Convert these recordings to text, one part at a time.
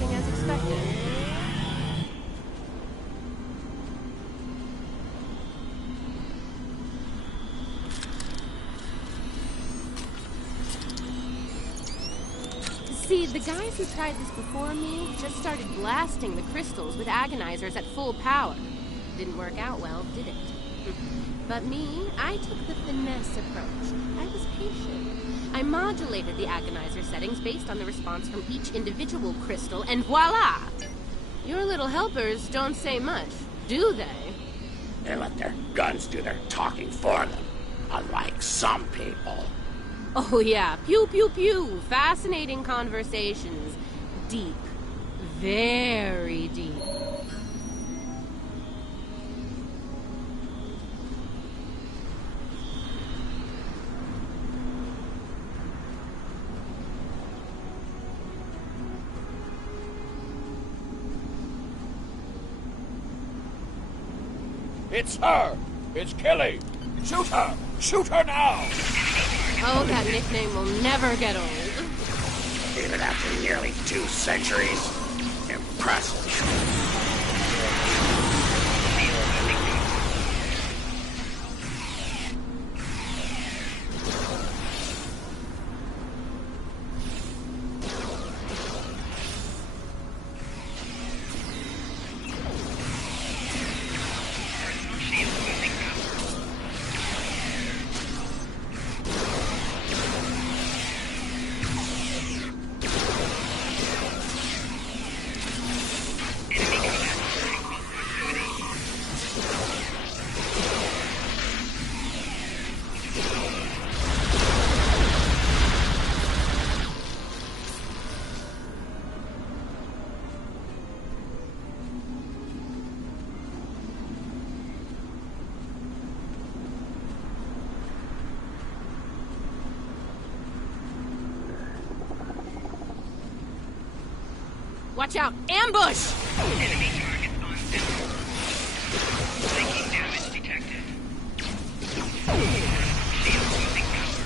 working as expected. See, the guys who tried this before me just started blasting the crystals with agonizers at full power. Didn't work out well, did it? But me, I took the finesse approach. I was patient. I modulated the agonizer settings based on the response from each individual crystal, and voila! Your little helpers don't say much, do they? They let their guns do their talking for them, unlike some people. Oh yeah, pew pew pew, fascinating conversations. Deep. Very deep. It's her! It's Kelly! Shoot her! Shoot her now! Oh, that nickname will never get old. Even after nearly 2 centuries. Impressive. Watch out! Ambush! Enemy target on center. Taking damage detected. Shield losing power.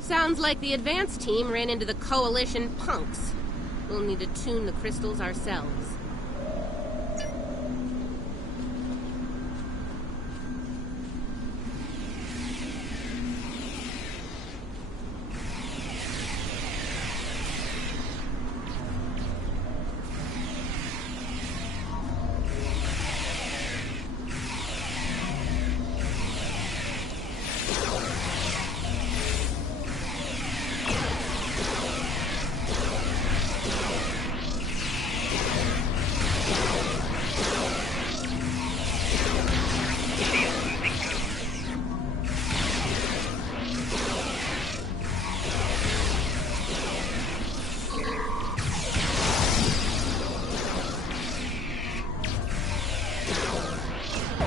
Sounds like the advance team ran into the Coalition punks. We'll need to tune the crystals ourselves.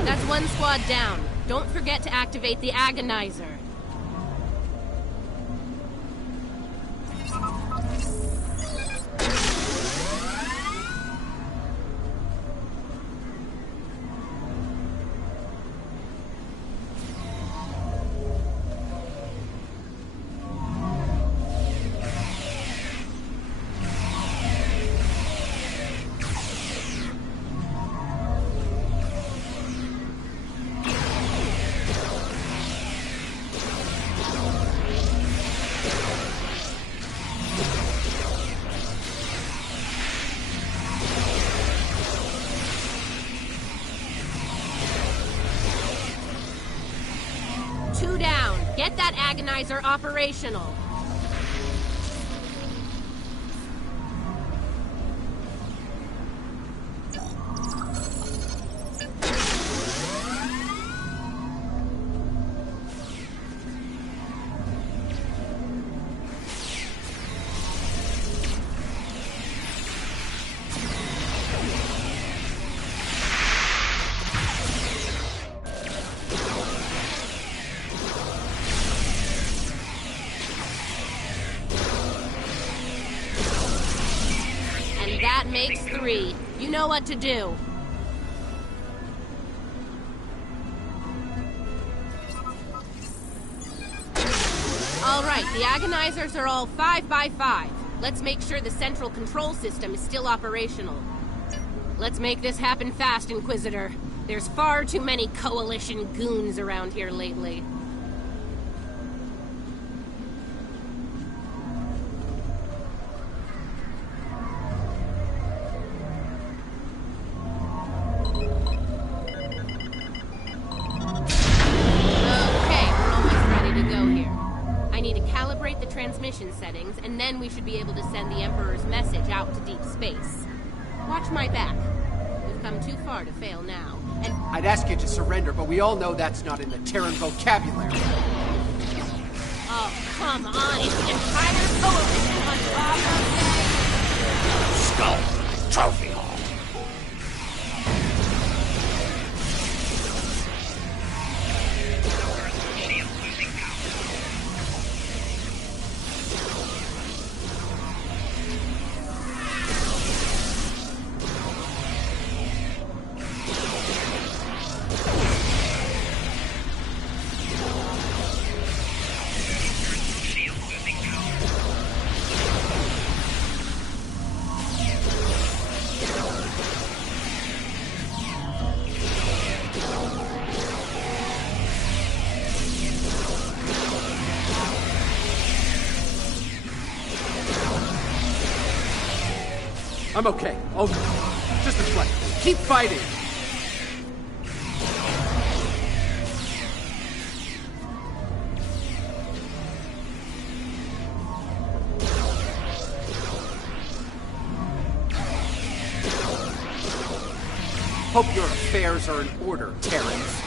That's one squad down. Don't forget to activate the agonizer. Get that agonizer operational. That makes 3. You know what to do. All right, the agonizers are all 5 by 5. Let's make sure the central control system is still operational. Let's make this happen fast, Inquisitor. There's far too many Coalition goons around here lately. Transmission settings, and then we should be able to send the Emperor's message out to deep space. Watch my back. We've come too far to fail now, and... I'd ask you to surrender, but we all know that's not in the Terran vocabulary. Oh, come on. It's the entire Coalition on Bravo Day. Skull, trophy hall. I'm okay. Oh, just a flex. Keep fighting! Hope your affairs are in order, Terrans.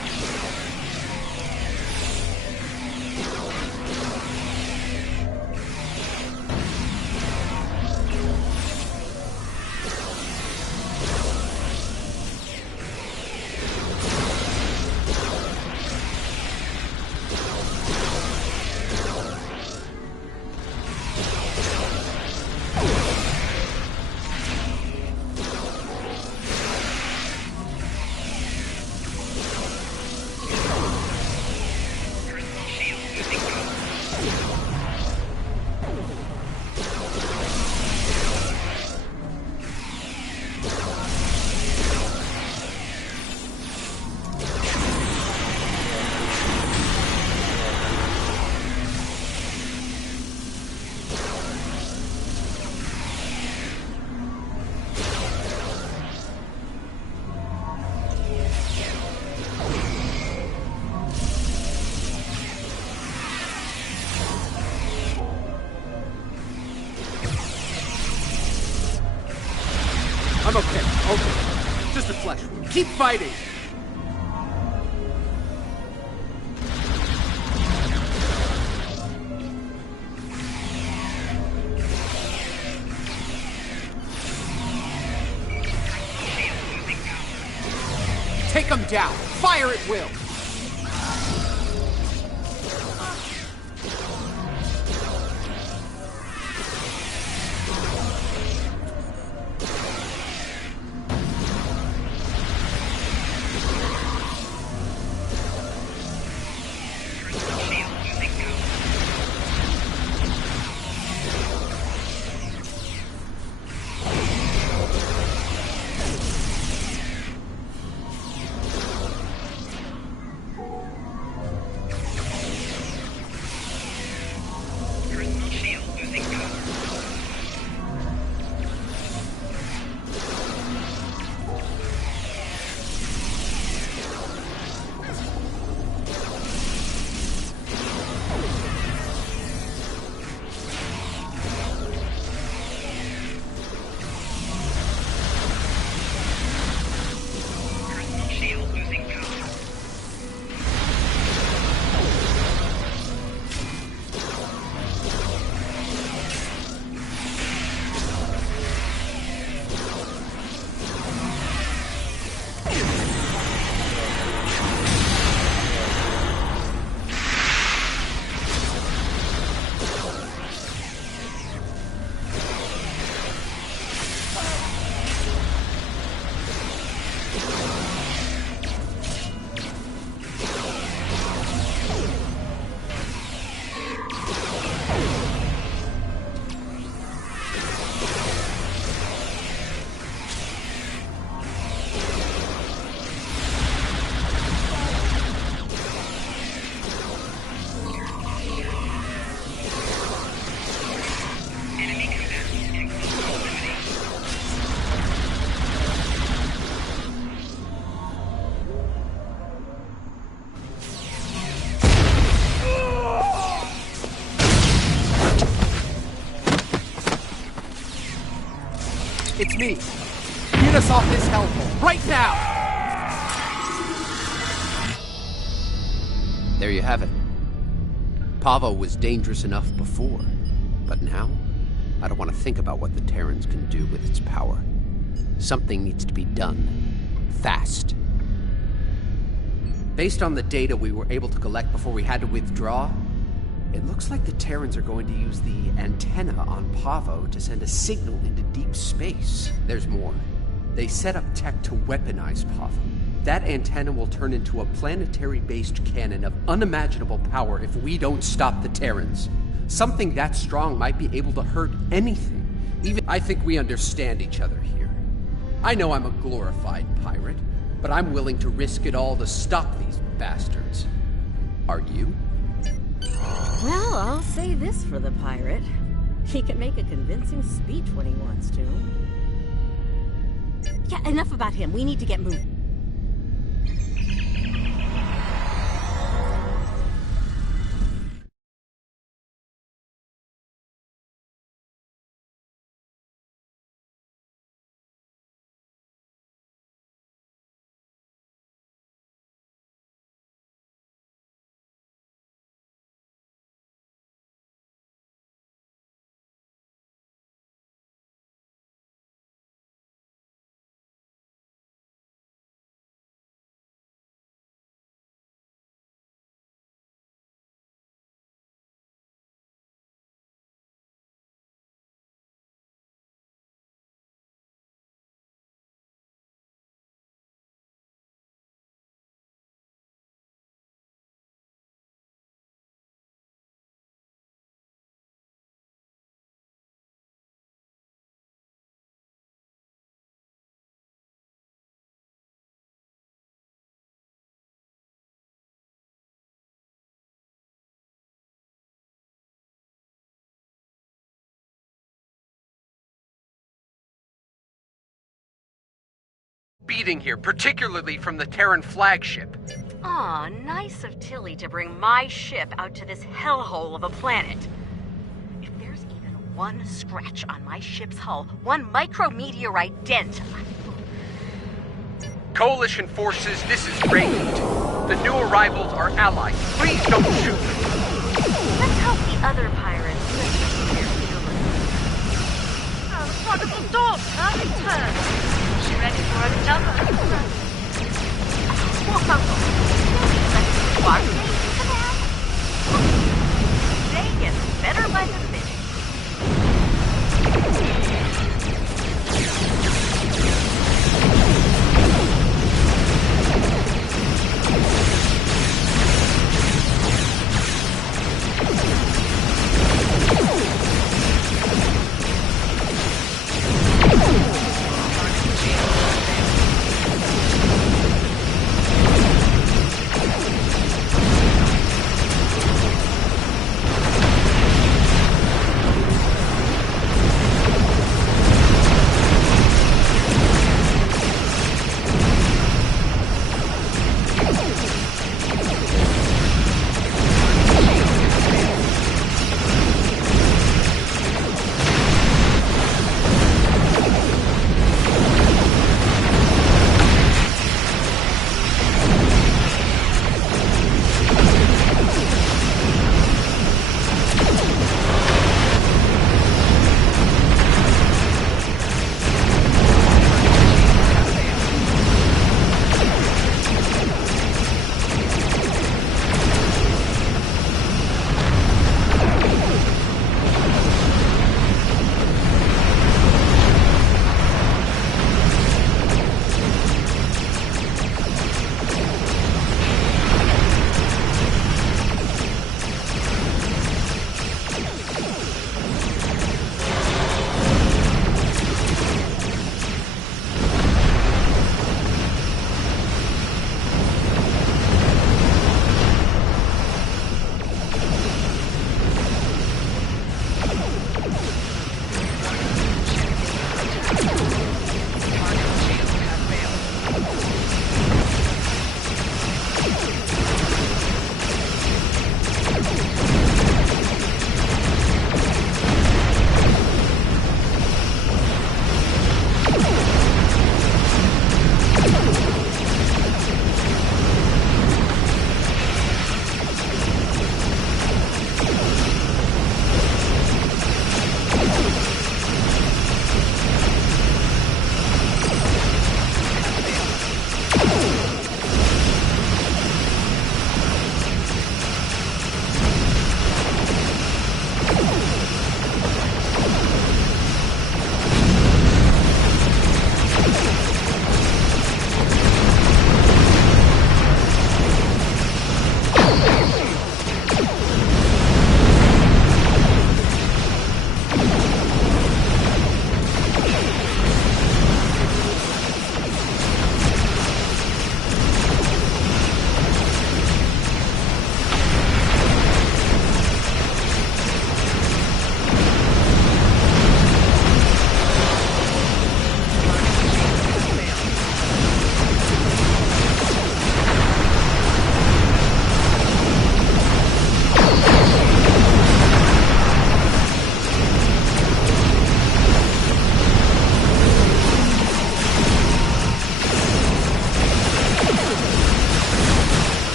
I'm okay. Okay. Just a flesh wound. Keep fighting! Take him down! Fire at will! It's me. Get us off this hellhole, right now! There you have it. Pavo was dangerous enough before, but now, I don't want to think about what the Terrans can do with its power. Something needs to be done. Fast. Based on the data we were able to collect before we had to withdraw, it looks like the Terrans are going to use the antenna on Pavo to send a signal into deep space. There's more. They set up tech to weaponize Pavo. That antenna will turn into a planetary-based cannon of unimaginable power if we don't stop the Terrans. Something that strong might be able to hurt anything. Even I think we understand each other here. I know I'm a glorified pirate, but I'm willing to risk it all to stop these bastards. Are you? Well, I'll say this for the pirate. He can make a convincing speech when he wants to. Yeah, enough about him. We need to get moving. Beating here, particularly from the Terran flagship. Aw, nice of Tilly to bring my ship out to this hellhole of a planet. If there's even one scratch on my ship's hull, one micrometeorite dent, Coalition forces, this is Raid. The new arrivals are allies. Please don't shoot them. let's help the other pirates listen to their feelings. Oh, prodigal daughter returns. She ready for another? Whoa! Let's walk into them. They get better by the minute.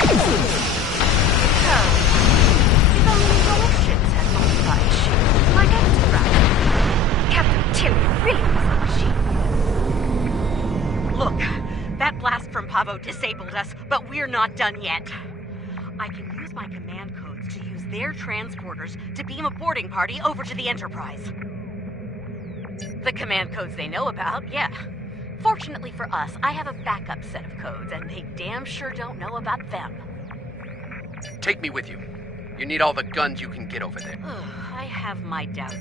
So, if only your ships had modified shields like Ep2, Captain Tilly really was a machine. Look, that blast from Pavo disabled us, but we're not done yet. I can use my command codes to use their transporters to beam a boarding party over to the Enterprise. The command codes they know about, yeah. Fortunately for us, I have a backup set of codes, and they damn sure don't know about them. Take me with you. You need all the guns you can get over there. I have my doubts.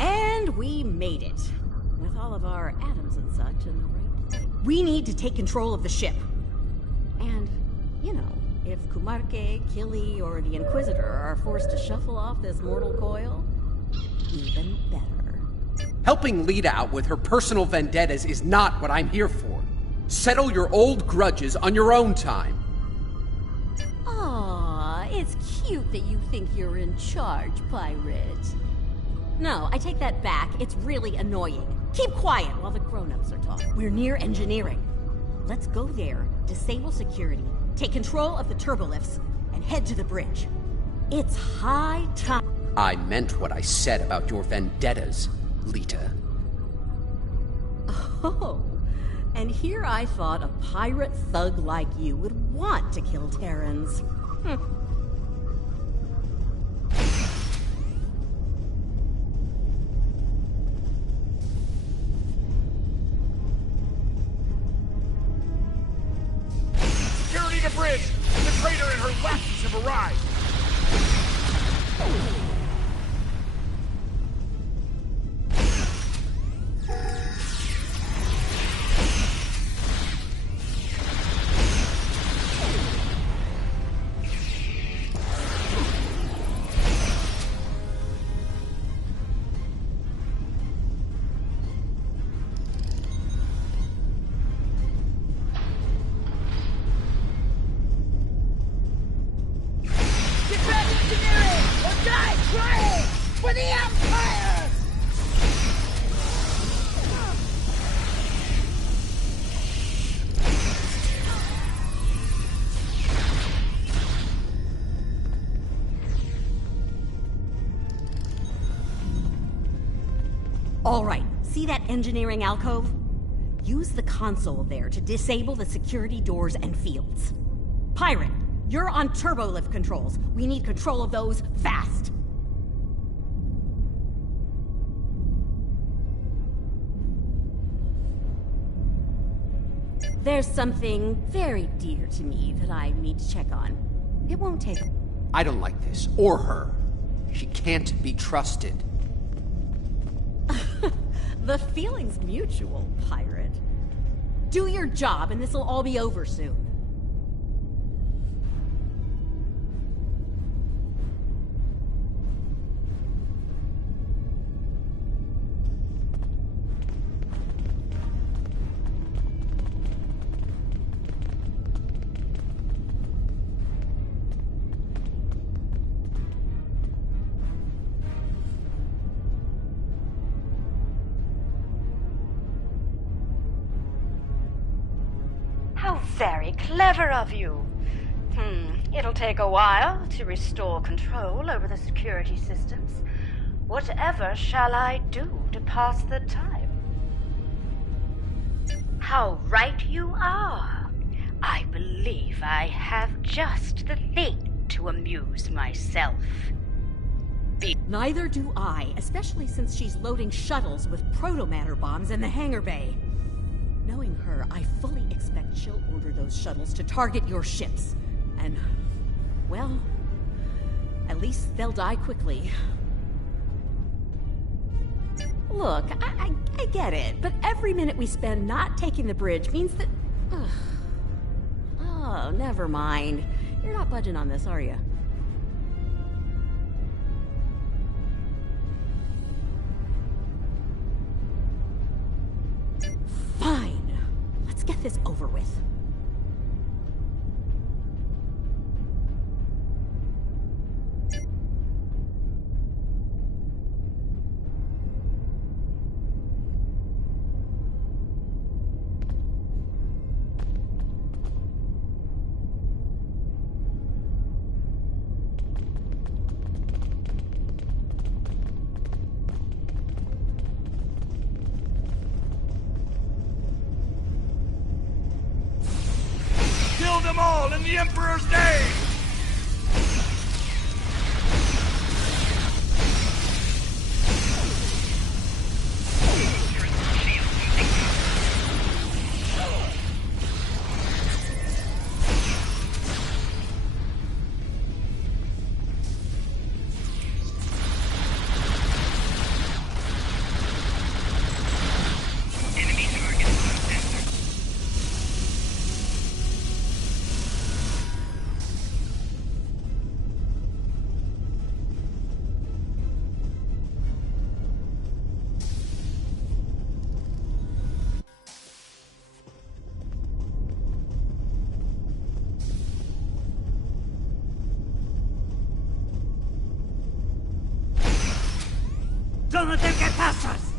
And we made it. With all of our atoms and such in the right place. We need to take control of the ship. And, you know, if Kumarke, Killy, or the Inquisitor are forced to shuffle off this mortal coil, even better. Helping Lita out with her personal vendettas is not what I'm here for. Settle your old grudges on your own time. Aw, it's cute that you think you're in charge, pirate. No, I take that back. It's really annoying. Keep quiet while the grown-ups are talking. We're near engineering. Let's go there, disable security, take control of the turbolifts, and head to the bridge. It's high time. I meant what I said about your vendettas, Lita. Oh, and here I thought a pirate thug like you would want to kill Terrans. Security to bridge! The traitor and her lackeys have arrived! All right, see that engineering alcove? Use the console there to disable the security doors and fields. Pirate, you're on turbolift controls. We need control of those fast. There's something very dear to me that I need to check on. It won't take... I don't like this, or her. She can't be trusted. The feeling's mutual, pirate. Do your job and this'll all be over soon. How very clever of you. It'll take a while to restore control over the security systems. Whatever shall I do to pass the time? How right you are. I believe I have just the thing to amuse myself. be. Neither do I, especially since she's loading shuttles with protomatter bombs in the hangar bay. Knowing her, I fully expect she'll order those shuttles to target your ships. And, well, at least they'll die quickly. Look, I get it, but every minute we spend not taking the bridge means that... Ugh. Oh, never mind. You're not budging on this, are you? Fine. Let's get this over with. Kill them all in the Emperor's name! Enemy target on sensor. Don't let them get past us!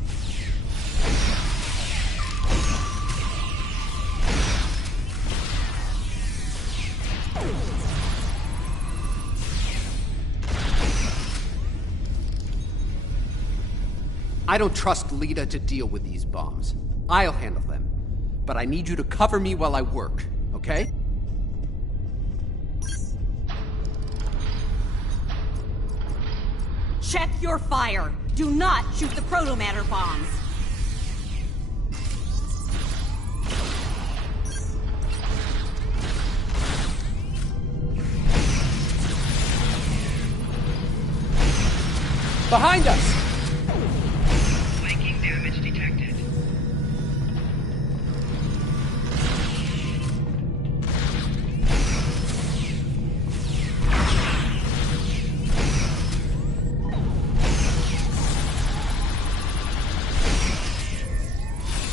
I don't trust Lita to deal with these bombs. I'll handle them. But I need you to cover me while I work, okay? Check your fire! Do not shoot the protomatter bombs! Behind us! Flanking damage detected.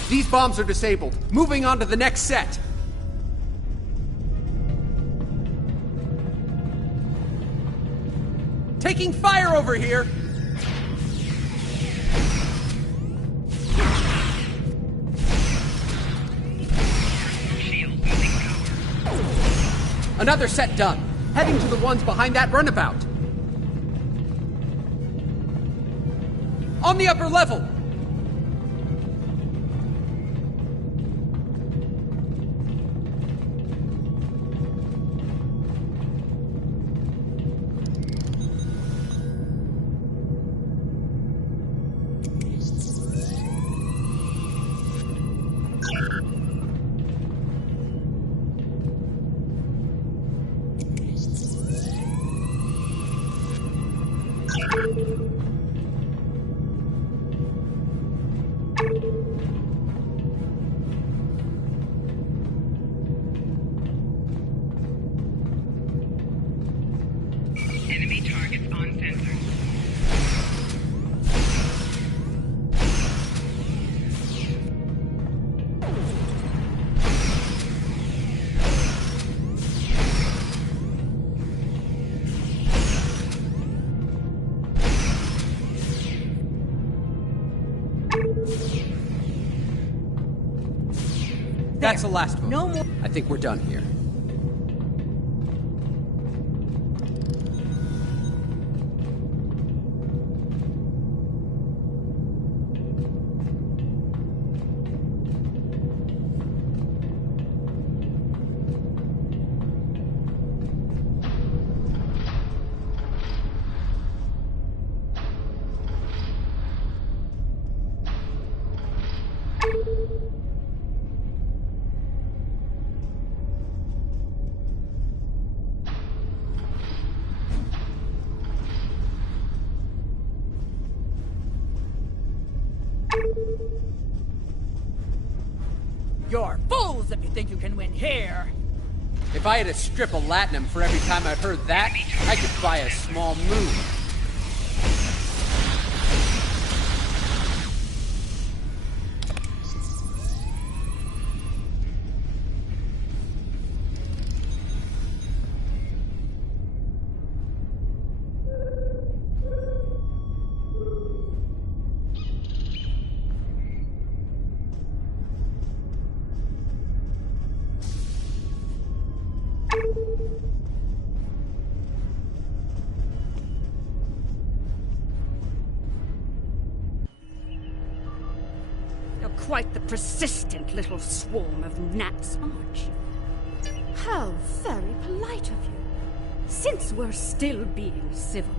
These bombs are disabled. Moving on to the next set. Taking fire over here! Shield losing power. Another set done. Heading to the ones behind that runabout. On the upper level! Enemy targets on sensor. That's the last one. No more. I think we're done here. You're fools if you think you can win here. If I had a strip of latinum for every time I heard that, I could buy a small moon. Quite the persistent little swarm of gnats, aren't you? How very polite of you. Since we're still being civil,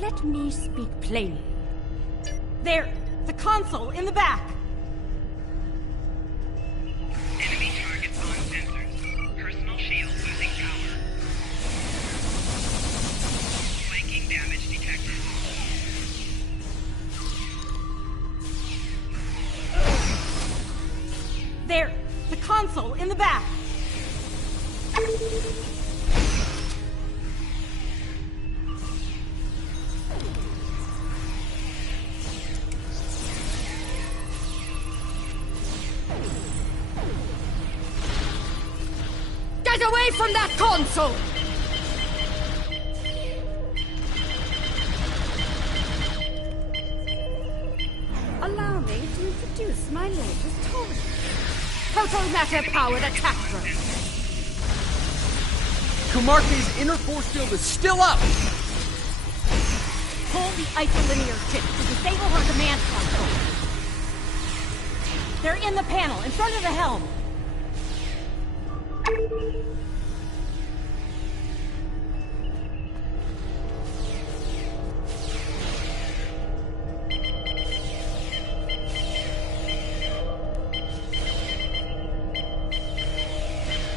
let me speak plainly. There! The console in the back! Enemy targets on sensors. Personal shield losing power. Flanking damage detected. There! The console in the back! Get away from that console! Allow me to introduce my latest toy. Total matter-powered attack drone. Kumarke's inner force field is still up! Pull the isolinear chip to disable her command console. They're in the panel, in front of the helm.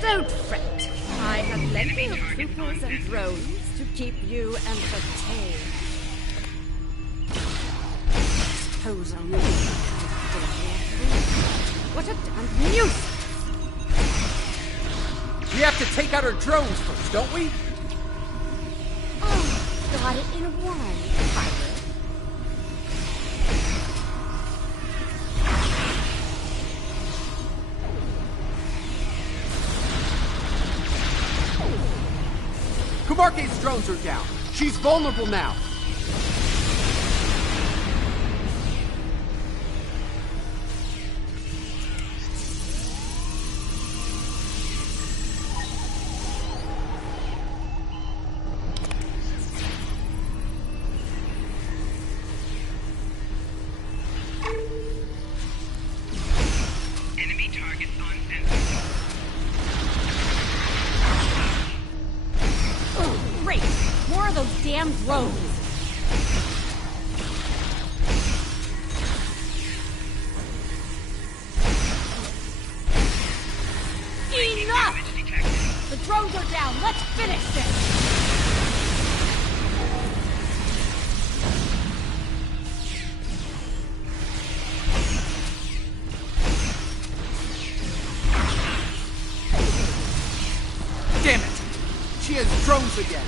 Don't fret. I have plenty of troopers and drones to keep you entertained. Suppose I'll make what a damn nuisance! We have to take out our drones first, don't we? Oh, got it in one, pilot. Kumarke's drones are down. She's vulnerable now. Enemy targets on sensor. Great! More of those damn drones! Enough! Damage detected. The drones are down! Let's finish this! Damn it! She has drones again.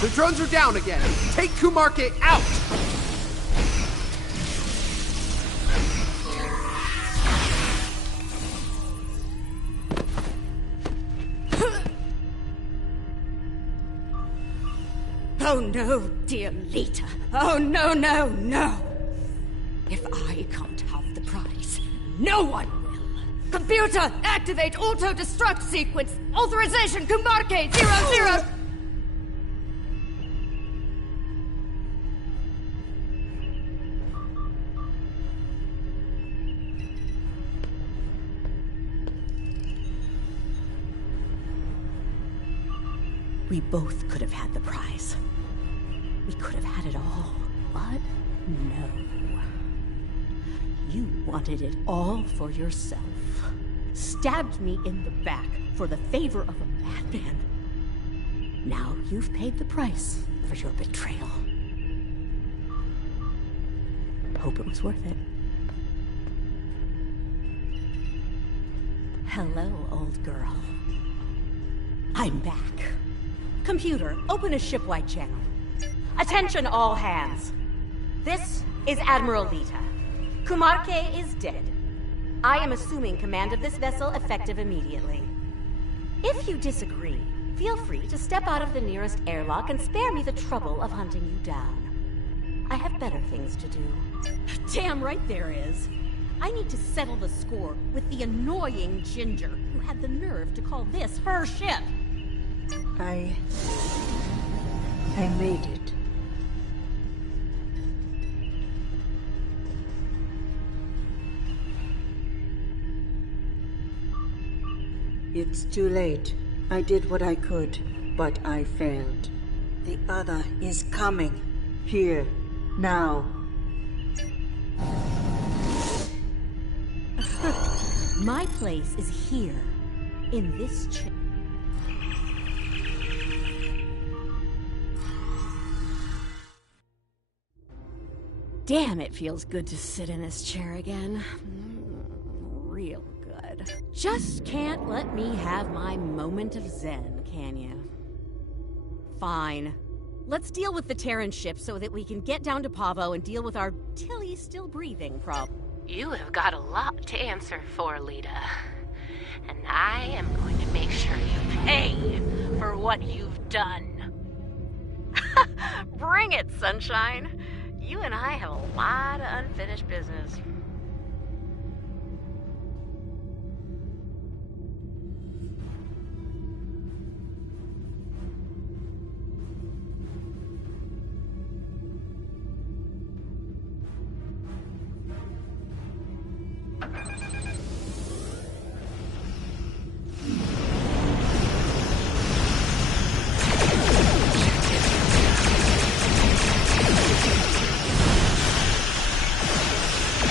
The drones are down again. Take Kumarke out! Oh no, dear Lita. Oh no, no, no. If I can't have the prize, no one will. Computer, activate auto-destruct sequence. Authorization, Kumarke 00. We both could have had the prize. We could have had it all, but no. You wanted it all for yourself. Stabbed me in the back for the favor of a madman. Now you've paid the price for your betrayal. Hope it was worth it. Hello, old girl. I'm back. Computer, open a shipwide channel. Attention all hands. This is Admiral Lita. Kumarke is dead. I am assuming command of this vessel effective immediately. If you disagree, feel free to step out of the nearest airlock and spare me the trouble of hunting you down. I have better things to do. Damn right there is. I need to settle the score with the annoying Ginger who had the nerve to call this her ship. I made it. It's too late. I did what I could, but I failed. The other is coming. Here. Now. My place is here, in this chair. Damn, it feels good to sit in this chair again. Real good. Just can't let me have my moment of zen, can you? Fine. Let's deal with the Terran ship so that we can get down to Pavo and deal with our Tilly still breathing problem. You have got a lot to answer for, Lita. And I am going to make sure you pay for what you've done. Bring it, sunshine. You and I have a lot of unfinished business.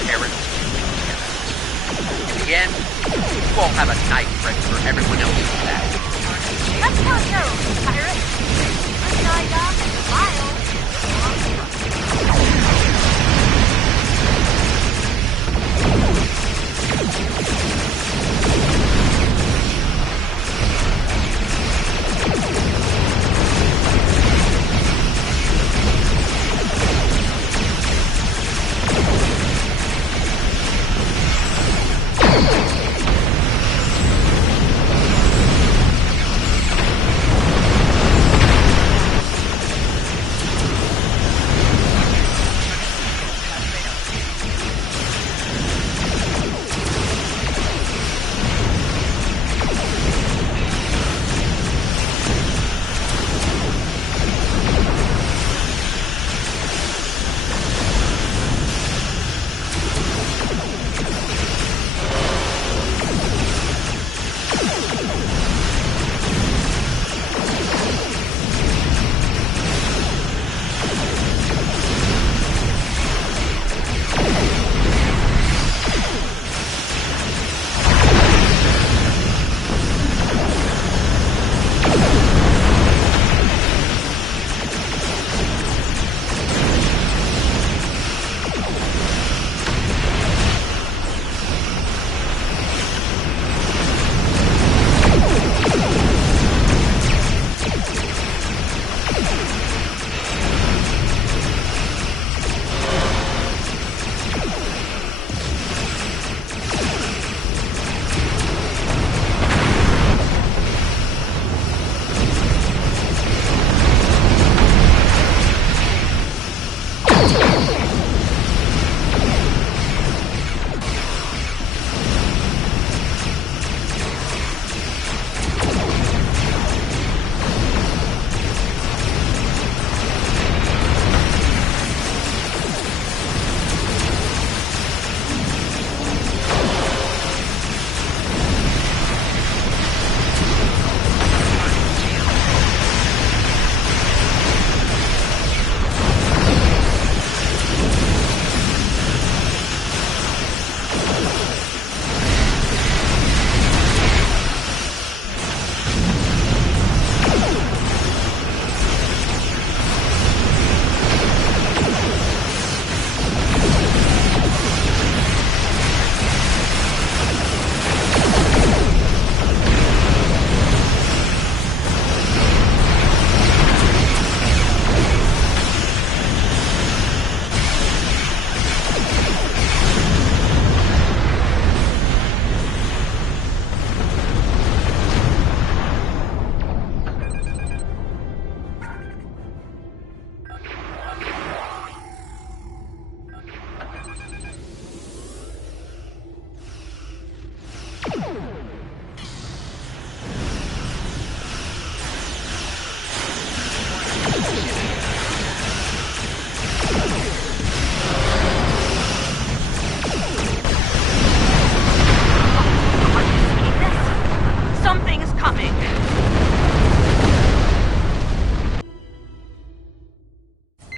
Terran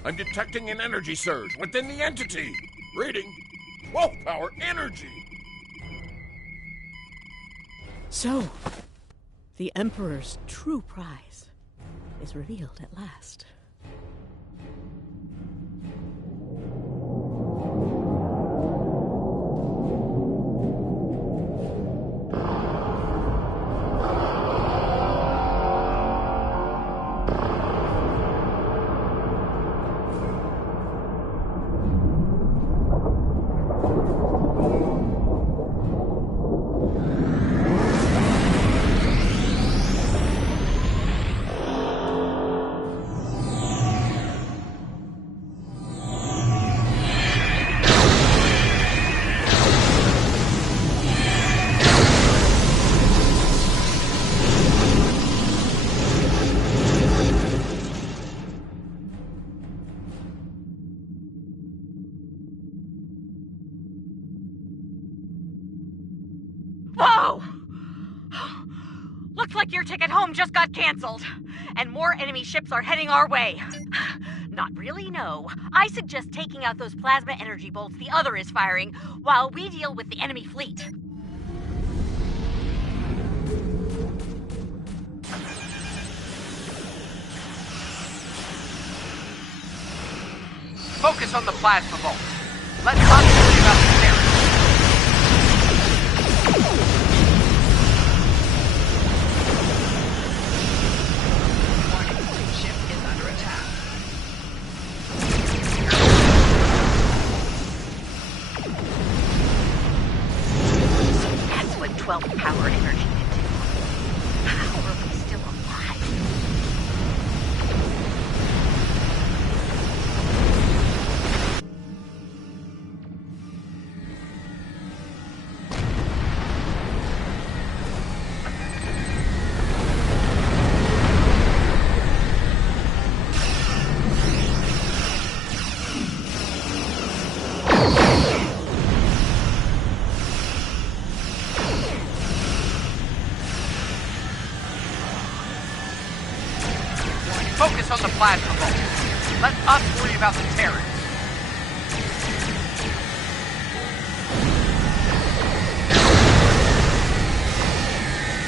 I'm detecting an energy surge within the entity. Reading 12 power energy. So, the Emperor's true prize is revealed at last. Whoa! Looks like your ticket home just got canceled, and more enemy ships are heading our way. Not really, no. I suggest taking out those plasma energy bolts the other is firing while we deal with the enemy fleet. Focus on the plasma bolt. Let's not worry about the Terran. Ship is under attack. So that's what 12 power energy can do. How are we still alive? Focus on the plasma bolt. Let us worry about the Terran.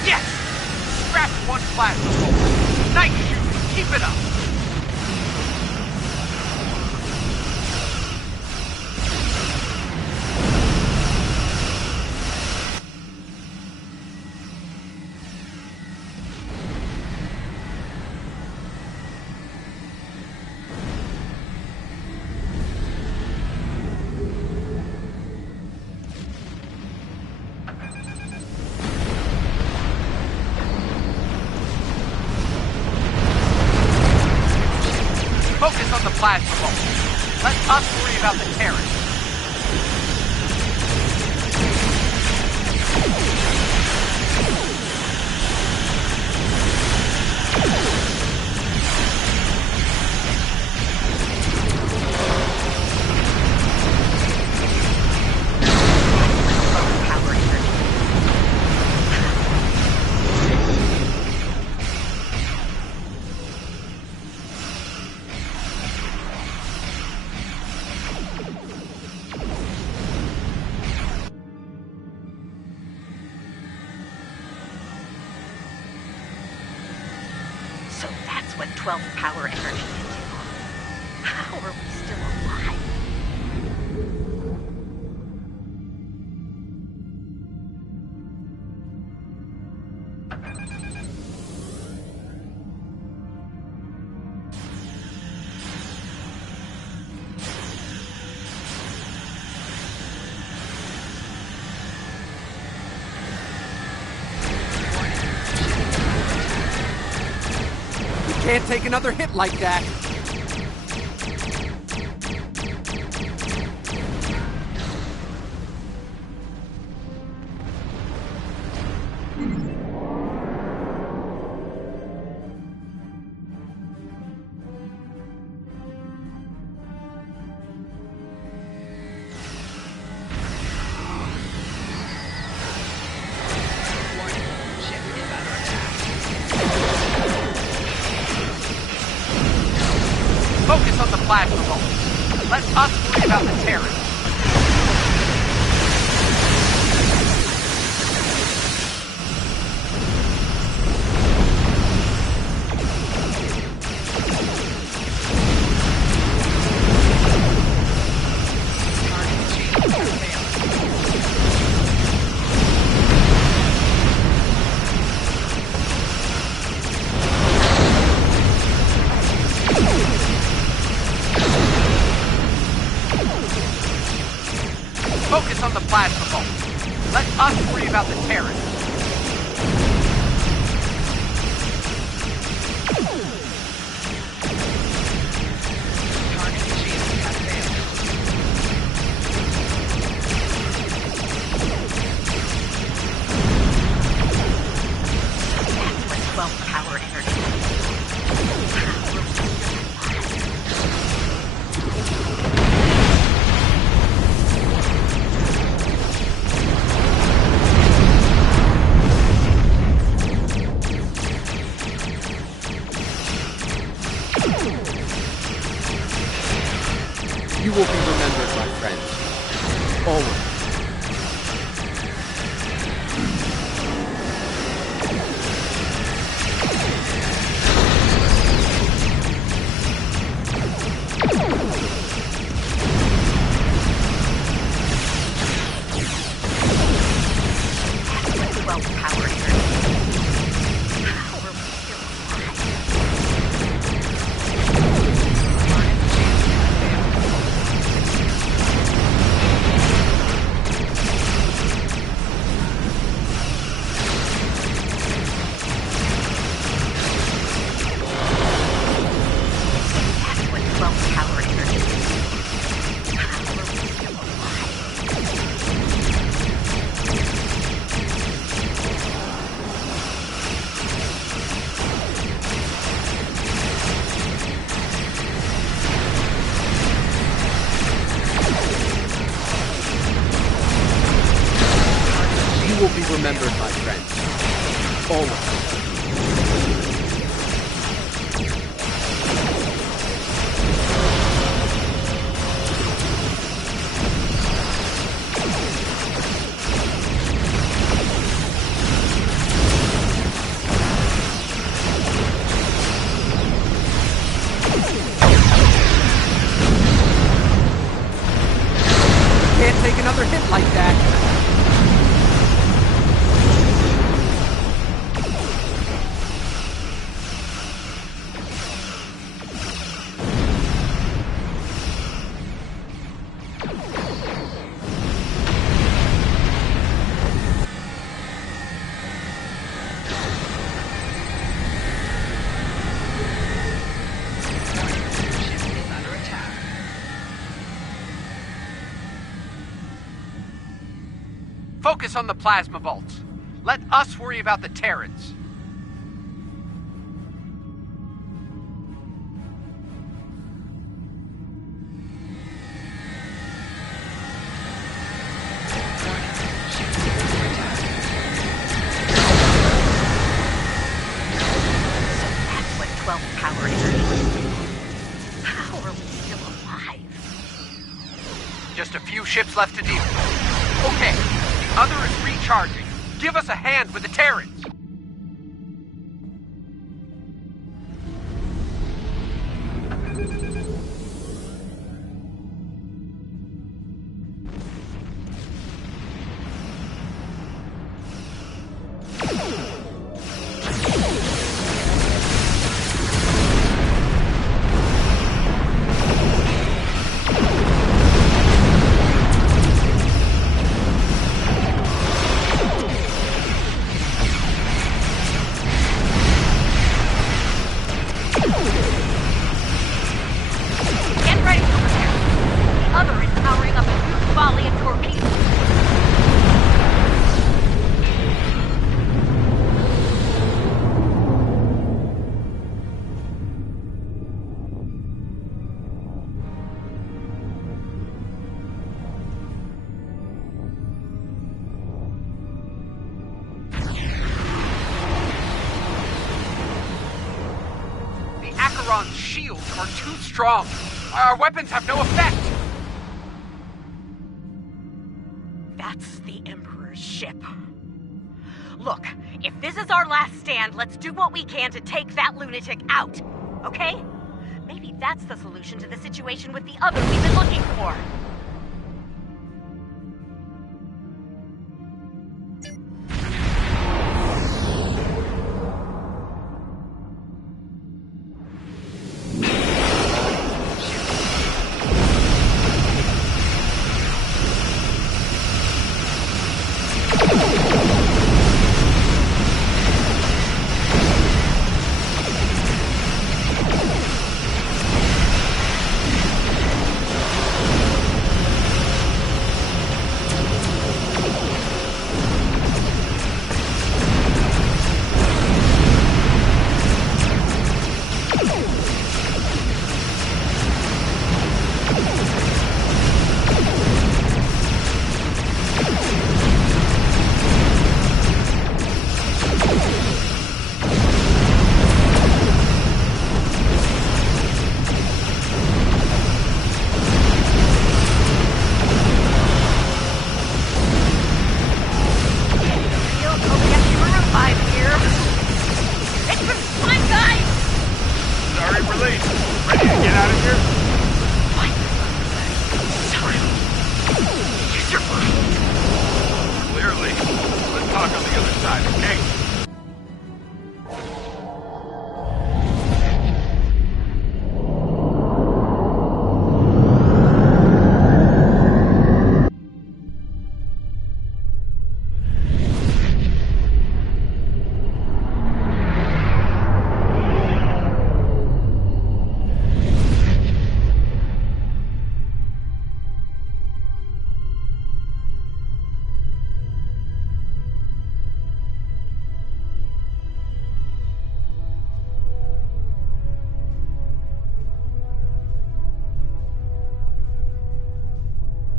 Yes! Scratch one plasma bolt. Nice shooting. Keep it up. Focus on the plasma bolt. Let us worry about the Terran. Power energy. So that's what 12 power energy can do. How are we still alive? Can't take another hit like that. Ship is under attack. Focus on the plasma vault. Let us worry about the Terrans. Focus on the plasma vault. Let us worry about the Terrans. You will be remembered, my friend. Always. You will be remembered, my friend. Always. Can't take another hit like that. Focus on the plasma vaults. Let us worry about the Terrans. That's what 12 power energy. How are we still alive? Just a few ships left to deal. Okay. Other is recharging. Give us a hand with the Terrans. Acheron's shields are too strong. Our weapons have no effect. That's the Emperor's ship. Look, if this is our last stand, let's do what we can to take that lunatic out, okay? Maybe that's the solution to the situation with the other we've been looking for.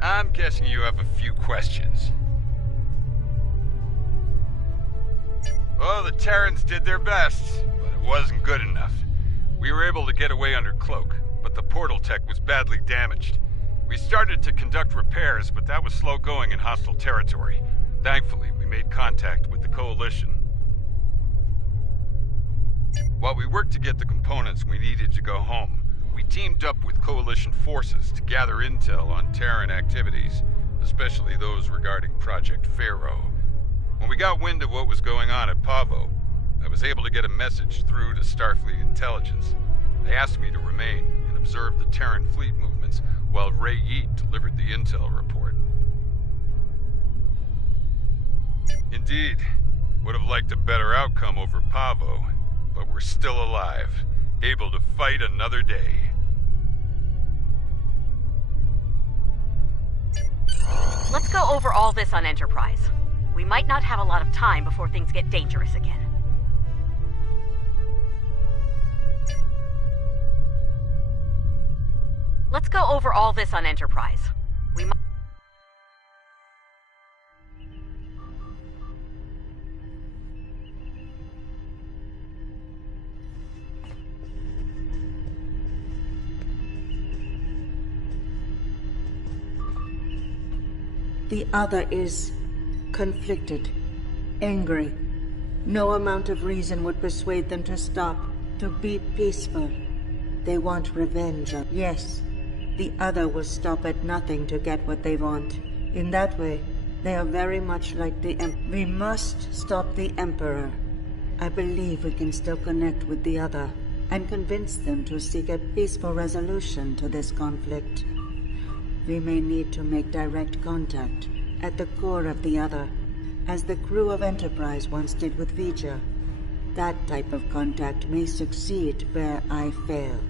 I'm guessing you have a few questions. Well, the Terrans did their best, but it wasn't good enough. We were able to get away under cloak, but the portal tech was badly damaged. We started to conduct repairs, but that was slow going in hostile territory. Thankfully, we made contact with the Coalition. While we worked to get the components we needed to go home, we teamed up with Coalition forces to gather intel on Terran activities, especially those regarding Project Pharaoh. When we got wind of what was going on at Pavo, I was able to get a message through to Starfleet Intelligence. They asked me to remain and observe the Terran fleet movements while Ray Yeet delivered the intel report. Indeed, would have liked a better outcome over Pavo, but we're still alive, able to fight another day. Let's go over all this on Enterprise. We might not have a lot of time before things get dangerous again. Let's go over all this on Enterprise. We might... The other is conflicted, angry. No amount of reason would persuade them to stop, to be peaceful. They want revenge. Yes, the other will stop at nothing to get what they want. In that way, they are very much like the We must stop the Emperor. I believe we can still connect with the other and convince them to seek a peaceful resolution to this conflict. We may need to make direct contact at the core of the other, as the crew of Enterprise once did with Vija. That type of contact may succeed where I failed.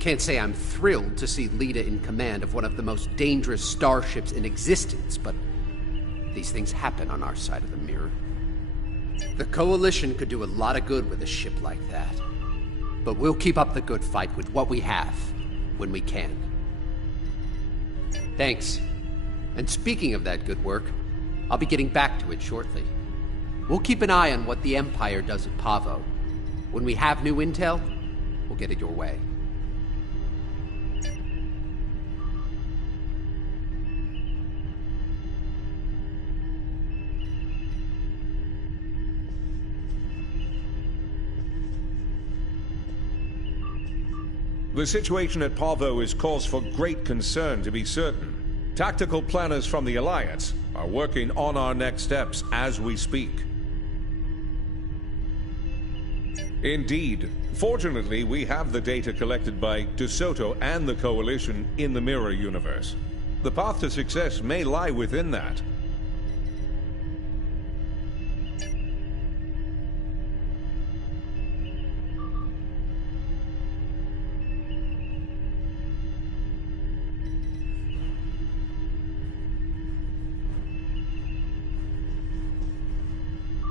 Can't say I'm thrilled to see Lita in command of one of the most dangerous starships in existence, but these things happen on our side of the mirror. The Coalition could do a lot of good with a ship like that. But we'll keep up the good fight with what we have, when we can. Thanks. And speaking of that good work, I'll be getting back to it shortly. We'll keep an eye on what the Empire does at Pavo. When we have new intel, we'll get it your way. The situation at Pavo is cause for great concern, to be certain. Tactical planners from the Alliance are working on our next steps as we speak. Indeed. Fortunately, we have the data collected by DeSoto and the Coalition in the Mirror Universe. The path to success may lie within that.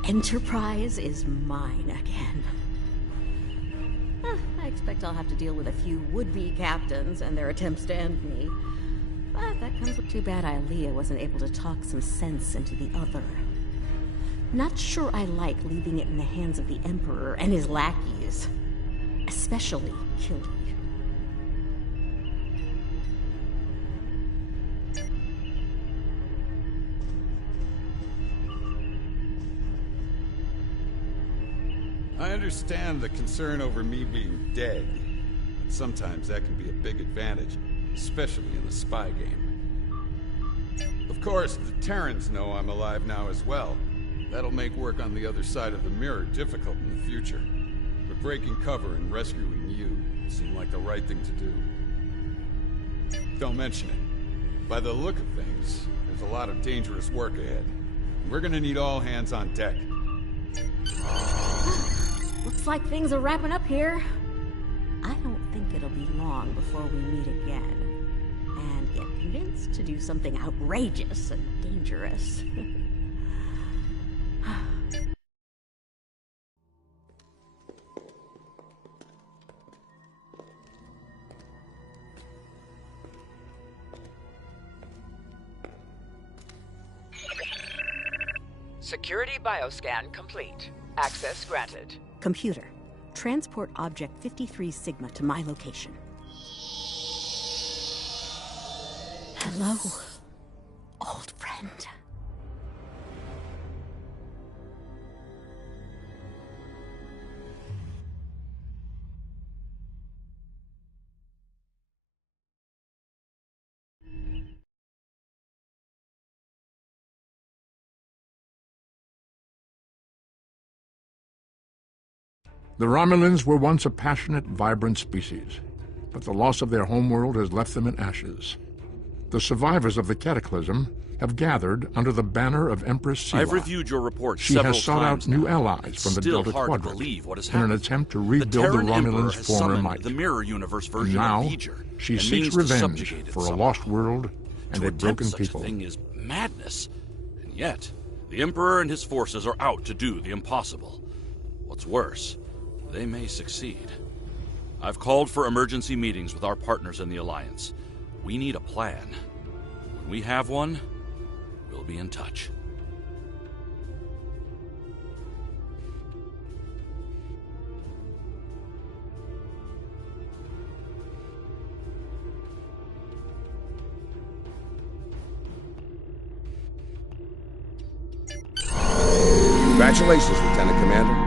Enterprise is mine again. I expect I'll have to deal with a few would-be captains and their attempts to end me. But that comes with too bad Ilea wasn't able to talk some sense into the other. Not sure I like leaving it in the hands of the Emperor and his lackeys. Especially Killy. I understand the concern over me being dead, but sometimes that can be a big advantage, especially in the spy game. Of course, the Terrans know I'm alive now as well. That'll make work on the other side of the mirror difficult in the future. But breaking cover and rescuing you seemed like the right thing to do. Don't mention it. By the look of things, there's a lot of dangerous work ahead. We're gonna need all hands on deck. Looks like things are wrapping up here. I don't think it'll be long before we meet again. And get convinced to do something outrageous and dangerous. Security bioscan complete. Access granted. Computer, transport object 53 Sigma to my location. Hello, old friend. The Romulans were once a passionate, vibrant species, but the loss of their homeworld has left them in ashes. The survivors of the Cataclysm have gathered under the banner of Empress Sela. I've reviewed your report She several has sought times out new now. allies It's from the still Delta hard to Quadrant believe what has in an happened. attempt to rebuild the Terran Emperor Romulans' has former summoned might. the Mirror Universe version Now, of V'ger, she and seeks means to revenge subjugate it for a somehow. lost world and To a attempt broken such people. a thing is madness, and yet the Emperor and his forces are out to do the impossible. What's worse, they may succeed. I've called for emergency meetings with our partners in the Alliance. We need a plan. When we have one, we'll be in touch. Congratulations, Lieutenant Commander.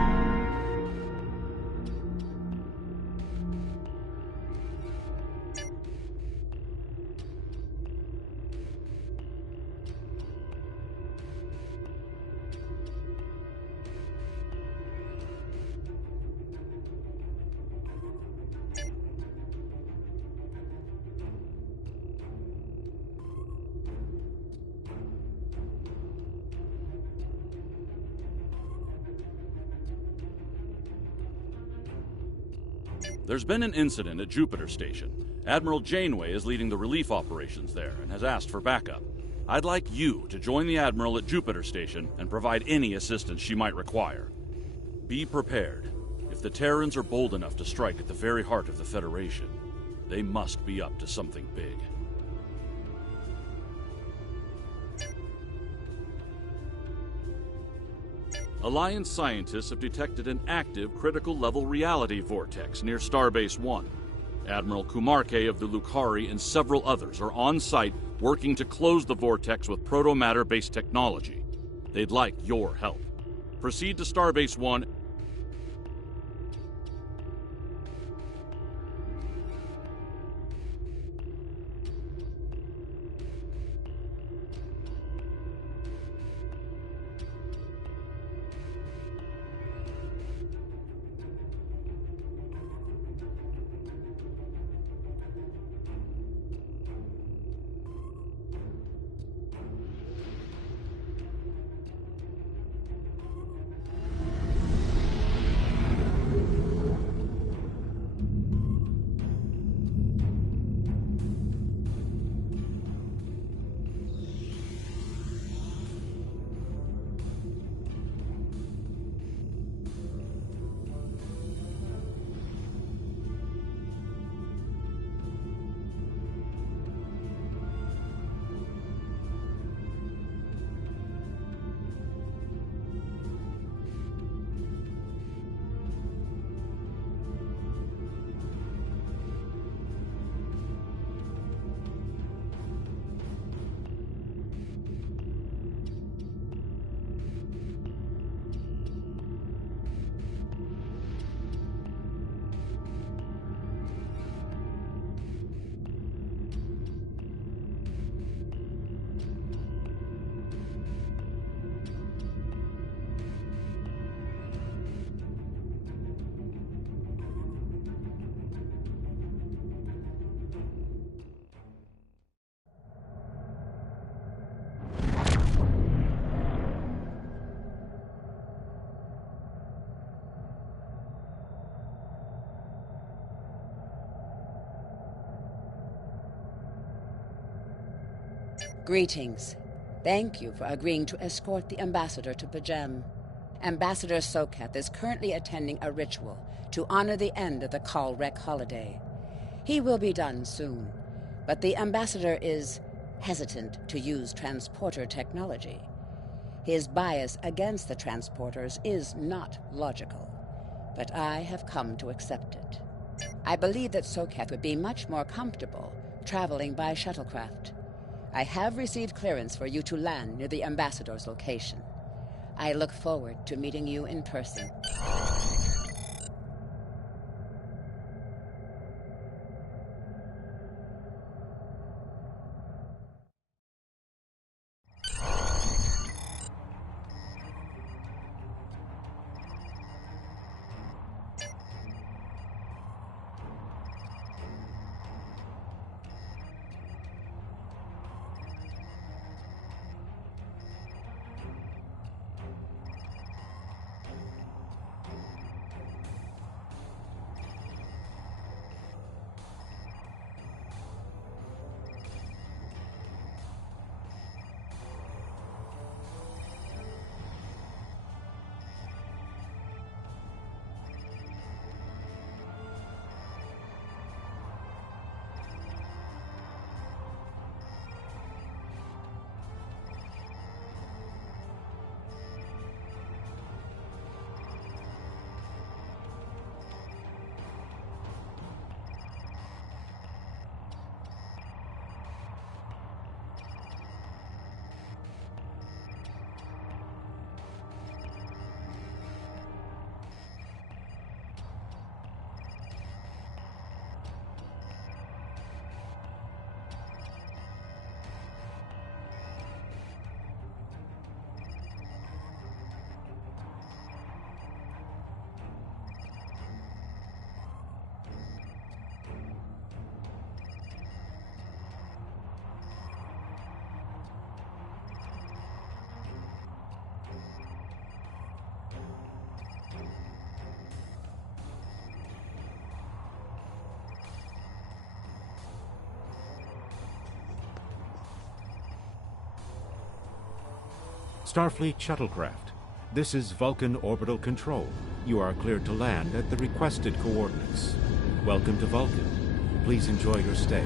There's been an incident at Jupiter Station. Admiral Janeway is leading the relief operations there and has asked for backup. I'd like you to join the Admiral at Jupiter Station and provide any assistance she might require. Be prepared. If the Terrans are bold enough to strike at the very heart of the Federation, they must be up to something big. Alliance scientists have detected an active critical-level reality vortex near Starbase 1. Admiral Kumarke of the Lukhari and several others are on site working to close the vortex with proto-matter-based technology. They'd like your help. Proceed to Starbase 1. Greetings. Thank you for agreeing to escort the ambassador to Pajem. Ambassador Sokath is currently attending a ritual to honor the end of the Kalrek holiday. He will be done soon, but the ambassador is hesitant to use transporter technology. His bias against the transporters is not logical, but I have come to accept it. I believe that Sokath would be much more comfortable traveling by shuttlecraft. I have received clearance for you to land near the ambassador's location. I look forward to meeting you in person. Starfleet shuttlecraft. This is Vulcan Orbital Control. You are cleared to land at the requested coordinates. Welcome to Vulcan. Please enjoy your stay.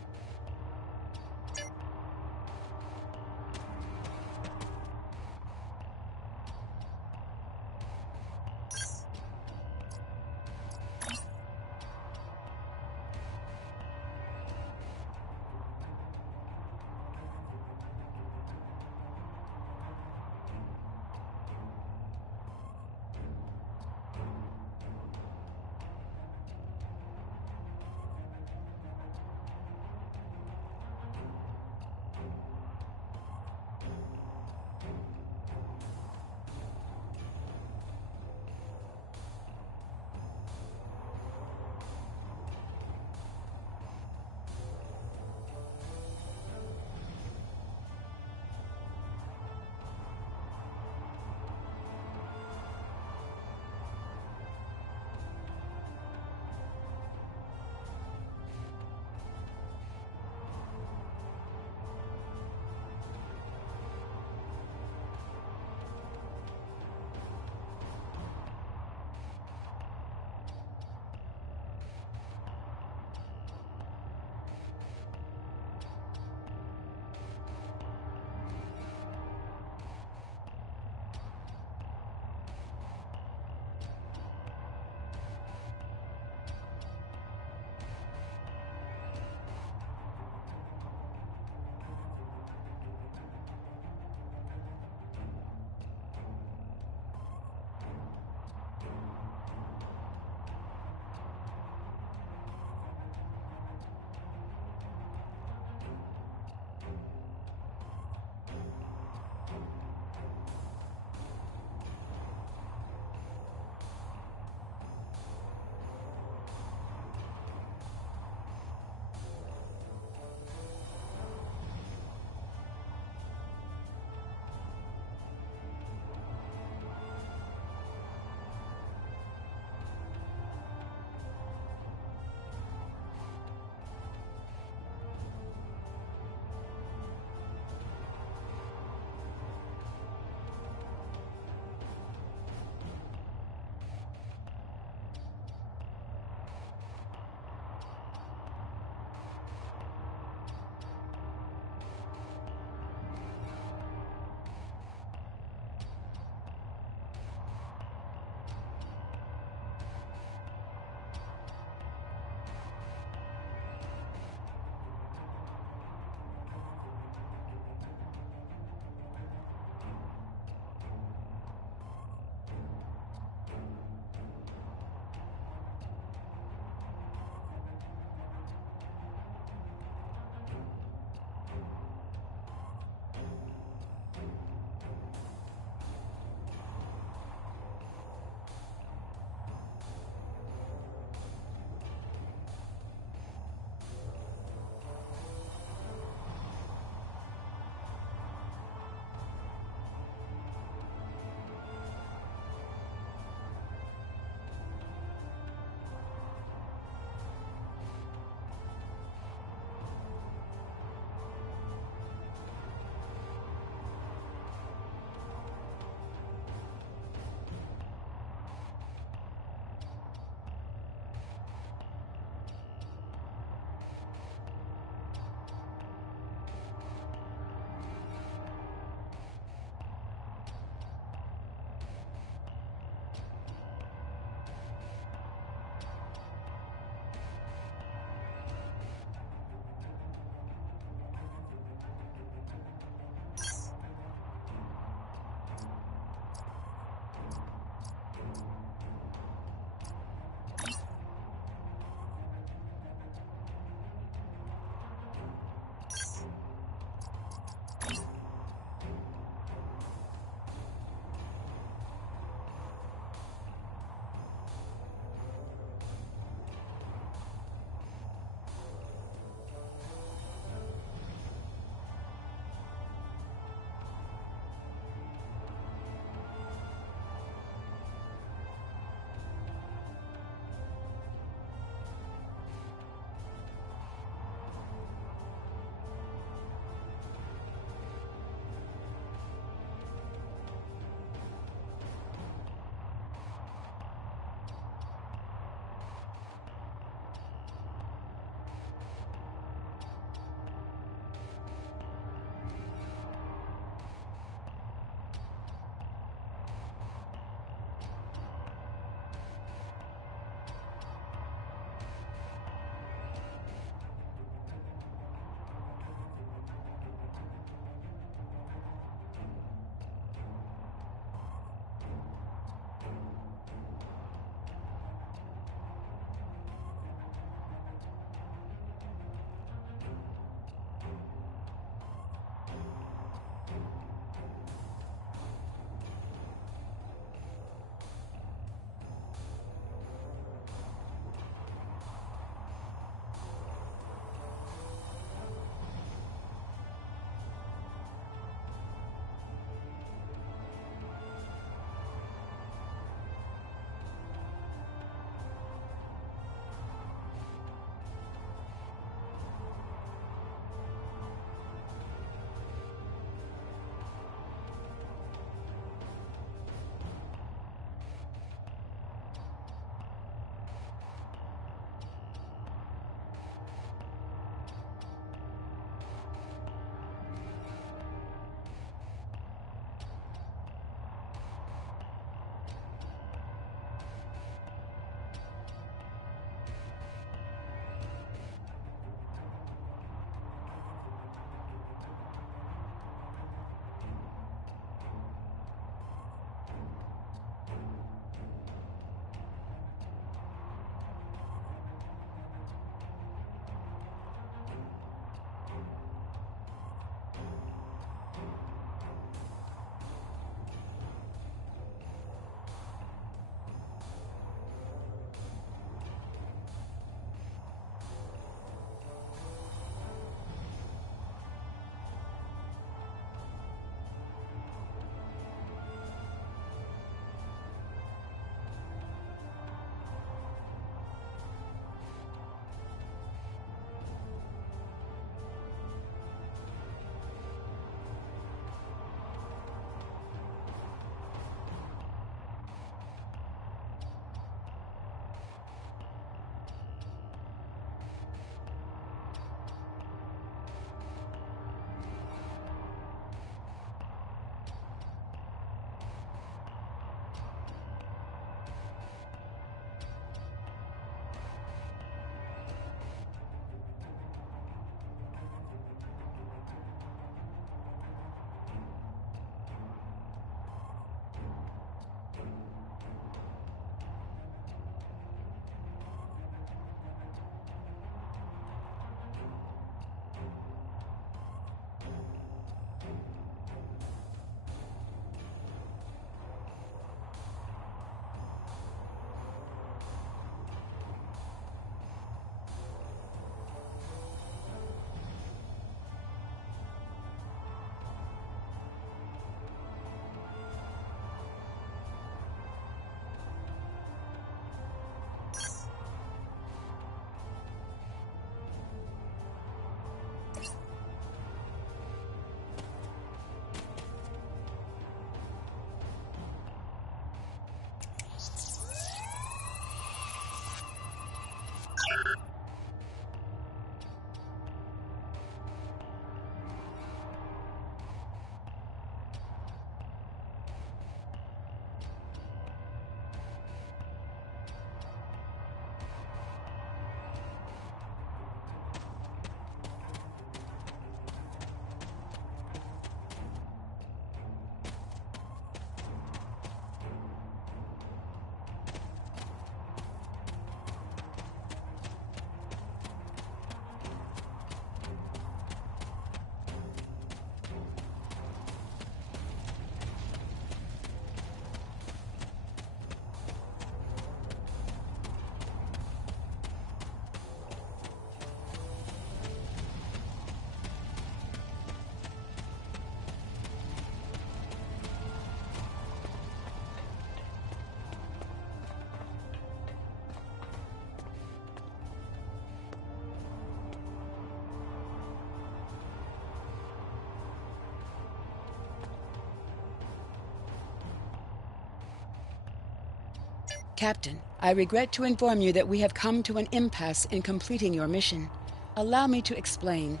Captain, I regret to inform you that we have come to an impasse in completing your mission. Allow me to explain.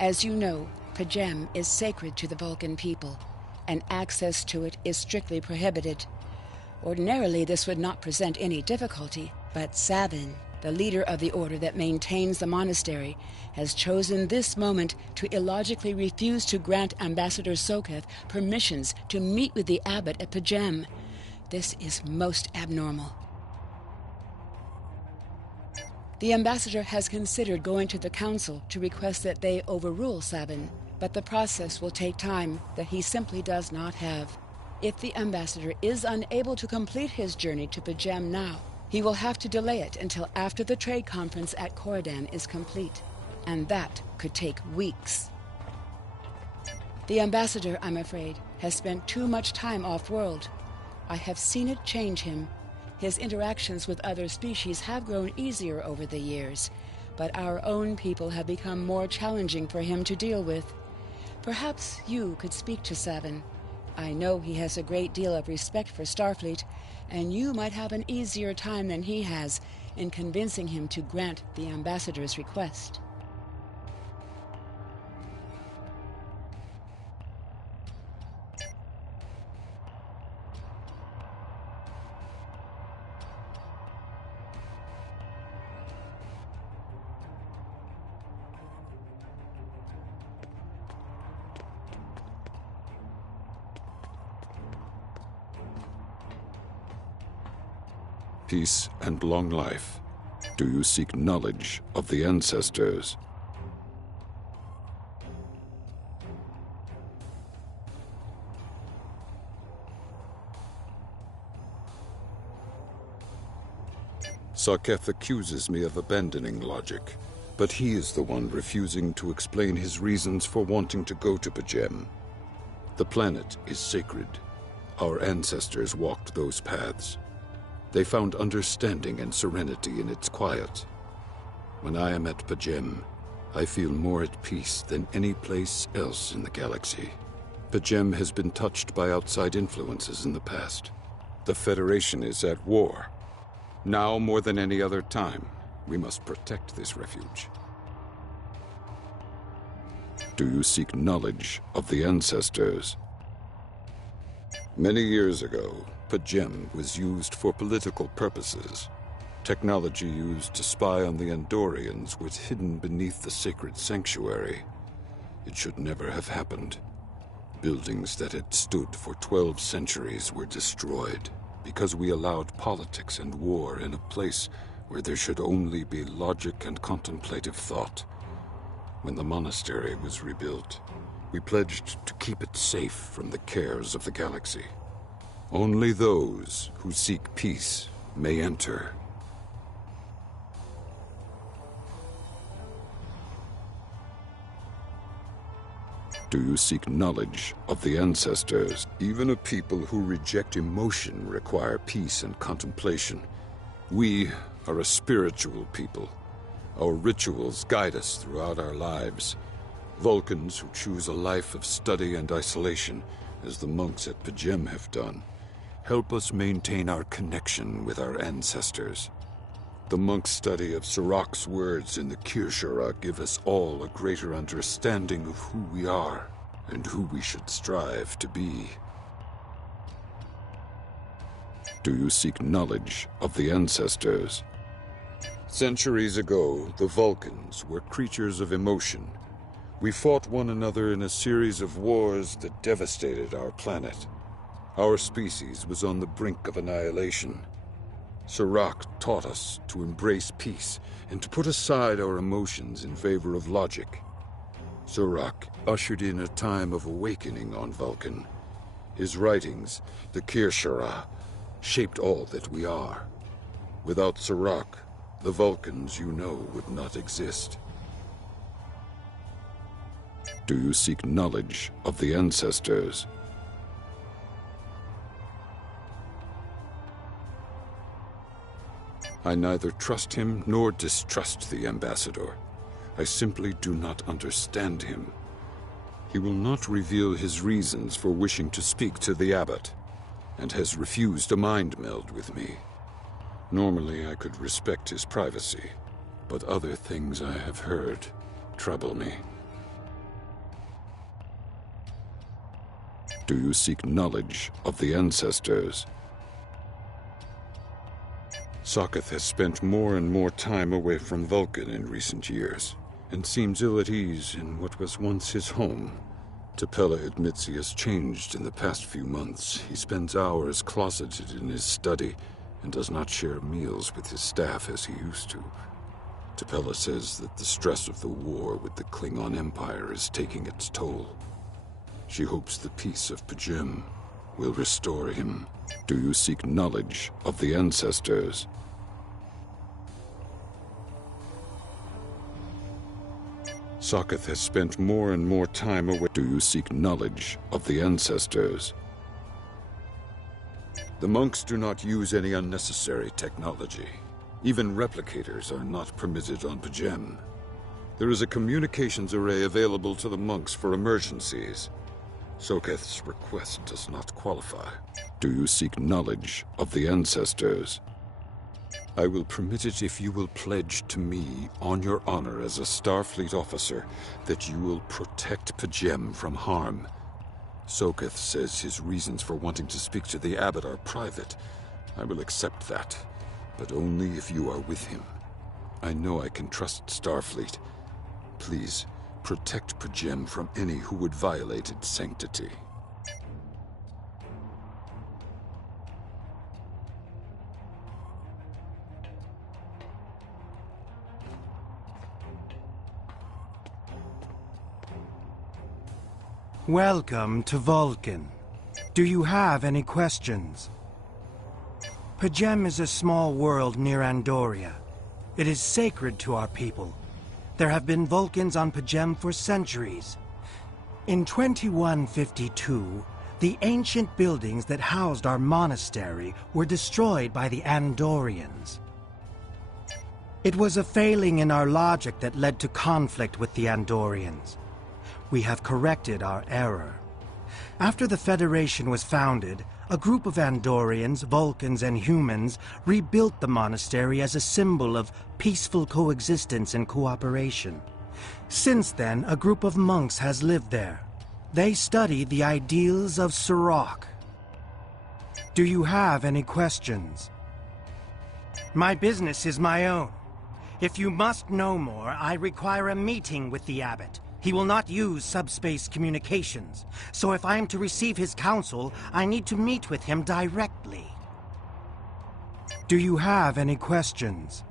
As you know, Pajem is sacred to the Vulcan people, and access to it is strictly prohibited. Ordinarily, this would not present any difficulty, but Savin, the leader of the order that maintains the monastery, has chosen this moment to illogically refuse to grant Ambassador Soketh permissions to meet with the abbot at Pajem. This is most abnormal. The ambassador has considered going to the council to request that they overrule Savin, but the process will take time that he simply does not have. If the ambassador is unable to complete his journey to Pajem now, he will have to delay it until after the trade conference at Corridan is complete, and that could take weeks. The ambassador, I'm afraid, has spent too much time off-world. I have seen it change him. His interactions with other species have grown easier over the years, but our own people have become more challenging for him to deal with. Perhaps you could speak to Savin. I know he has a great deal of respect for Starfleet, and you might have an easier time than he has in convincing him to grant the ambassador's request. Peace and long life. Do you seek knowledge of the ancestors? Soketh accuses me of abandoning logic, but he is the one refusing to explain his reasons for wanting to go to Pajem. The planet is sacred. Our ancestors walked those paths. They found understanding and serenity in its quiet. When I am at Pajem, I feel more at peace than any place else in the galaxy. Pajem has been touched by outside influences in the past. The Federation is at war. Now more than any other time, we must protect this refuge. Do you seek knowledge of the ancestors? Many years ago, Pajem was used for political purposes. Technology used to spy on the Andorians was hidden beneath the sacred sanctuary. It should never have happened. Buildings that had stood for 12 centuries were destroyed because we allowed politics and war in a place where there should only be logic and contemplative thought. When the monastery was rebuilt, we pledged to keep it safe from the cares of the galaxy. Only those who seek peace may enter. Do you seek knowledge of the ancestors? Even a people who reject emotion require peace and contemplation. We are a spiritual people. Our rituals guide us throughout our lives. Vulcans who choose a life of study and isolation, as the monks at Pajem have done, help us maintain our connection with our ancestors. The monk's study of Sirach's words in the Kirshara give us all a greater understanding of who we are and who we should strive to be. Do you seek knowledge of the ancestors? Centuries ago, the Vulcans were creatures of emotion. We fought one another in a series of wars that devastated our planet. Our species was on the brink of annihilation. Sirach taught us to embrace peace and to put aside our emotions in favor of logic. Sirach ushered in a time of awakening on Vulcan. His writings, the Kirshara, shaped all that we are. Without Sirach, the Vulcans you know would not exist. Do you seek knowledge of the ancestors? I neither trust him nor distrust the ambassador. I simply do not understand him. He will not reveal his reasons for wishing to speak to the abbot, and has refused a mind meld with me. Normally I could respect his privacy, but other things I have heard trouble me. Do you seek knowledge of the ancestors? Sokoth has spent more and more time away from Vulcan in recent years, and seems ill at ease in what was once his home. Tapella admits he has changed in the past few months. He spends hours closeted in his study, and does not share meals with his staff as he used to. Tapella says that the stress of the war with the Klingon Empire is taking its toll. She hopes the peace of Pajem will restore him. Do you seek knowledge of the ancestors? Sokoth has spent more and more time away. Do you seek knowledge of the ancestors? The monks do not use any unnecessary technology. Even replicators are not permitted on Pajem. There is a communications array available to the monks for emergencies. Sokoth's request does not qualify. Do you seek knowledge of the ancestors? I will permit it if you will pledge to me, on your honor as a Starfleet officer, that you will protect Pajem from harm. Sokoth says his reasons for wanting to speak to the abbot are private. I will accept that, but only if you are with him. I know I can trust Starfleet. Please, protect Pajem from any who would violate its sanctity. Welcome to Vulcan. Do you have any questions? Pajem is a small world near Andoria. It is sacred to our people. There have been Vulcans on Pajem for centuries. In 2152, the ancient buildings that housed our monastery were destroyed by the Andorians. It was a failing in our logic that led to conflict with the Andorians. We have corrected our error. After the Federation was founded, a group of Andorians, Vulcans, and humans rebuilt the monastery as a symbol of peaceful coexistence and cooperation. Since then, a group of monks has lived there. They study the ideals of Sirach. Do you have any questions? My business is my own. If you must know more, I require a meeting with the abbot. He will not use subspace communications, so if I am to receive his counsel, I need to meet with him directly. Do you have any questions?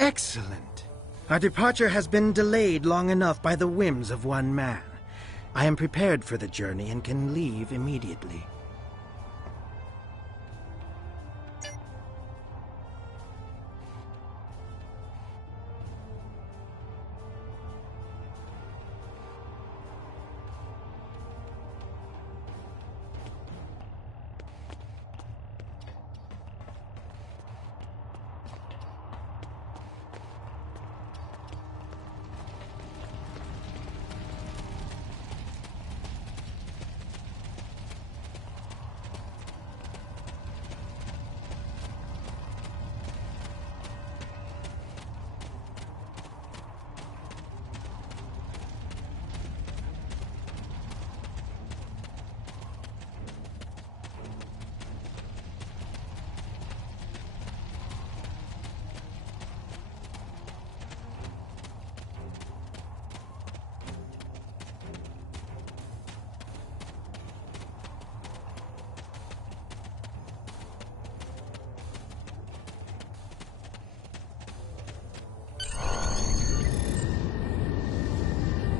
Excellent. Our departure has been delayed long enough by the whims of one man. I am prepared for the journey and can leave immediately.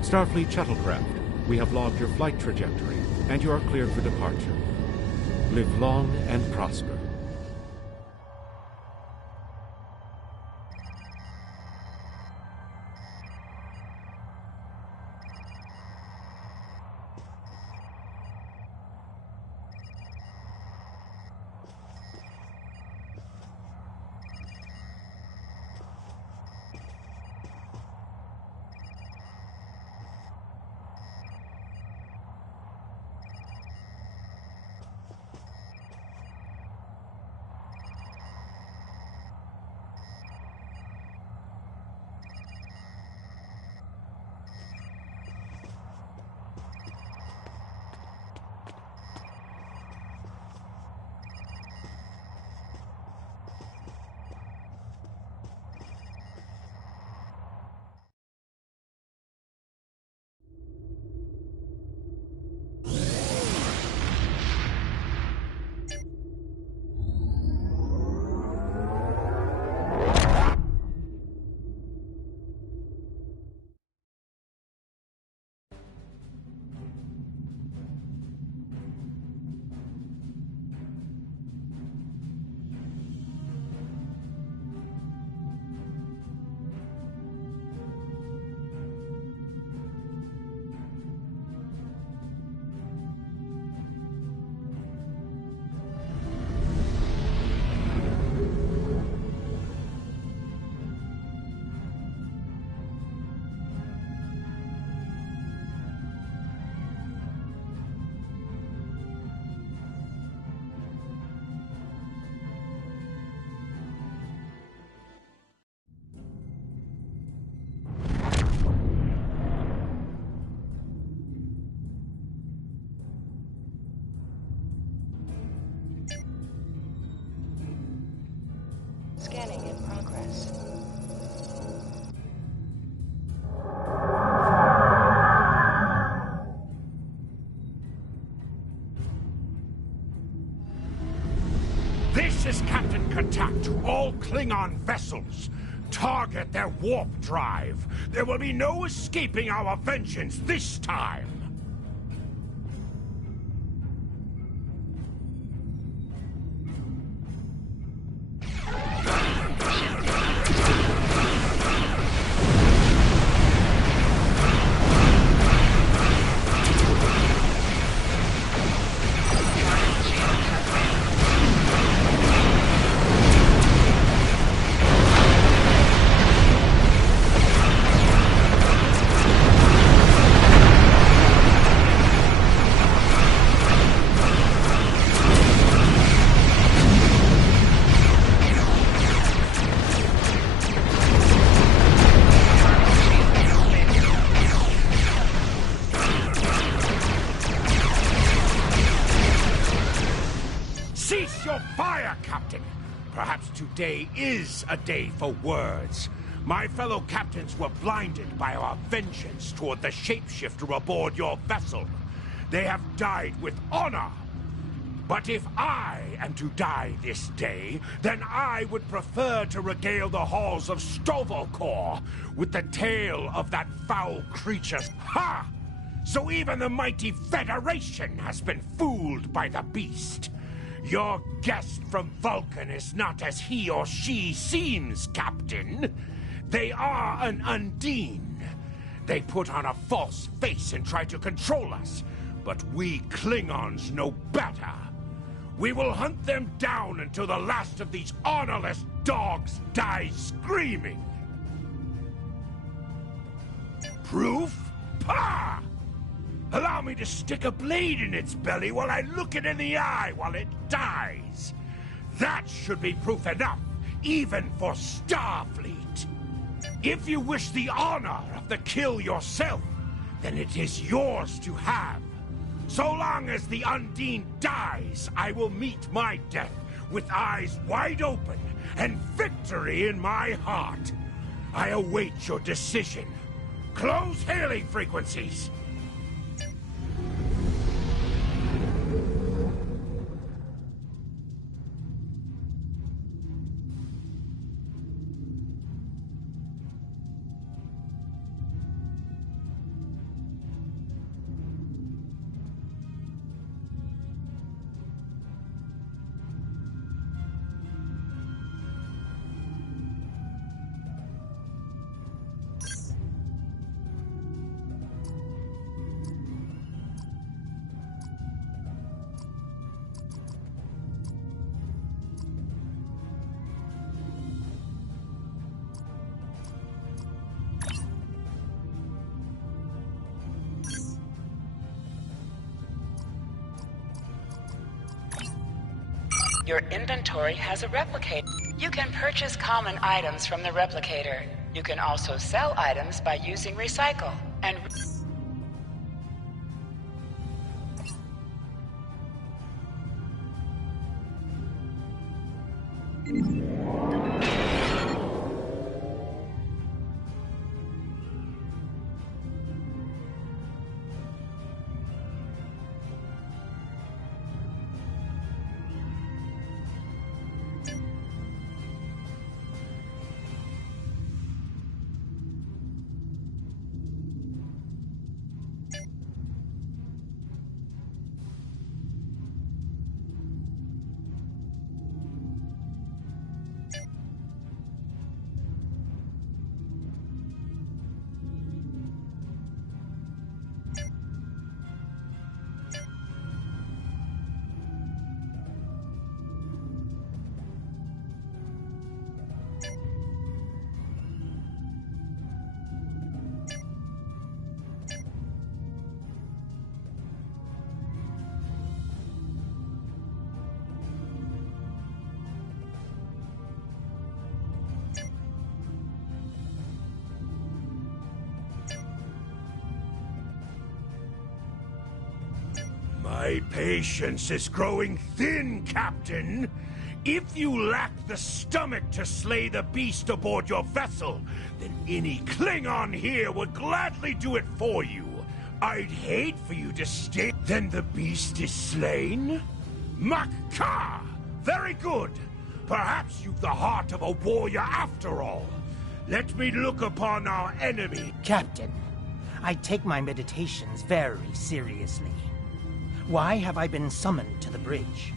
Starfleet shuttlecraft, we have logged your flight trajectory, and you are cleared for departure. Live long and prosper. Yes. This is Captain Katak to all Klingon vessels. Target their warp drive. There will be no escaping our vengeance this time. Cease your fire, Captain! Perhaps today is a day for words. My fellow captains were blinded by our vengeance toward the shapeshifter aboard your vessel. They have died with honor. But if I am to die this day, then I would prefer to regale the halls of Stovalkor with the tale of that foul creature's... Ha! So even the mighty Federation has been fooled by the beast. Your guest from Vulcan is not as he or she seems, Captain. They are an Undine. They put on a false face and try to control us, but we Klingons know better. We will hunt them down until the last of these honorless dogs dies screaming. Proof? Pah! Allow me to stick a blade in its belly while I look it in the eye while it dies. That should be proof enough, even for Starfleet. If you wish the honor of the kill yourself, then it is yours to have. So long as the Undine dies, I will meet my death with eyes wide open and victory in my heart. I await your decision. Close hailing frequencies. Your inventory has a replicator. You can purchase common items from the replicator. You can also sell items by using recycle and... My patience is growing thin, Captain. If you lack the stomach to slay the beast aboard your vessel, then any Klingon here would gladly do it for you. I'd hate for you to stay. Then the beast is slain? Makka! Very good. Perhaps you've the heart of a warrior after all. Let me look upon our enemy. Captain, I take my meditations very seriously. Why have I been summoned to the bridge?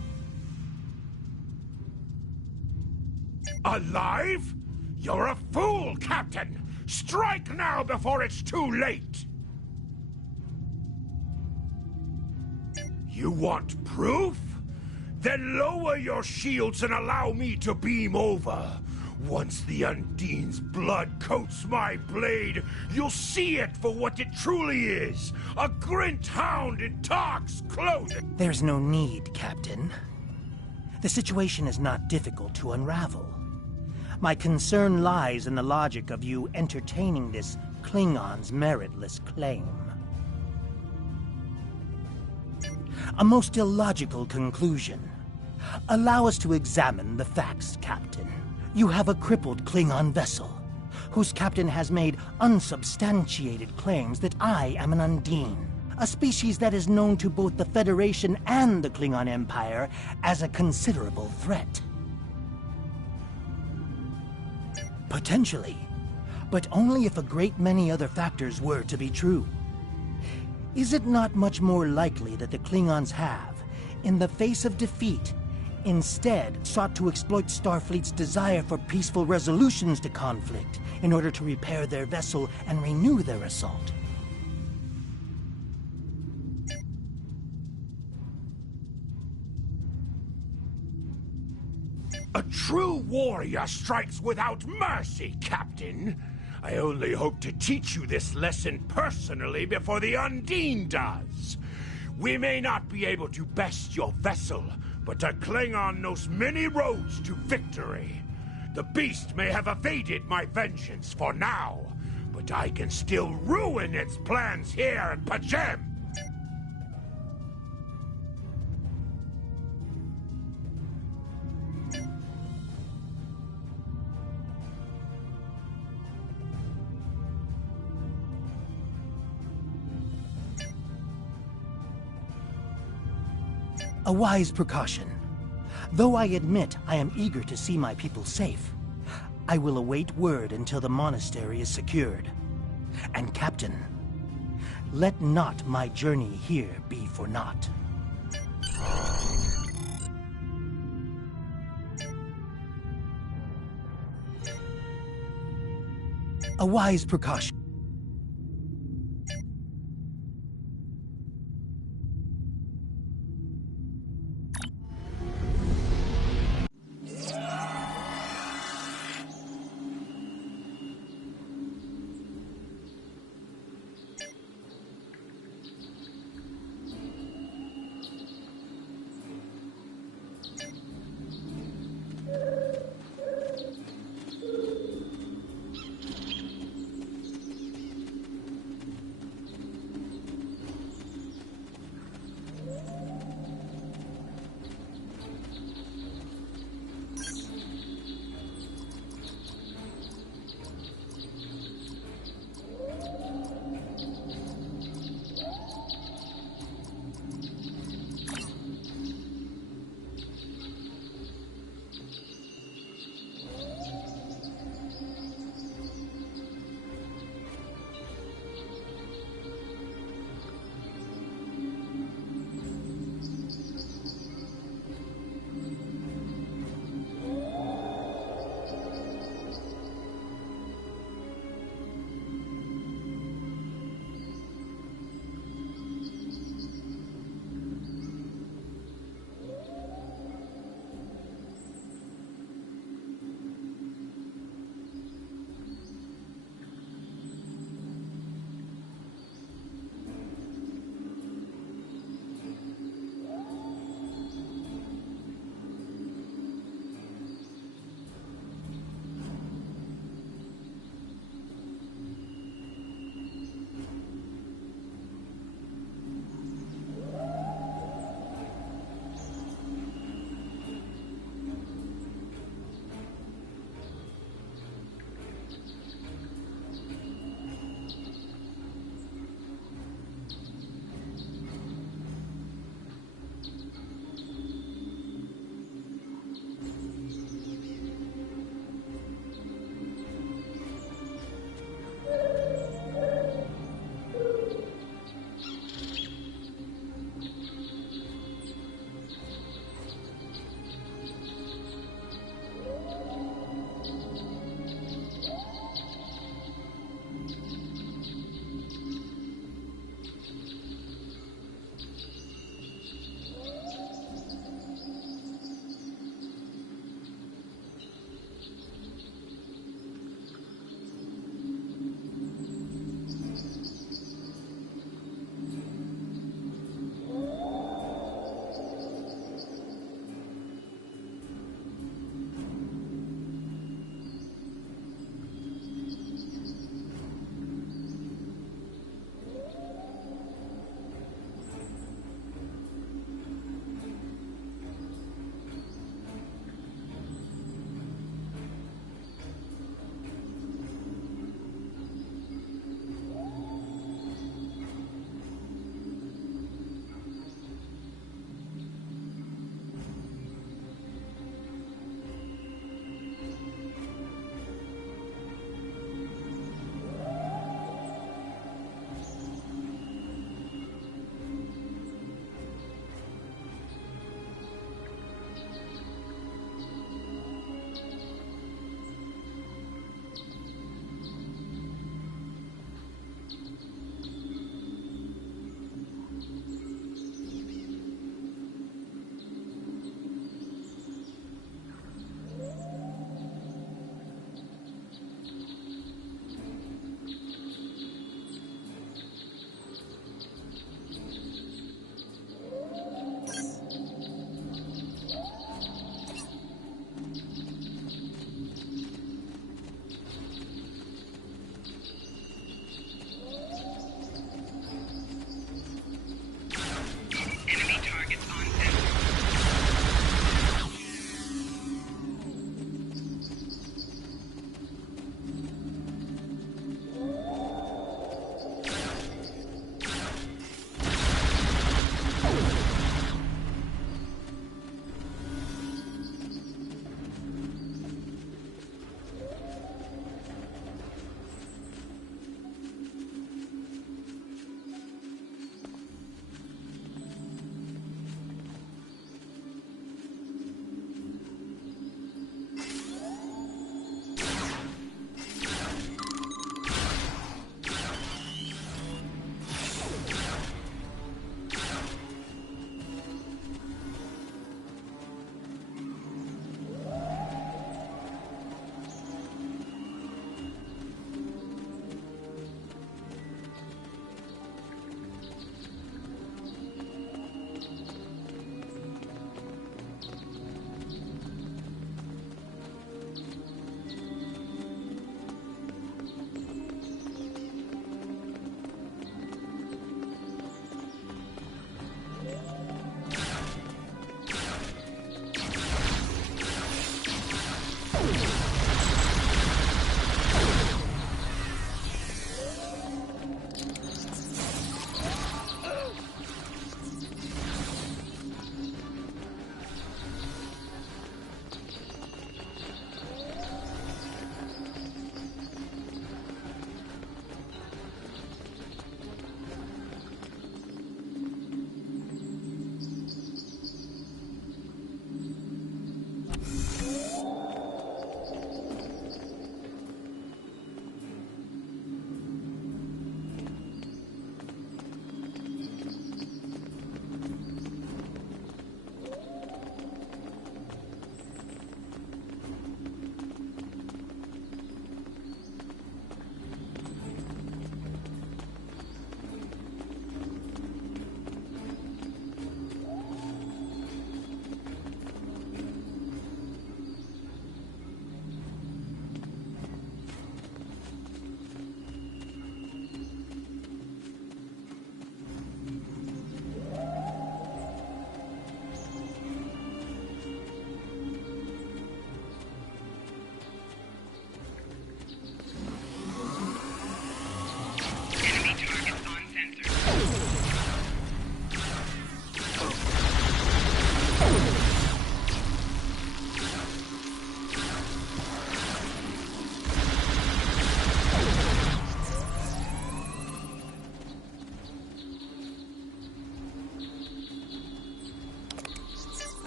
Alive? You're a fool, Captain! Strike now before it's too late! You want proof? Then lower your shields and allow me to beam over. Once the Undine's blood coats my blade, you'll see it for what it truly is. A Grint hound in Tark's clothing. There's no need, Captain. The situation is not difficult to unravel. My concern lies in the logic of you entertaining this Klingon's meritless claim. A most illogical conclusion. Allow us to examine the facts, Captain. You have a crippled Klingon vessel, whose captain has made unsubstantiated claims that I am an Undine, a species that is known to both the Federation and the Klingon Empire as a considerable threat. Potentially, but only if a great many other factors were to be true. Is it not much more likely that the Klingons have, in the face of defeat, instead sought to exploit Starfleet's desire for peaceful resolutions to conflict in order to repair their vessel and renew their assault? A true warrior strikes without mercy, Captain. I only hope to teach you this lesson personally before the Undine does. We may not be able to best your vessel, but a Klingon knows many roads to victory. The beast may have evaded my vengeance for now, but I can still ruin its plans here at Pajem. A wise precaution. Though I admit I am eager to see my people safe, I will await word until the monastery is secured. And Captain, let not my journey here be for naught. A wise precaution.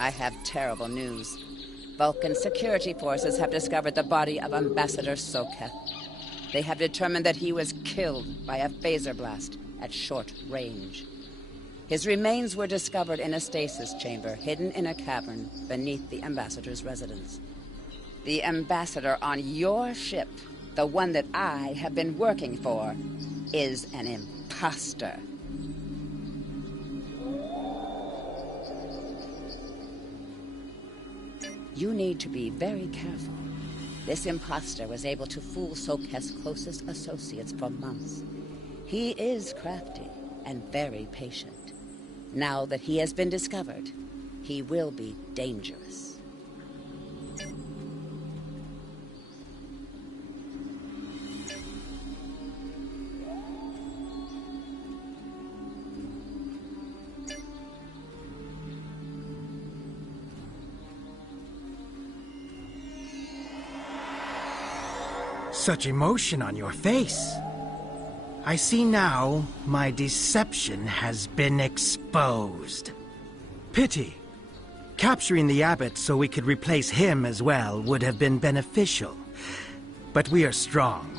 I have terrible news. Vulcan security forces have discovered the body of Ambassador Soketh. They have determined that he was killed by a phaser blast at short range. His remains were discovered in a stasis chamber hidden in a cavern beneath the Ambassador's residence. The Ambassador on your ship, the one that I have been working for, is an imposter. You need to be very careful. This imposter was able to fool Soketh's closest associates for months. He is crafty and very patient. Now that he has been discovered, he will be dangerous. Such emotion on your face. I see now my deception has been exposed. Pity. Capturing the abbot so we could replace him as well would have been beneficial. But we are strong.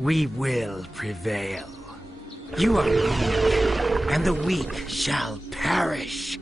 We will prevail. You are weak, and the weak shall perish.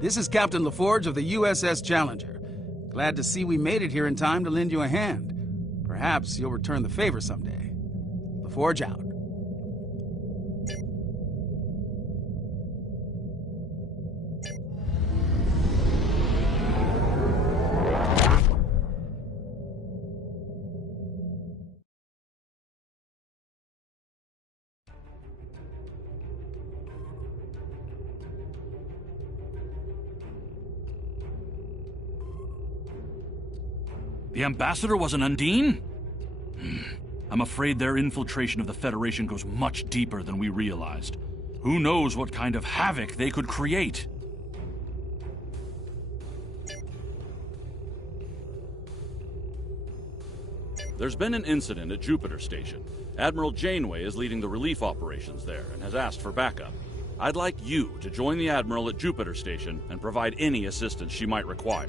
This is Captain LaForge of the USS Challenger. Glad to see we made it here in time to lend you a hand. Perhaps you'll return the favor someday. LaForge out. The Ambassador was an Undine? I'm afraid their infiltration of the Federation goes much deeper than we realized. Who knows what kind of havoc they could create? There's been an incident at Jupiter Station. Admiral Janeway is leading the relief operations there and has asked for backup. I'd like you to join the Admiral at Jupiter Station and provide any assistance she might require.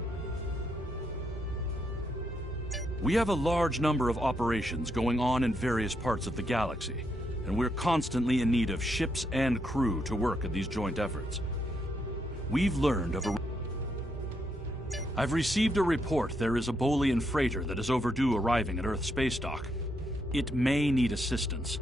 We have a large number of operations going on in various parts of the galaxy, and we're constantly in need of ships and crew to work in these joint efforts. We've learned of I've received a report there is a Bolian freighter that is overdue arriving at Earth space dock. It may need assistance.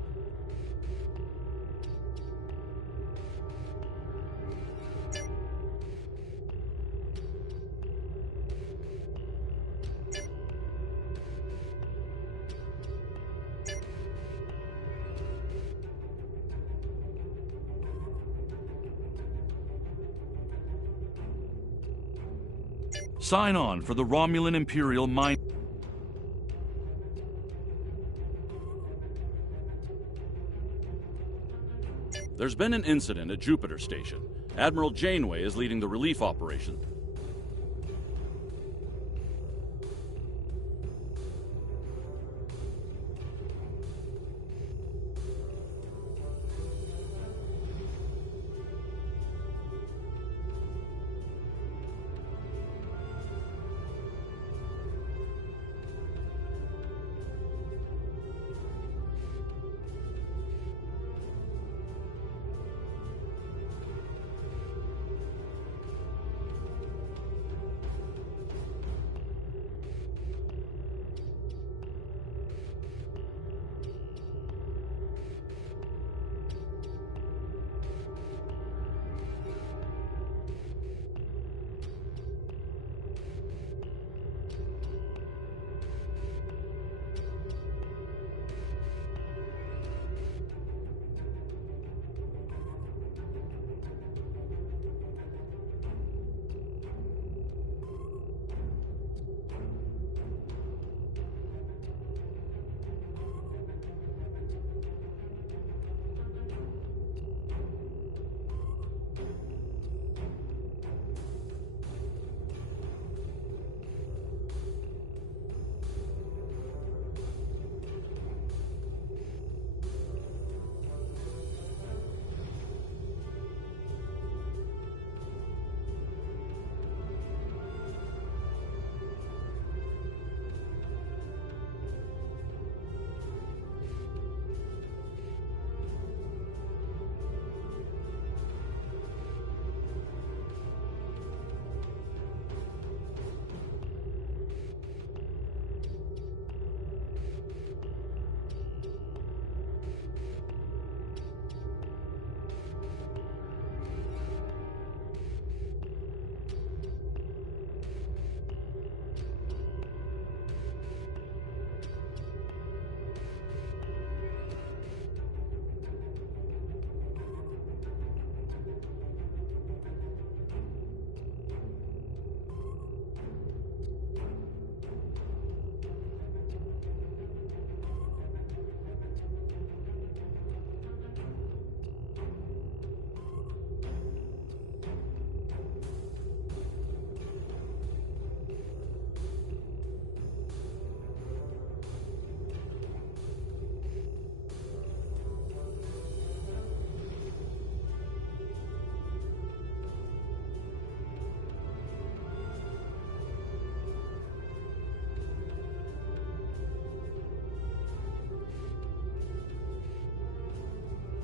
Sign on for the Romulan Imperial Mine. There's been an incident at Jupiter Station. Admiral Janeway is leading the relief operation.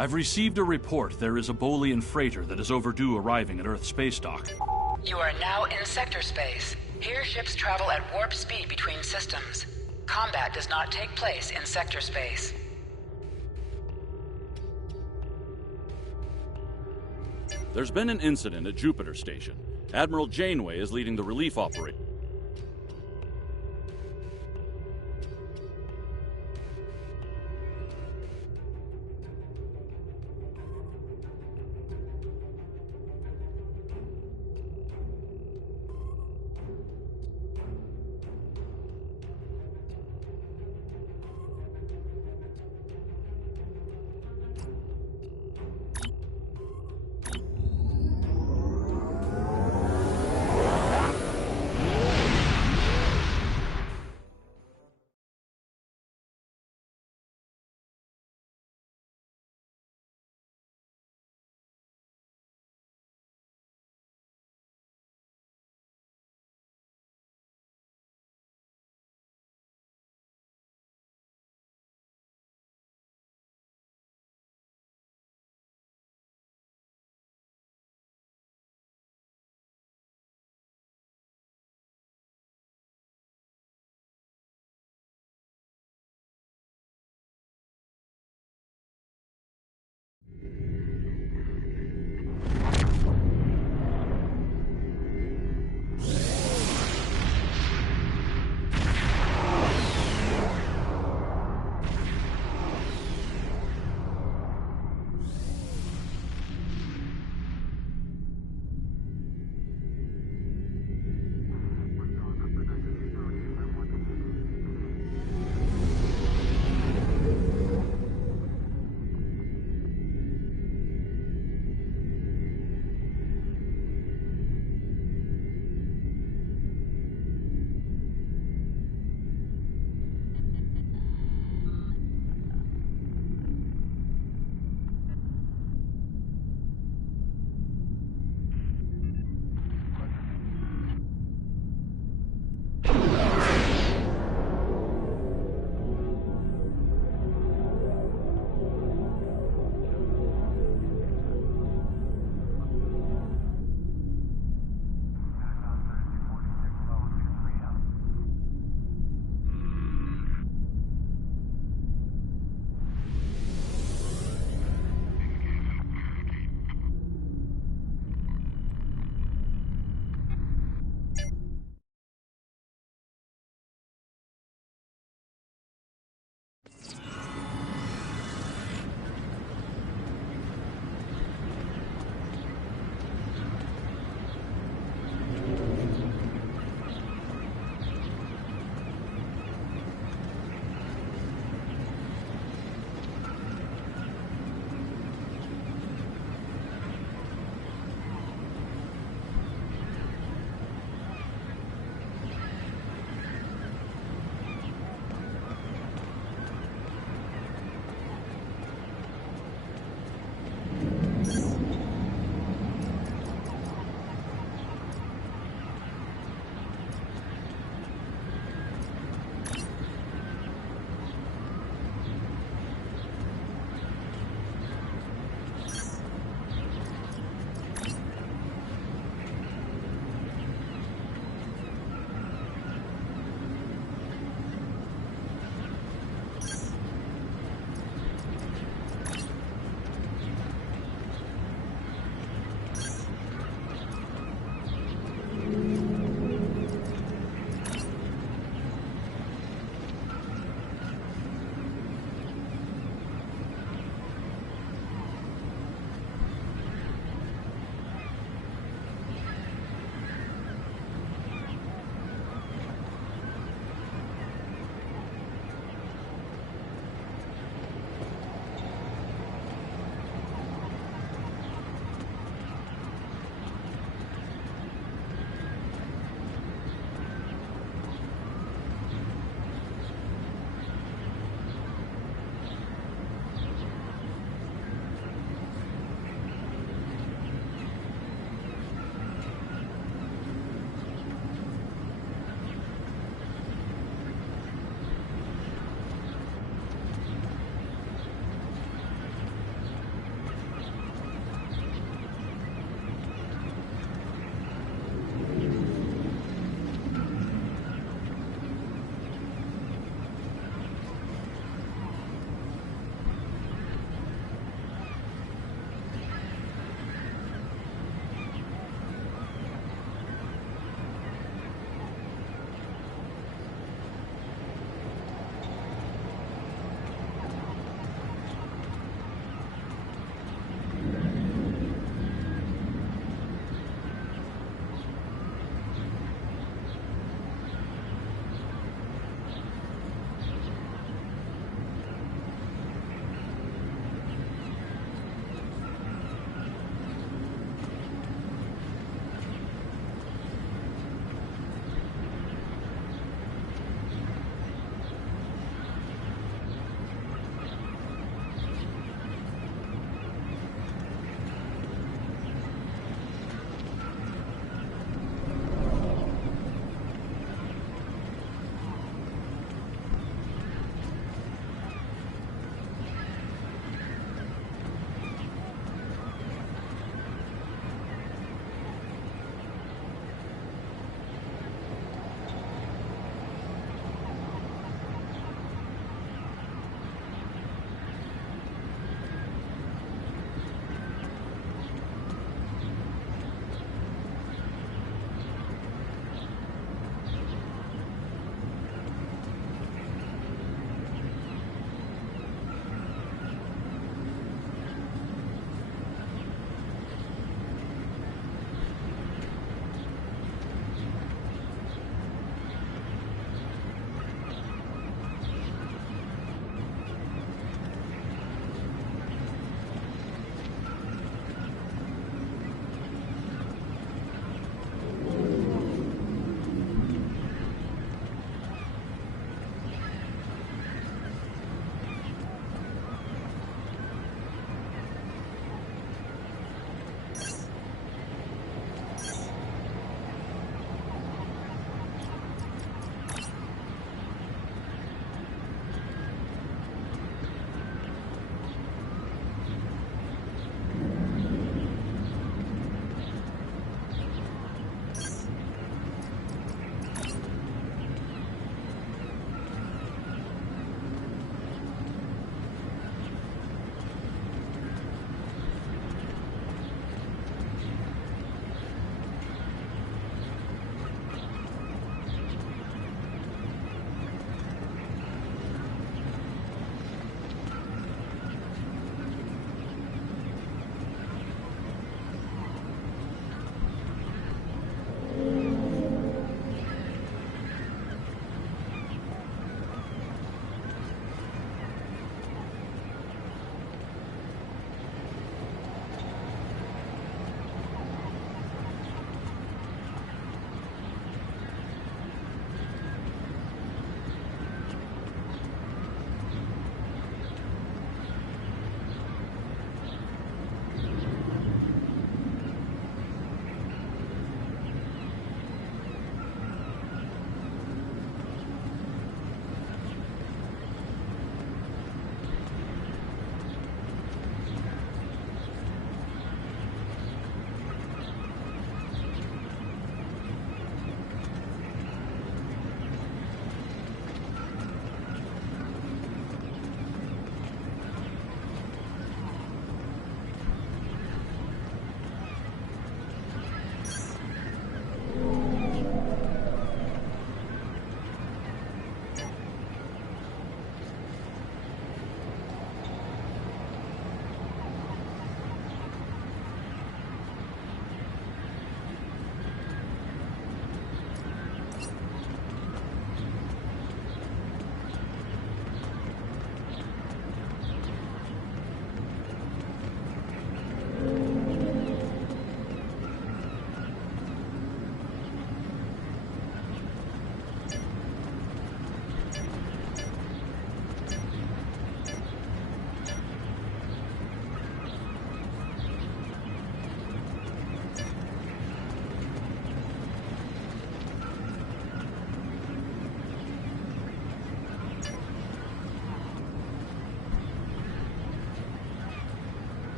I've received a report there is a Bolian freighter that is overdue arriving at Earth space dock. You are now in sector space. Here ships travel at warp speed between systems. Combat does not take place in sector space. There's been an incident at Jupiter Station. Admiral Janeway is leading the relief operation.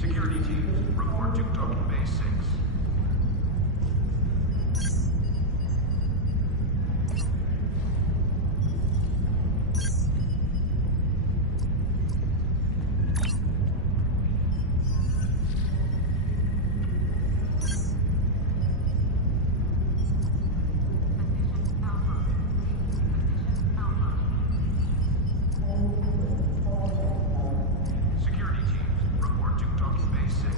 Security teams, report to Docking Bay 6. Security teams, report to Docking Bay 6.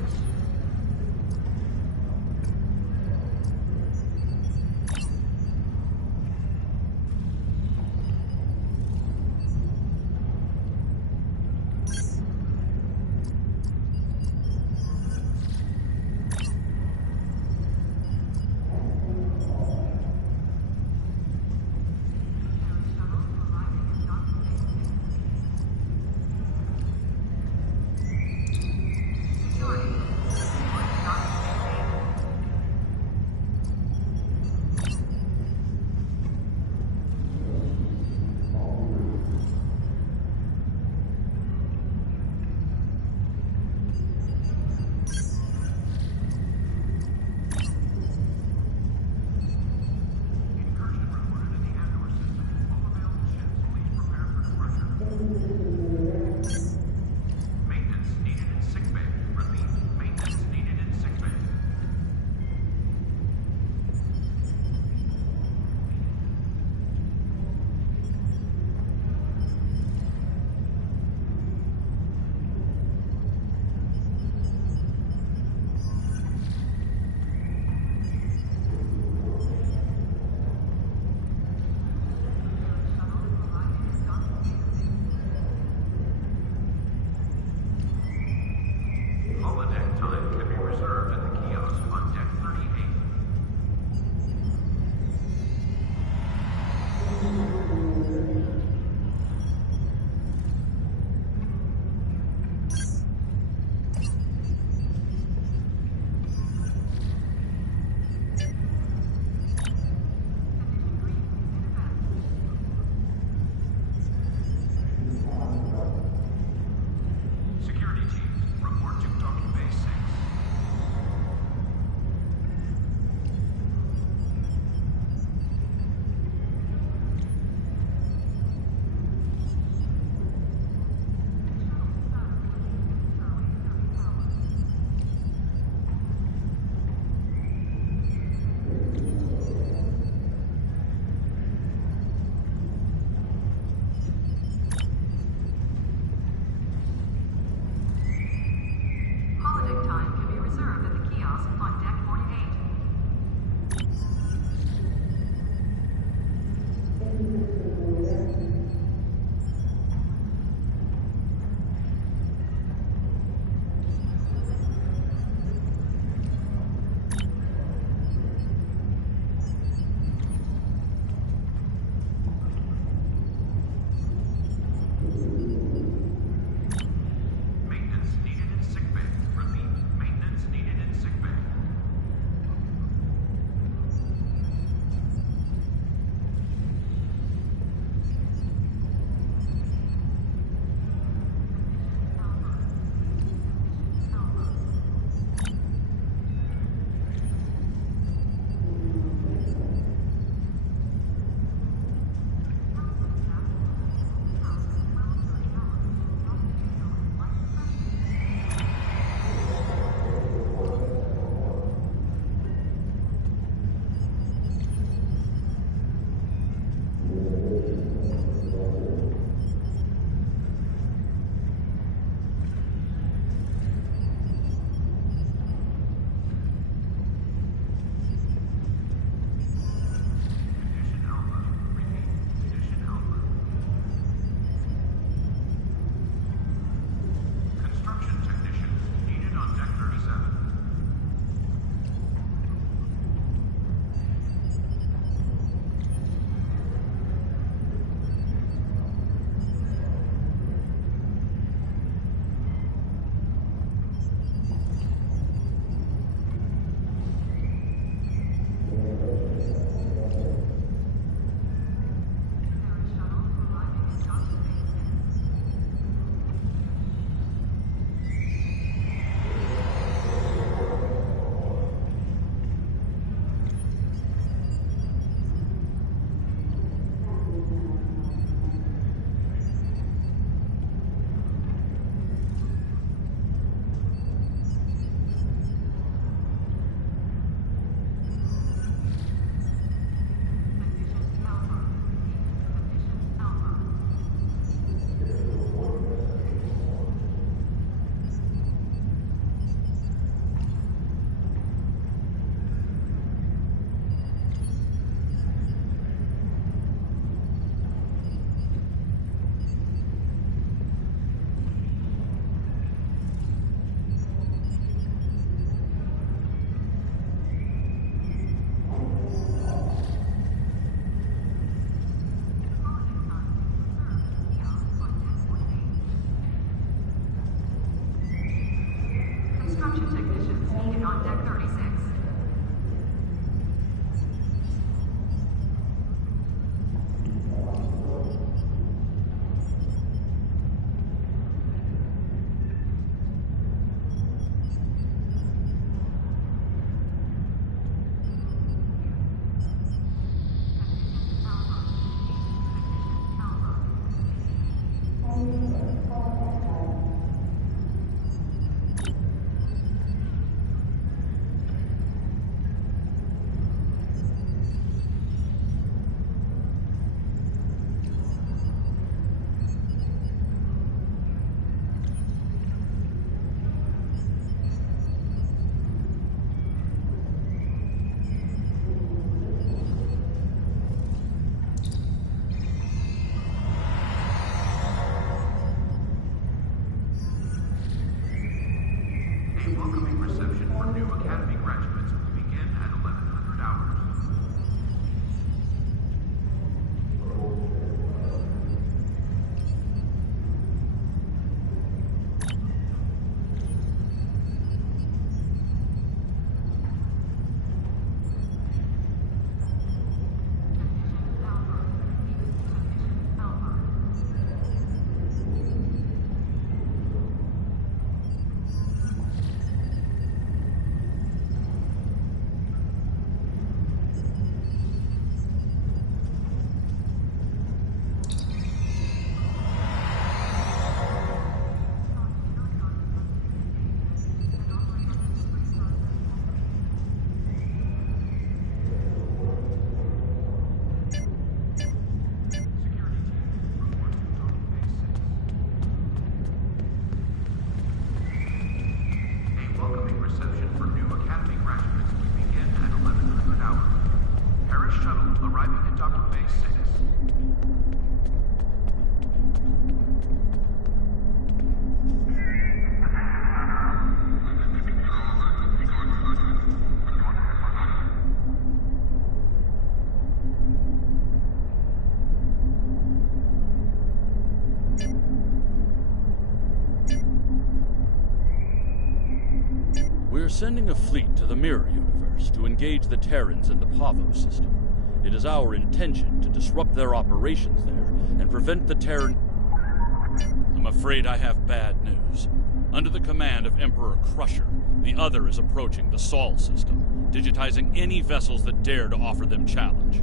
Construction technicians needed on deck 36. Welcoming reception for new Academy graduates will begin at 1100 hours. Welcoming reception for new Academy graduates will begin at 1100 hours. Paris shuttle arriving at Docking Bay 6. We're sending a fleet to the Mirror Universe to engage the Terrans in the Pavo system. It is our intention to disrupt their operations there and prevent the Terran... I'm afraid I have bad news. Under the command of Emperor Crusher, the other is approaching the Sol system, digitizing any vessels that dare to offer them challenge.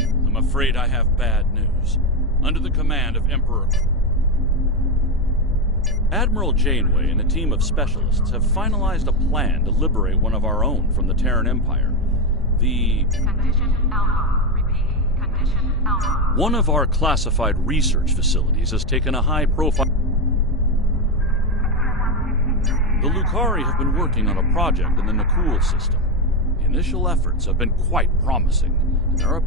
I'm afraid I have bad news. Under the command of Emperor... Admiral Janeway and a team of specialists have finalized a plan to liberate one of our own from the Terran Empire. Condition Alpha. Repeat. Condition Alpha. One of our classified research facilities has taken a high-profile... The Lucari have been working on a project in the Nakul system. The initial efforts have been quite promising, and there are...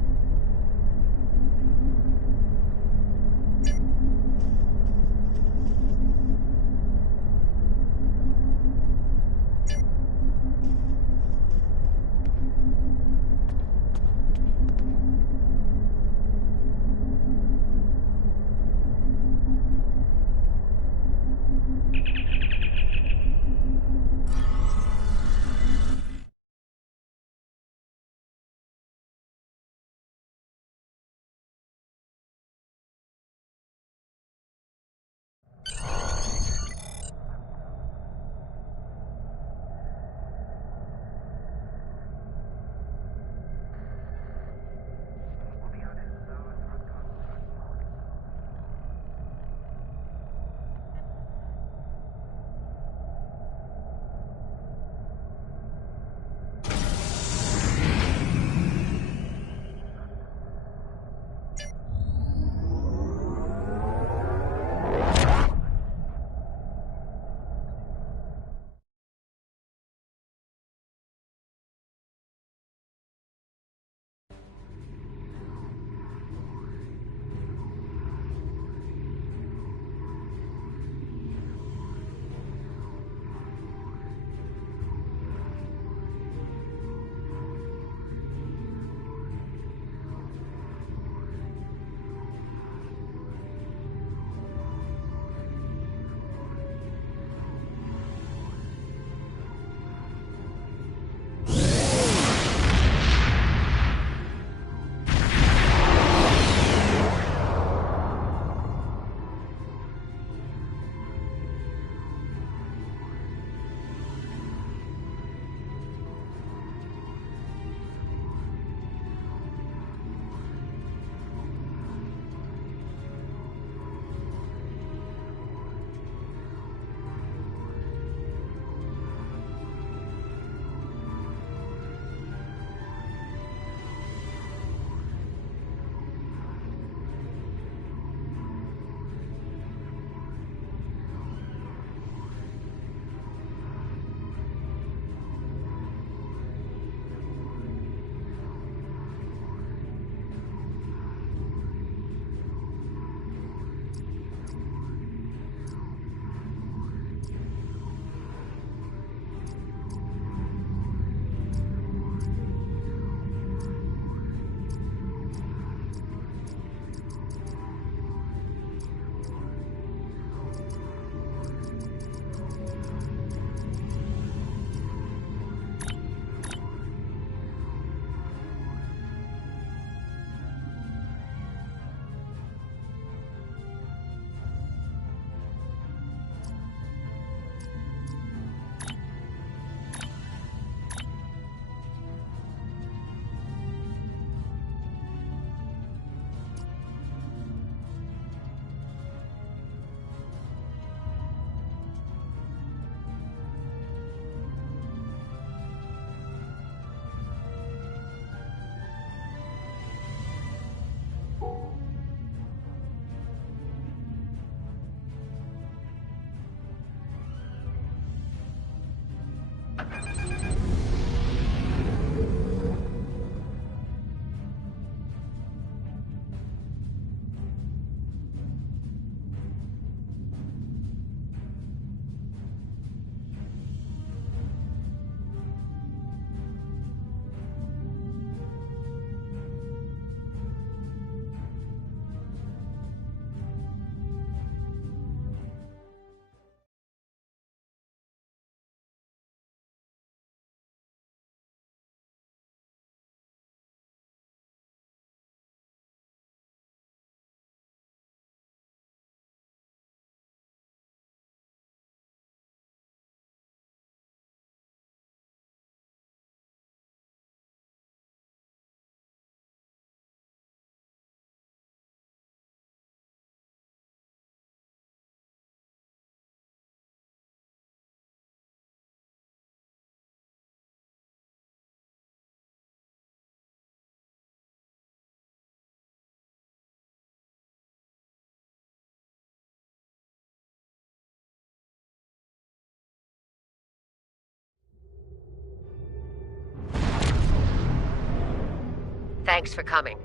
Thanks for coming.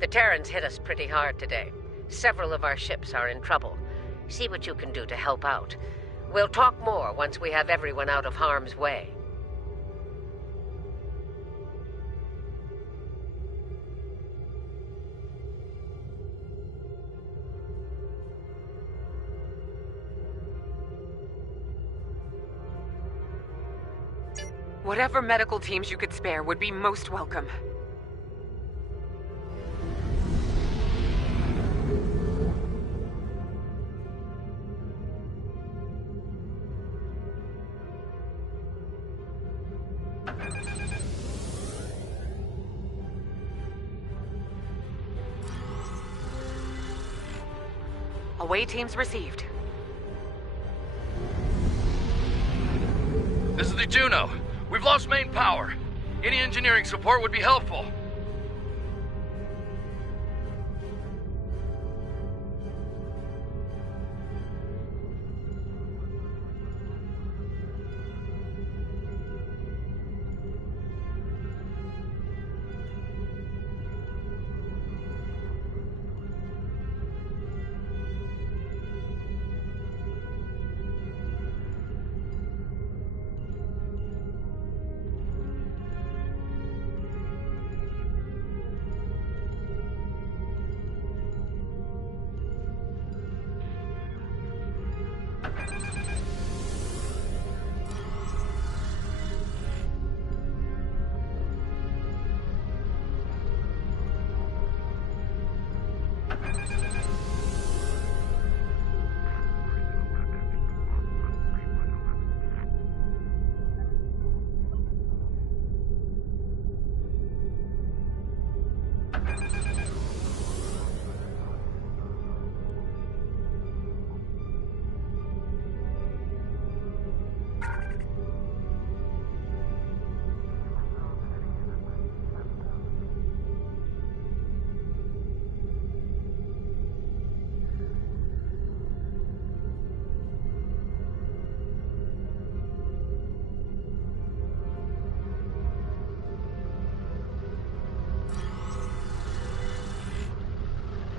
The Terrans hit us pretty hard today. Several of our ships are in trouble. See what you can do to help out. We'll talk more once we have everyone out of harm's way. Whatever medical teams you could spare would be most welcome. Away teams received. This is the Juno. We've lost main power. Any engineering support would be helpful.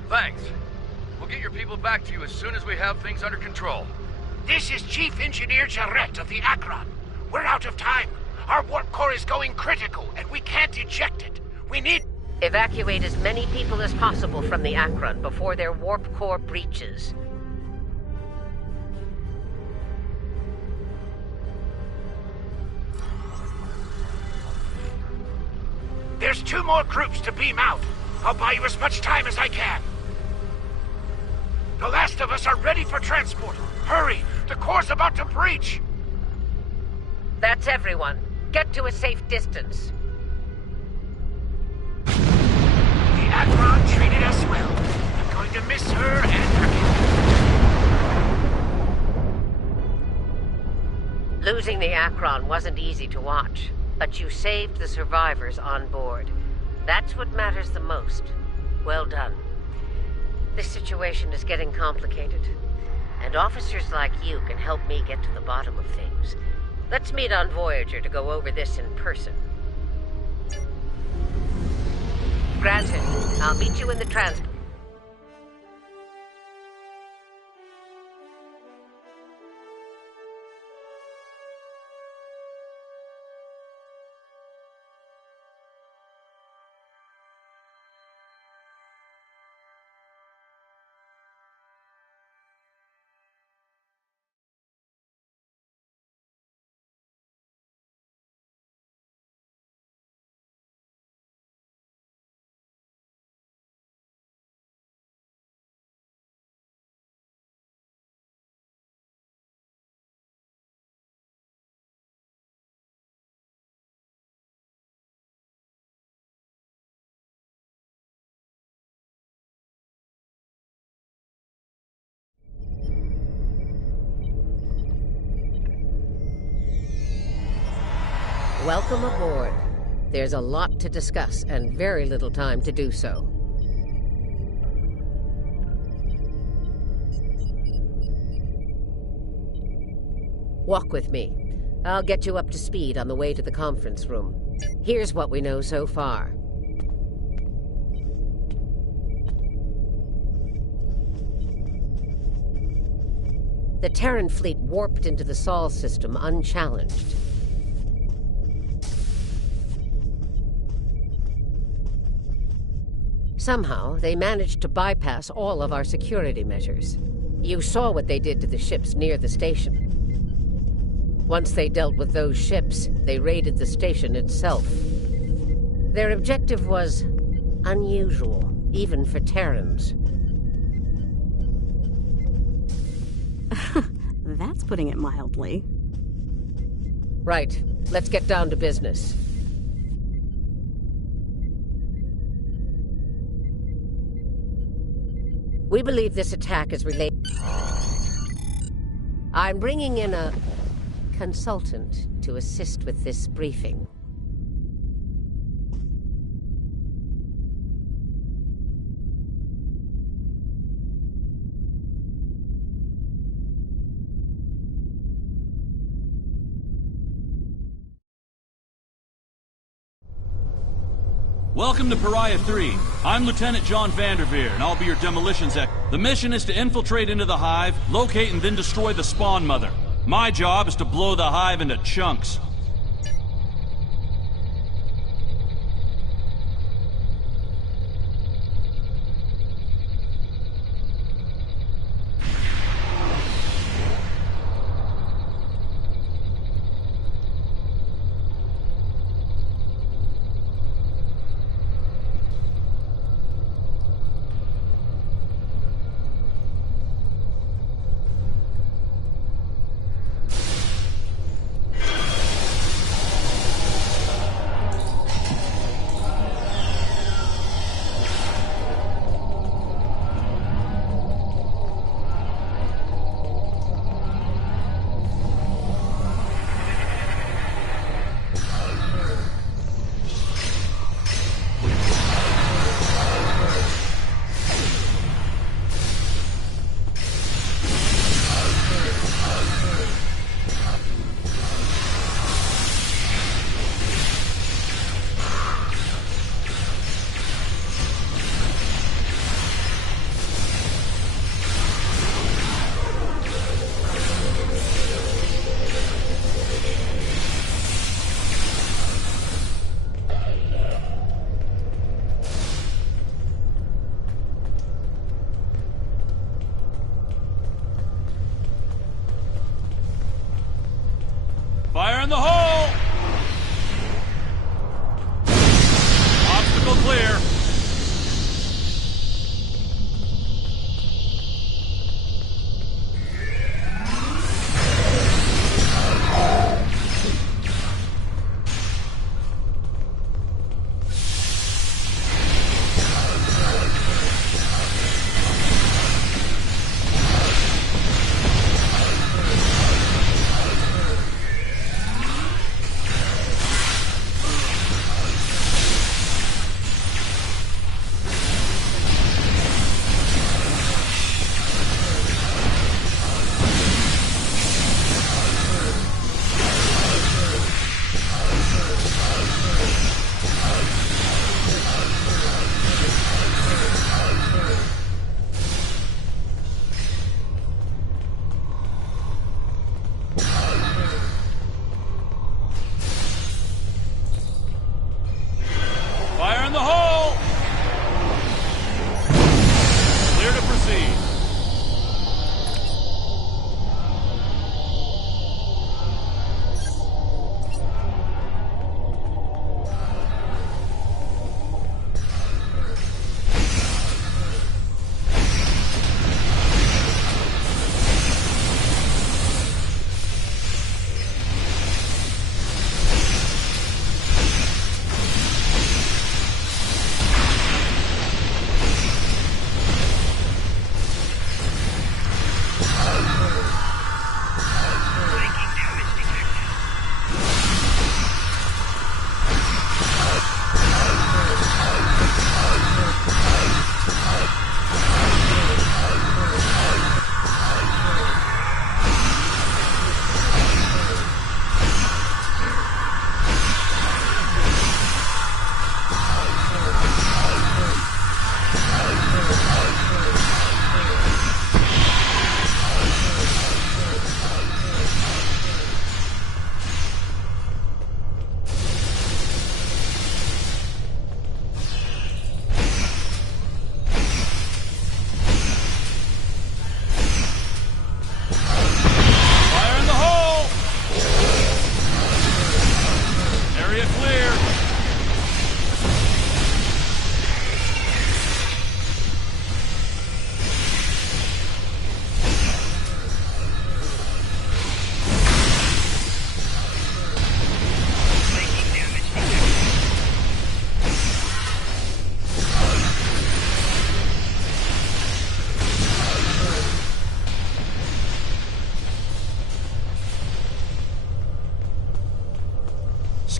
Thanks. We'll get your people back to you as soon as we have things under control. This is Chief Engineer Jarrett of the Akron. We're out of time. Our warp core is going critical, and we can't eject it. We need... Evacuate as many people as possible from the Akron before their warp core breaches. There's 2 more groups to beam out. I'll buy you as much time as I can. The last of us are ready for transport. Hurry! The core's about to breach! That's everyone. Get to a safe distance. The Akron treated us well. I'm going to miss her and her kid. Losing the Akron wasn't easy to watch, but you saved the survivors on board. That's what matters the most. Well done. This situation is getting complicated, and officers like you can help me get to the bottom of things. Let's meet on Voyager to go over this in person. Granted. I'll meet you in the transport. Welcome aboard. There's a lot to discuss and very little time to do so. Walk with me. I'll get you up to speed on the way to the conference room. Here's what we know so far. The Terran fleet warped into the Sol system unchallenged. Somehow, they managed to bypass all of our security measures. You saw what they did to the ships near the station. Once they dealt with those ships, they raided the station itself. Their objective was unusual, even for Terrans. That's putting it mildly. Right. Let's get down to business. We believe this attack is related. I'm bringing in a consultant to assist with this briefing. Welcome to Pariah 3. I'm Lieutenant John Vanderveer, and I'll be your demolitions expert. The mission is to infiltrate into the hive, locate and then destroy the spawn mother. My job is to blow the hive into chunks. Fire in the hole! Obstacle clear.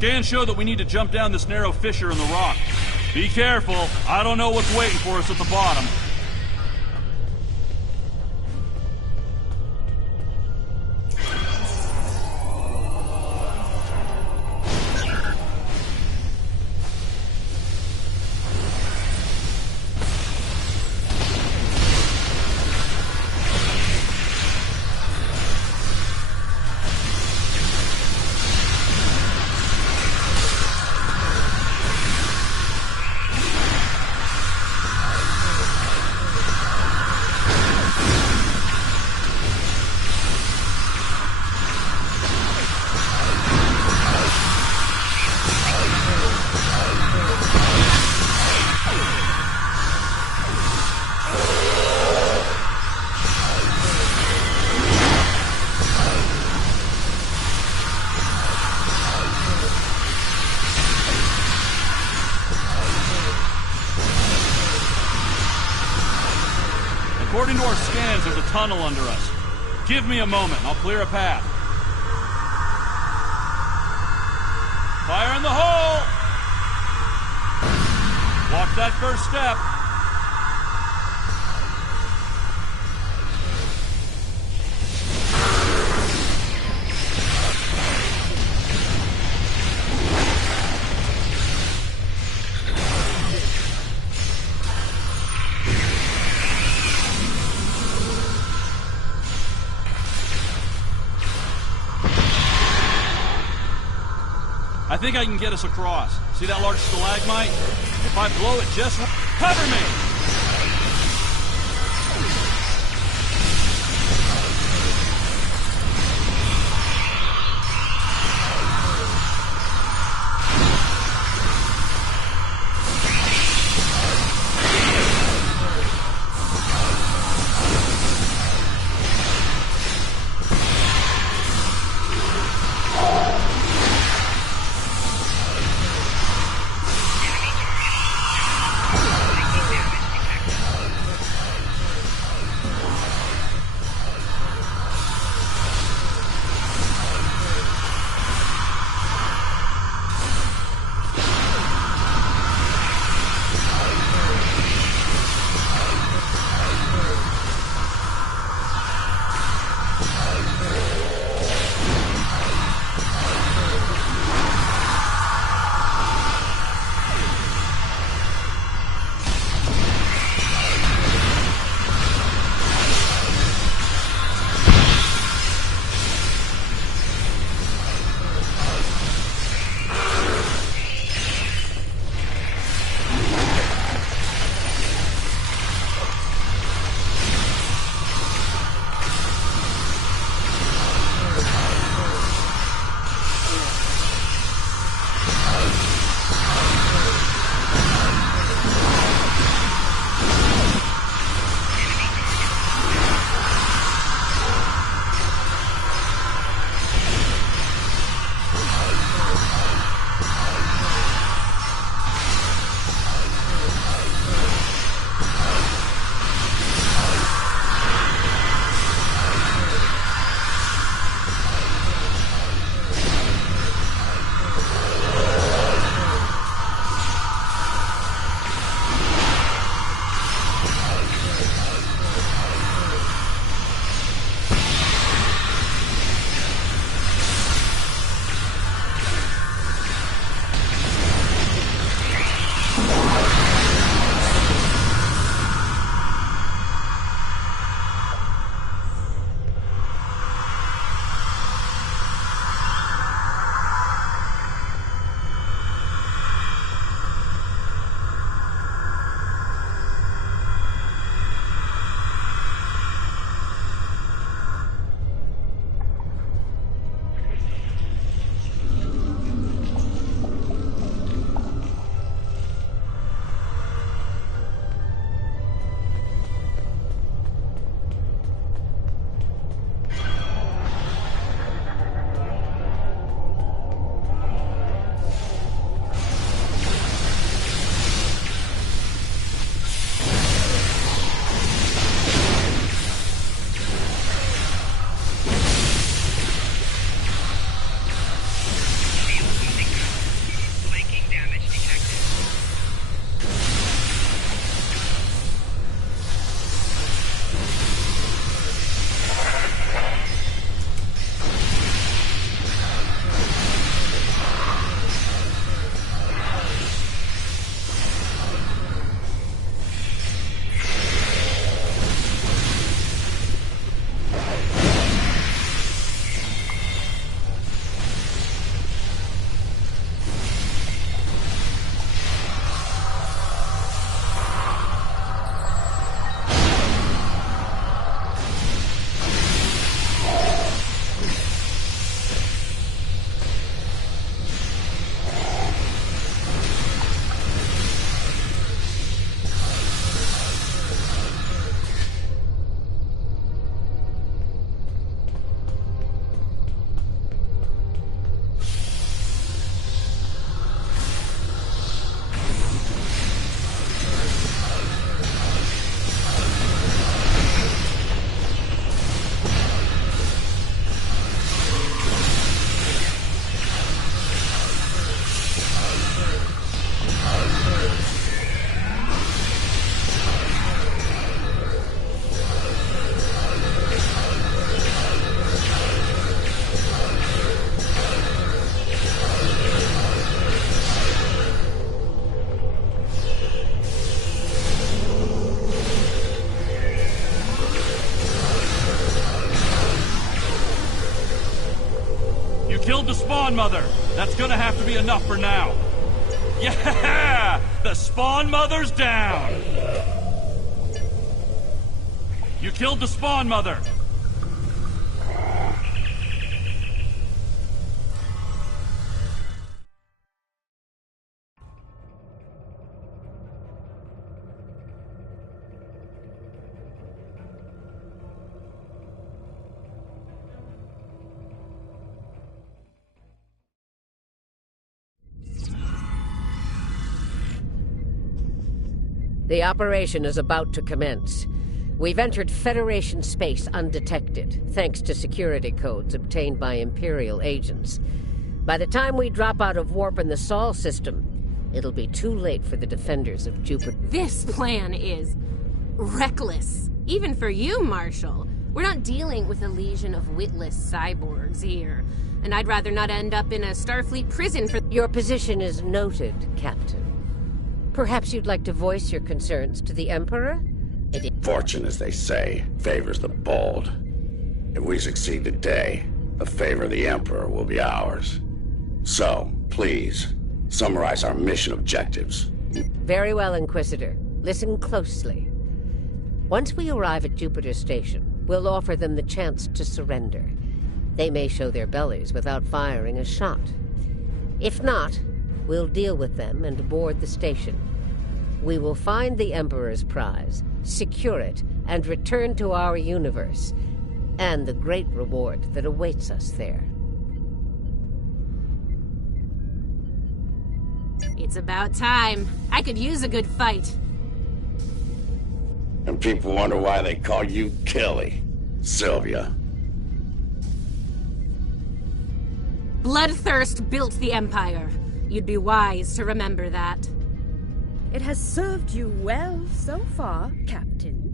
Scans show that we need to jump down this narrow fissure in the rock. Be careful. I don't know what's waiting for us at the bottom. According to our scans, there's a tunnel under us. Give me a moment, and I'll clear a path. Fire in the hole! Walk that first step. I think I can get us across. See that large stalagmite? If I blow it just... Cover me! killed the Spawn Mother. That's gonna have to be enough for now. Yeah! The Spawn Mother's down! You killed the Spawn Mother. The operation is about to commence. We've entered Federation space undetected, thanks to security codes obtained by Imperial agents. By the time we drop out of warp in the Sol system, it'll be too late for the defenders of Jupiter. This plan is reckless. Even for you, Marshal. We're not dealing with a legion of witless cyborgs here. And I'd rather not end up in a Starfleet prison for... Your position is noted, Captain. Perhaps you'd like to voice your concerns to the Emperor? Fortune, as they say, favors the bold. If we succeed today, the favor of the Emperor will be ours. So, please, summarize our mission objectives. Very well, Inquisitor. Listen closely. Once we arrive at Jupiter Station, we'll offer them the chance to surrender. They may show their bellies without firing a shot. If not, we'll deal with them and board the station. We will find the Emperor's prize, secure it, and return to our universe, and the great reward that awaits us there. It's about time. I could use a good fight. And people wonder why they call you Kelly, Sylvia. Bloodthirst built the Empire. You'd be wise to remember that. It has served you well so far, Captain.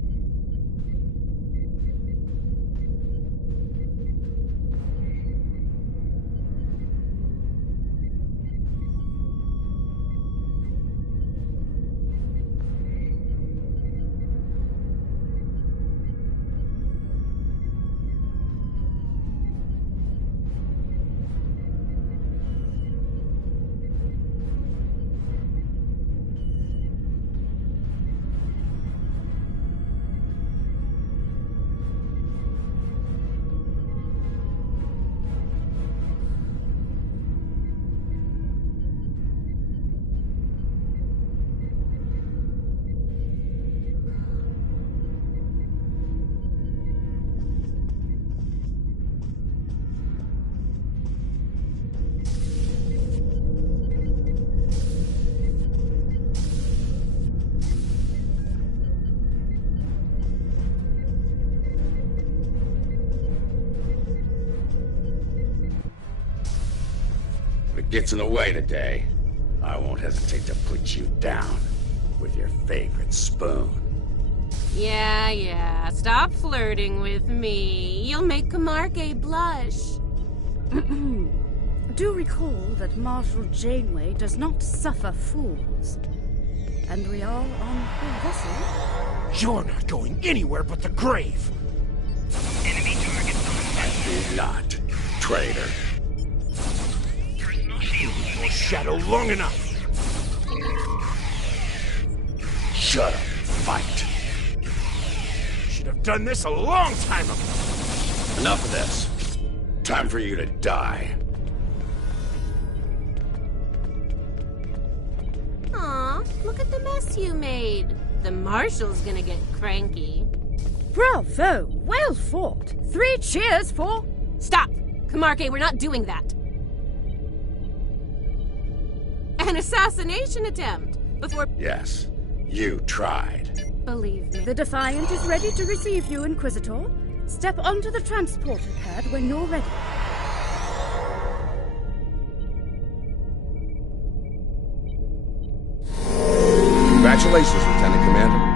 If it gets in the way today, I won't hesitate to put you down with your favorite spoon. Yeah. Stop flirting with me. You'll make Camargue blush. Do recall that Marshal Janeway does not suffer fools. And we are on her vessel. You're not going anywhere but the grave. Enemy targets on I do not, traitor. Your shadow long enough. Shut up, fight. Should have done this a long time ago. Enough of this. Time for you to die. Aw, look at the mess you made. The Marshal's gonna get cranky. Bravo! Well fought! 3 cheers for... Stop! Camargue, we're not doing that. An assassination attempt before... Yes, you tried. Believe me. The Defiant is ready to receive you, Inquisitor. Step onto the transporter pad when you're ready. Congratulations, Lieutenant Commander.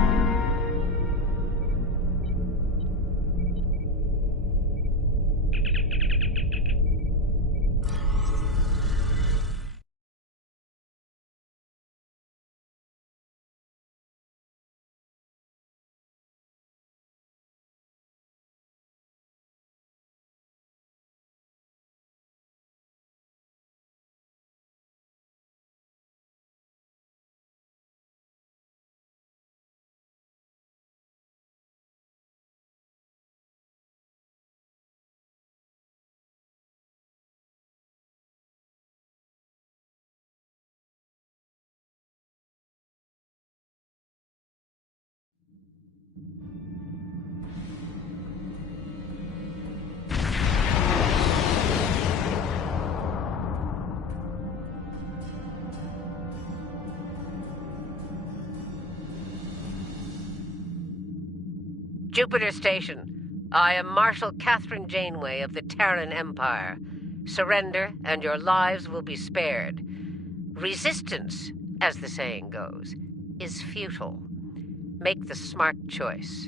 Jupiter Station. I am Marshal Catherine Janeway of the Terran Empire. Surrender, and your lives will be spared. Resistance, as the saying goes, is futile. Make the smart choice.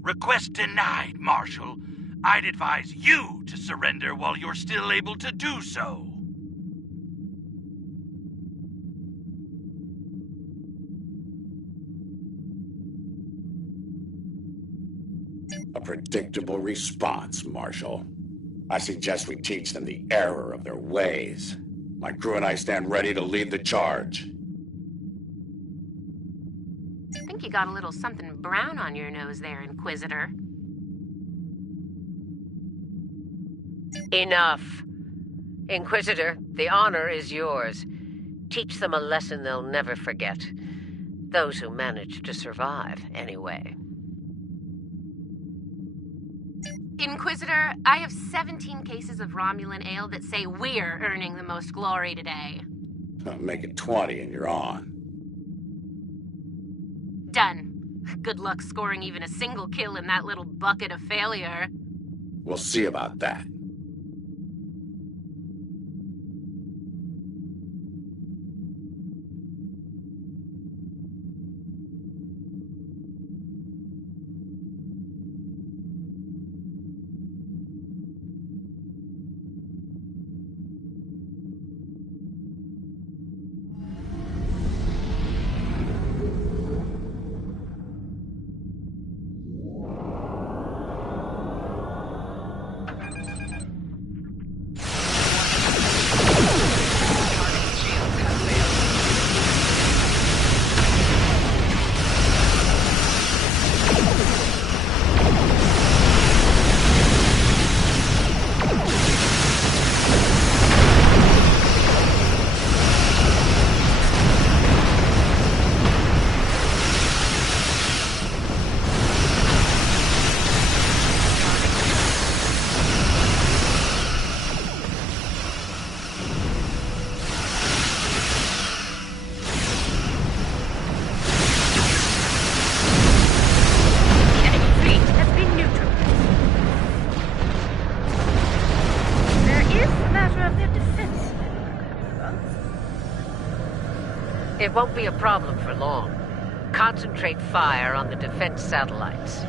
Request denied, Marshal. I'd advise you to surrender while you're still able to do so. A predictable response, Marshal. I suggest we teach them the error of their ways. My crew and I stand ready to lead the charge. I think you got a little something brown on your nose there, Inquisitor. Enough. Inquisitor, the honor is yours. Teach them a lesson they'll never forget. Those who manage to survive, anyway. Inquisitor, I have 17 cases of Romulan ale that say we're earning the most glory today. Make it 20 and you're on. Done. Good luck scoring even a single kill in that little bucket of failure. We'll see about that. It won't be a problem for long. Concentrate fire on the defense satellites.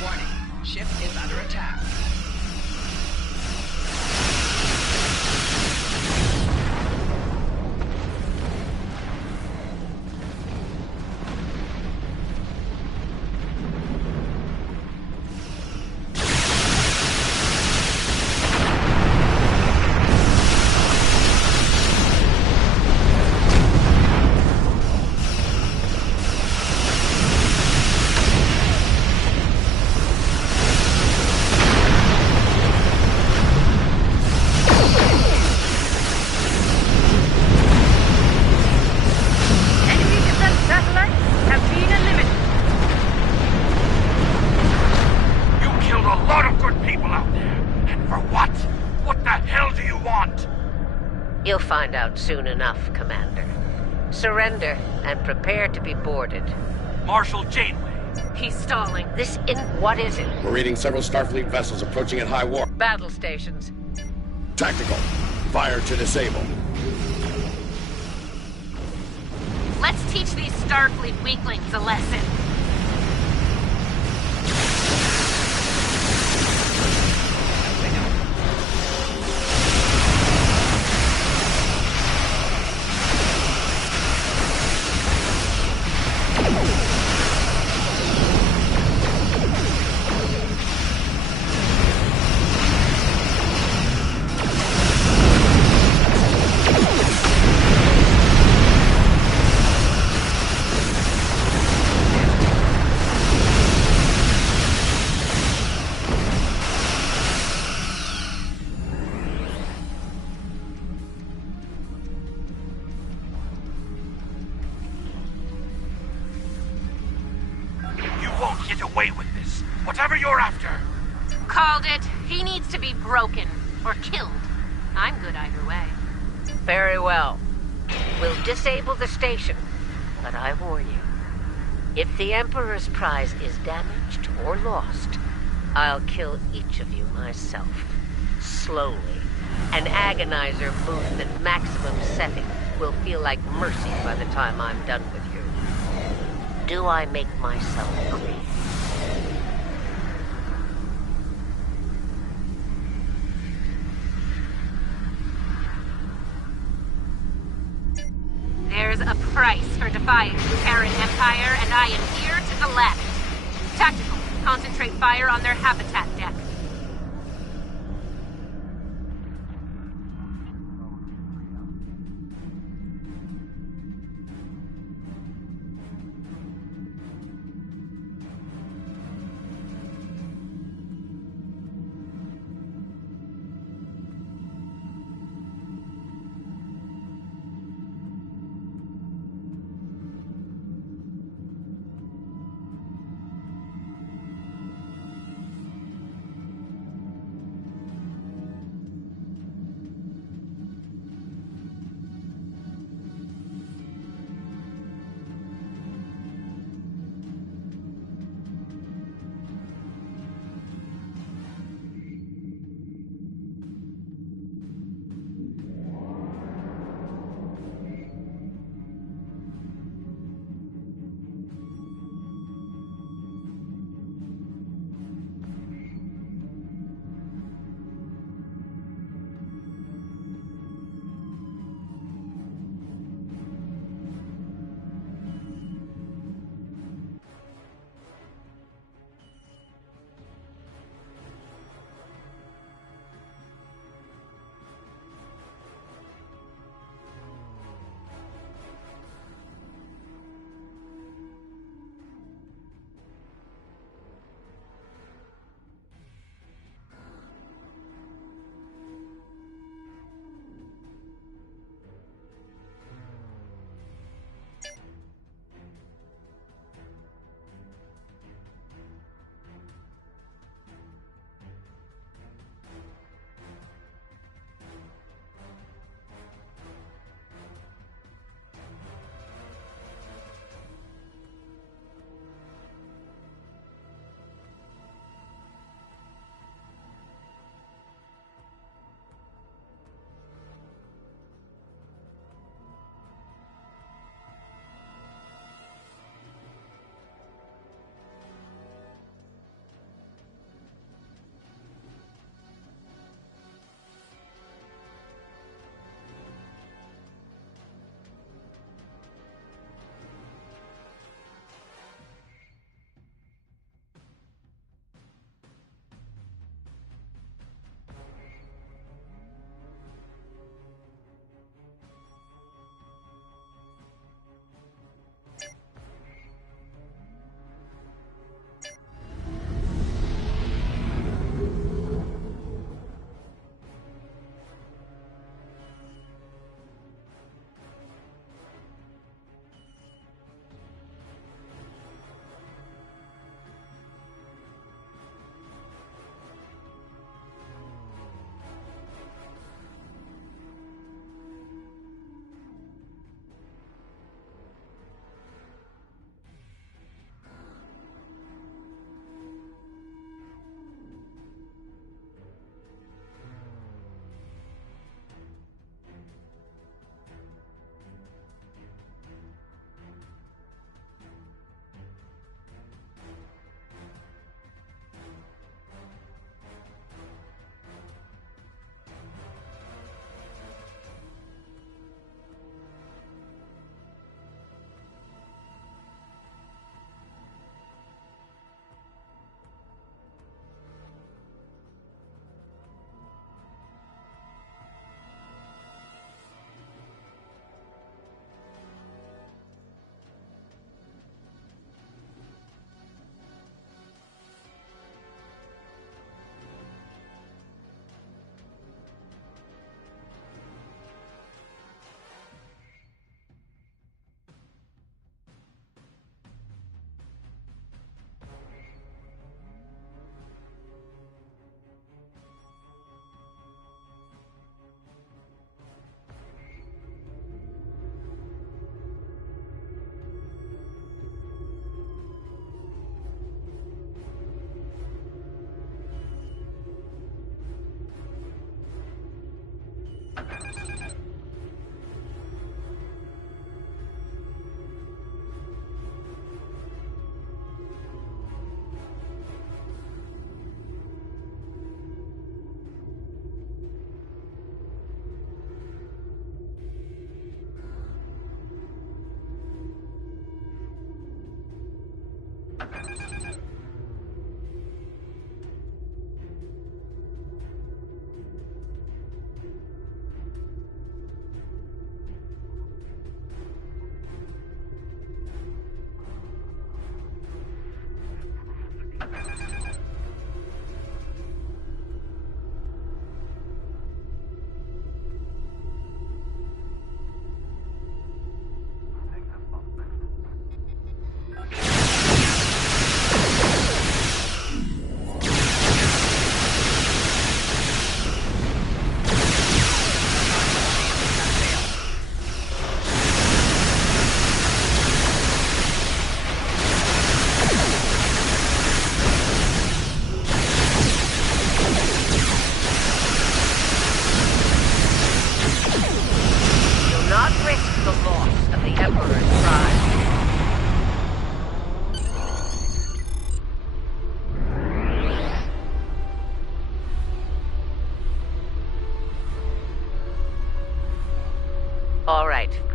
Warning, ship is under attack. You'll find out soon enough, Commander. Surrender and prepare to be boarded. Marshal Janeway. He's stalling. What is it? We're reading several Starfleet vessels approaching at high warp. Battle stations. Tactical. Fire to disable. Let's teach these Starfleet weaklings a lesson. whatever you're after. Called it. He needs to be broken. Or killed. I'm good either way. Very well. We'll disable the station. But I warn you, if the Emperor's prize is damaged or lost, I'll kill each of you myself. Slowly. An agonizer boost at maximum setting will feel like mercy by the time I'm done with you. Do I make myself clear? There's a price for defying the Terran Empire, and I am here to the left. Tactical. Concentrate fire on their habitat deck.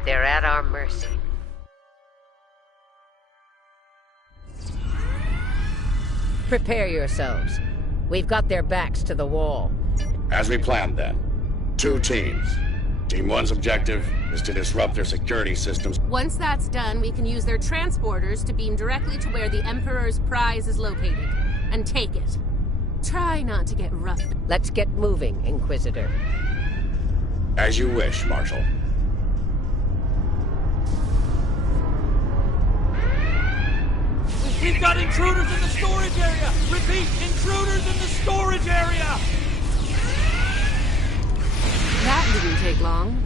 They're at our mercy. Prepare yourselves. We've got their backs to the wall. As we planned then. 2 teams. Team 1's objective is to disrupt their security systems. Once that's done, we can use their transporters to beam directly to where the Emperor's prize is located, and take it. Try not to get rough. Let's get moving, Inquisitor. As you wish, Marshal. We've got intruders in the storage area! Repeat, intruders in the storage area! That didn't take long.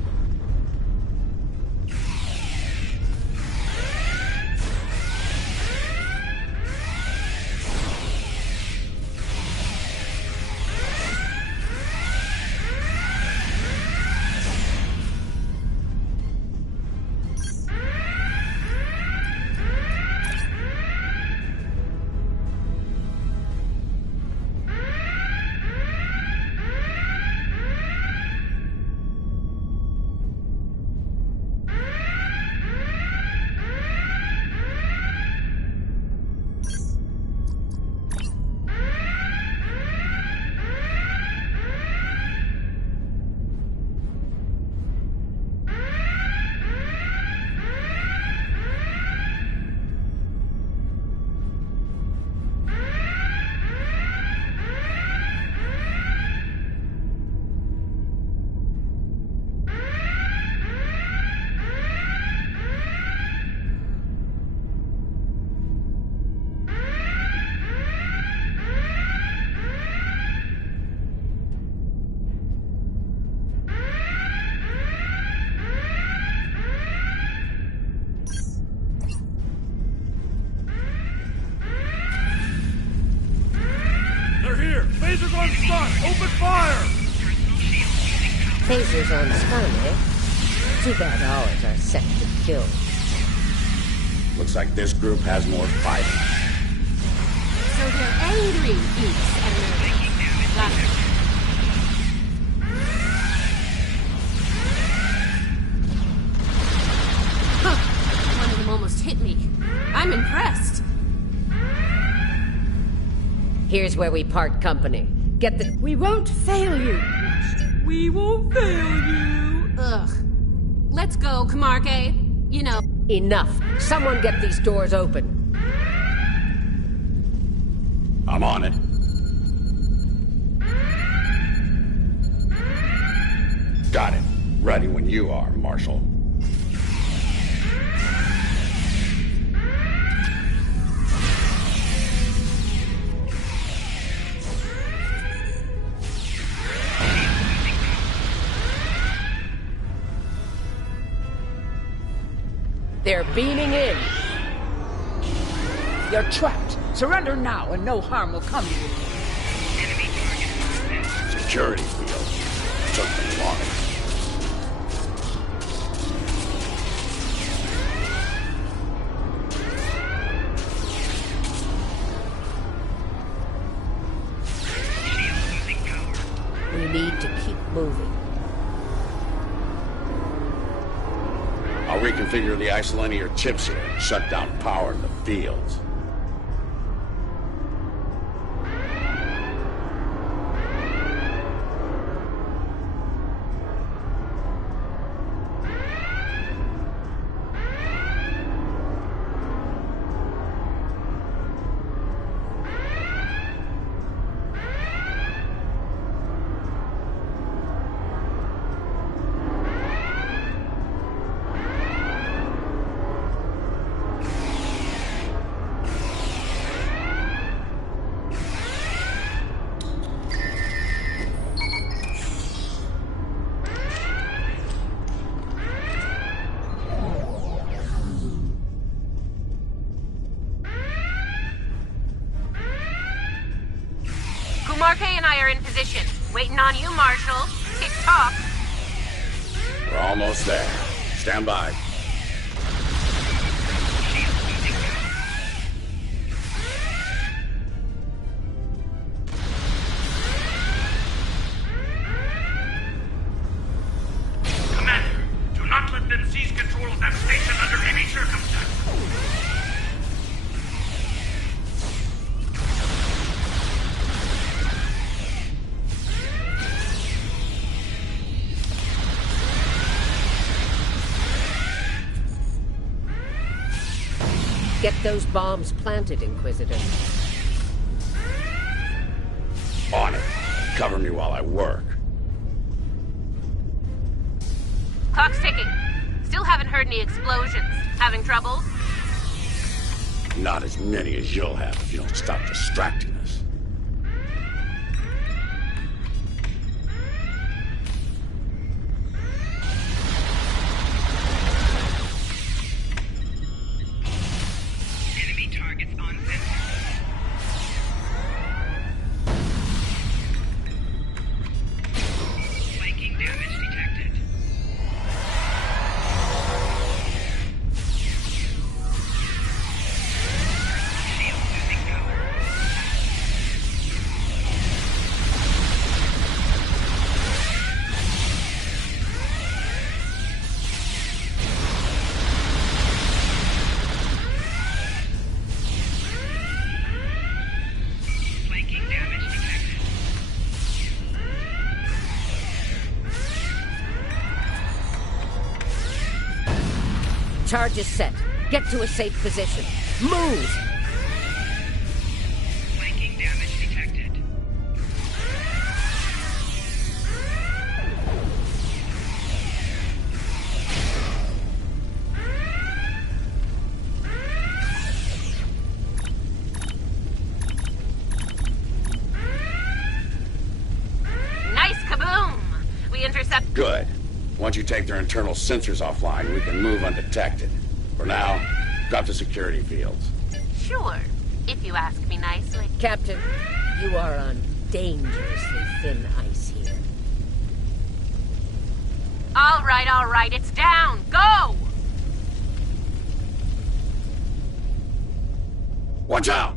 Phasers on stun! Open fire! Phasers on stun, eh? Too bad ours are set to kill. Looks like this group has more fighting. So they're angry, Eats, and they're... Got it. Huh. One of them almost hit me. I'm impressed. Here's where we part company. Get the... We won't fail you. We won't fail you. Ugh. Let's go, Camarque. You know... Enough. Someone get these doors open. I'm on it. Got it. Ready when you are, Marshal. They're beaming in. You're trapped. Surrender now and no harm will come to you. Security field. Took them long. We need to keep moving. I'll reconfigure the isolinear chips here and shut down power in the fields. Marque and I are in position. Waiting on you, Marshal. Tick-tock. We're almost there. Stand by. Commander, do not let them seize control Get those bombs planted, Inquisitor. On it. Cover me while I work. Clock's ticking. Still haven't heard any explosions. Having trouble? Not as many as you'll have if you don't stop distracting us. Enemy targets on sensor. Flanking damage detected. Shield losing power. Flanking damage detected. Charge is set. Get to a safe position. Move! Flanking damage detected. Nice kaboom! We intercept. Good. Once you take their internal sensors offline, we can move undetected. For now, drop to security fields. Sure, if you ask me nicely. Captain, you are on dangerously thin ice here. All right, it's down. Go! Watch out!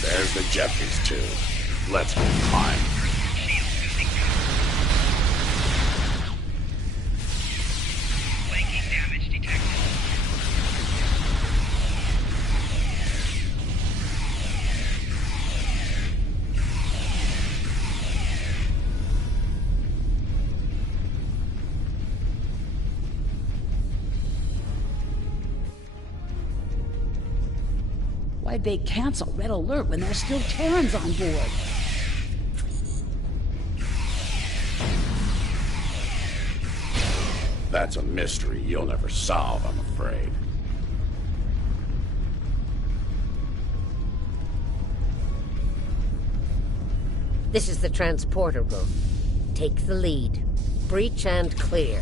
There's the Jeffries tube. Let's get time. Flanking damage detected. Why'd they cancel Red Alert when there's still Terrans on board? That's a mystery you'll never solve, I'm afraid. This is the transporter room. Take the lead. Breach and clear.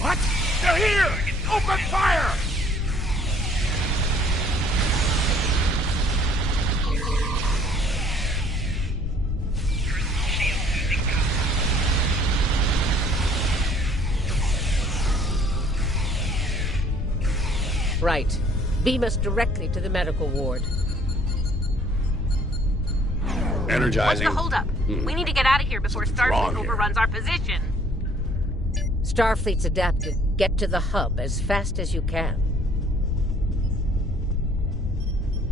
What? They're here! Open fire! Right. Beam us directly to the medical ward. Energizing. What's the holdup? We need to get out of here before Starfleet overruns our position. Starfleet's adapted. Get to the hub as fast as you can.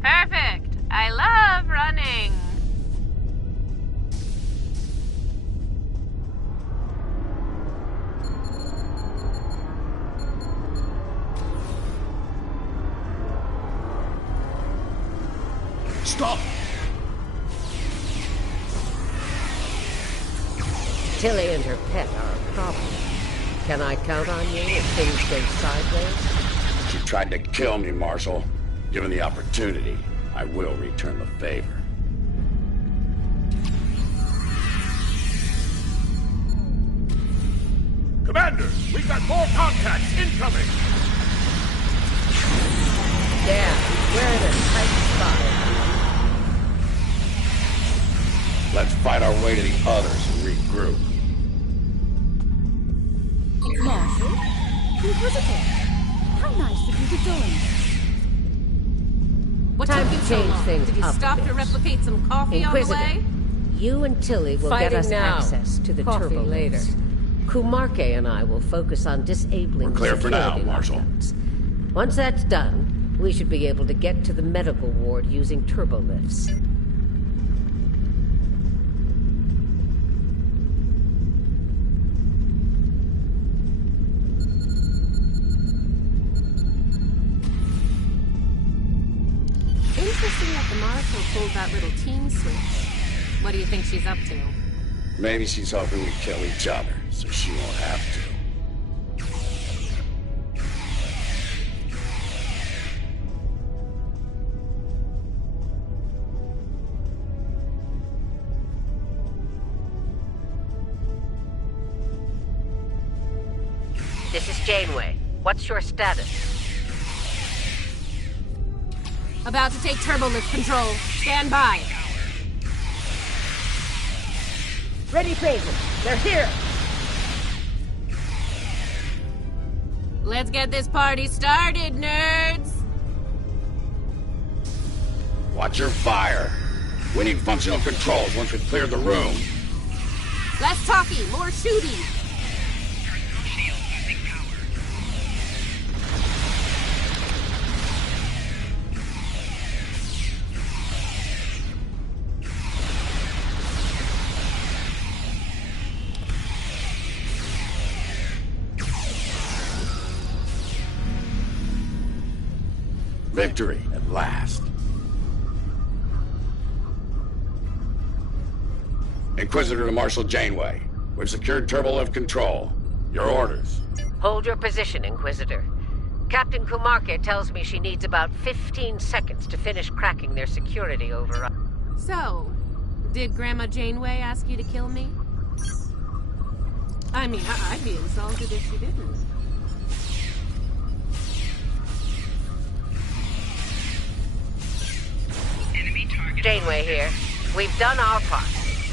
Perfect. I love running. Stop! Tilly and her pet are a problem. Can I count on you if things go sideways? She tried to kill me, Marshal. Given the opportunity, I will return the favor. Commander, we've got more contacts incoming! Yeah, we're in a tight spot. Let's fight our way to the others and regroup. Marshal? Inquisitor? How nice of you to join. What Time took you to so change long? things Did you up stop a to bit. replicate some coffee Inquisitor, on the way? you and Tilly will Fighting get us now. access to the Coffee turbo later. lifts. Kumarke and I will focus on disabling We're clear for now, security Marshal. lockdowns. Once that's done, we should be able to get to the medical ward using turbo lifts. Marshall pulled that little team switch. What do you think she's up to? Maybe she's hoping we kill each other, so she won't have to. This is Janeway. What's your status? About to take turbolift control. Stand by. Ready phasers. They're here. Let's get this party started, nerds! Watch your fire. We need functional controls once we've cleared the room. Less talking, more shooting. Victory, at last. Inquisitor to Marshal Janeway. We've secured turbolift control. Your orders. Hold your position, Inquisitor. Captain Kumarke tells me she needs about 15 seconds to finish cracking their security override. So, did Grandma Janeway ask you to kill me? I mean, I'd be insulted if she didn't. Janeway here. We've done our part.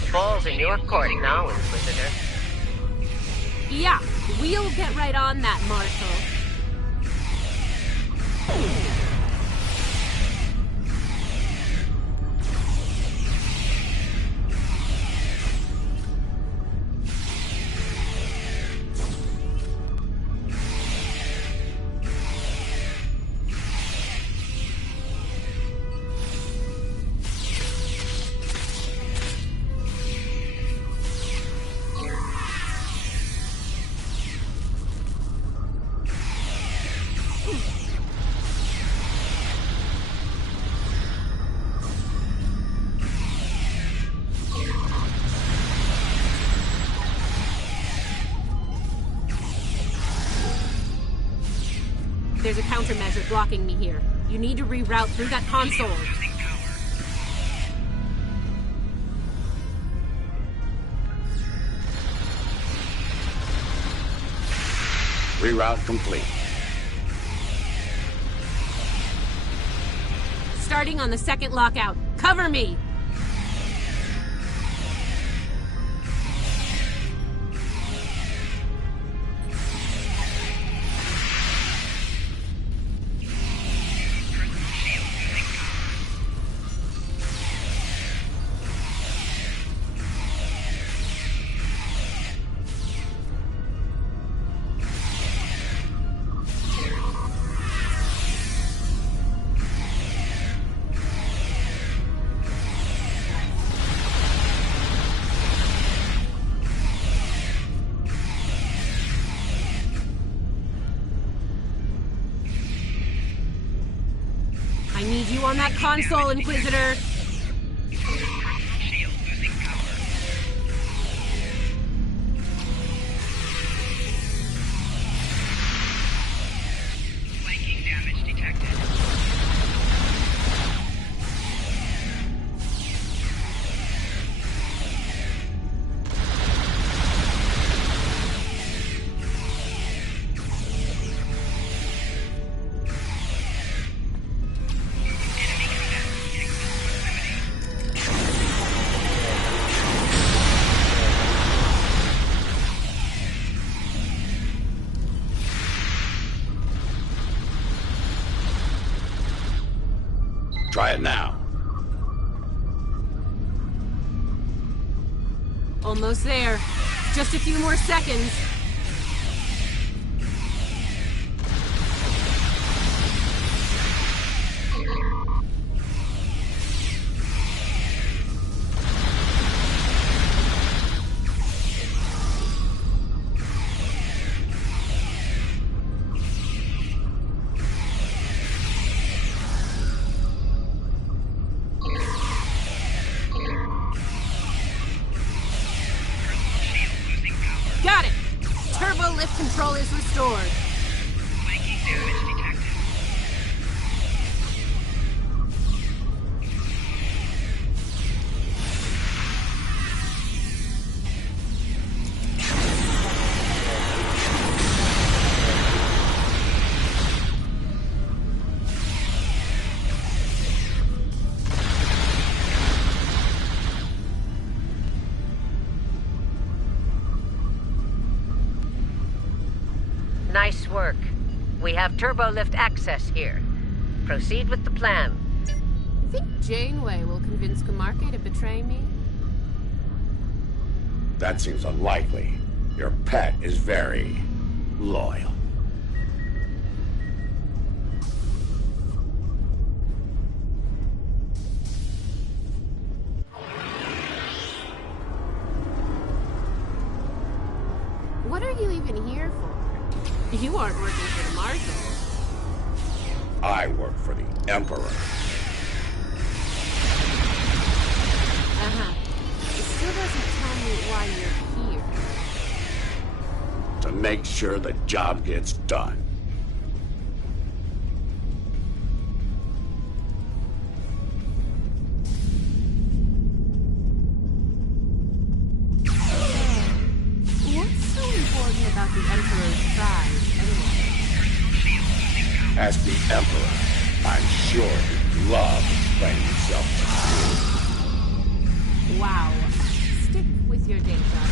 The ball's in your court now, Inquisitor. Yeah, we'll get right on that, Marshal. There's a countermeasure blocking me here. You need to reroute through that console. Reroute complete. Starting on the second lockout. Cover me! I need you on that console, Inquisitor! Flanking damage detected. Try it now. Almost there. Just a few more seconds. restored. Flanking damage detected. Nice work. We have turbo lift access here. Proceed with the plan. I think Janeway will convince Kamarke to betray me. That seems unlikely. Your pet is very loyal. What are you even here for? You aren't working for the Marshal. I work for the Emperor. Uh-huh. It still doesn't tell me why you're here. To make sure the job gets done. What's so important about the Emperor's prize, anyway? Ask the Emperor. I'm sure he'd love explaining himself Wow. Stick with your day job.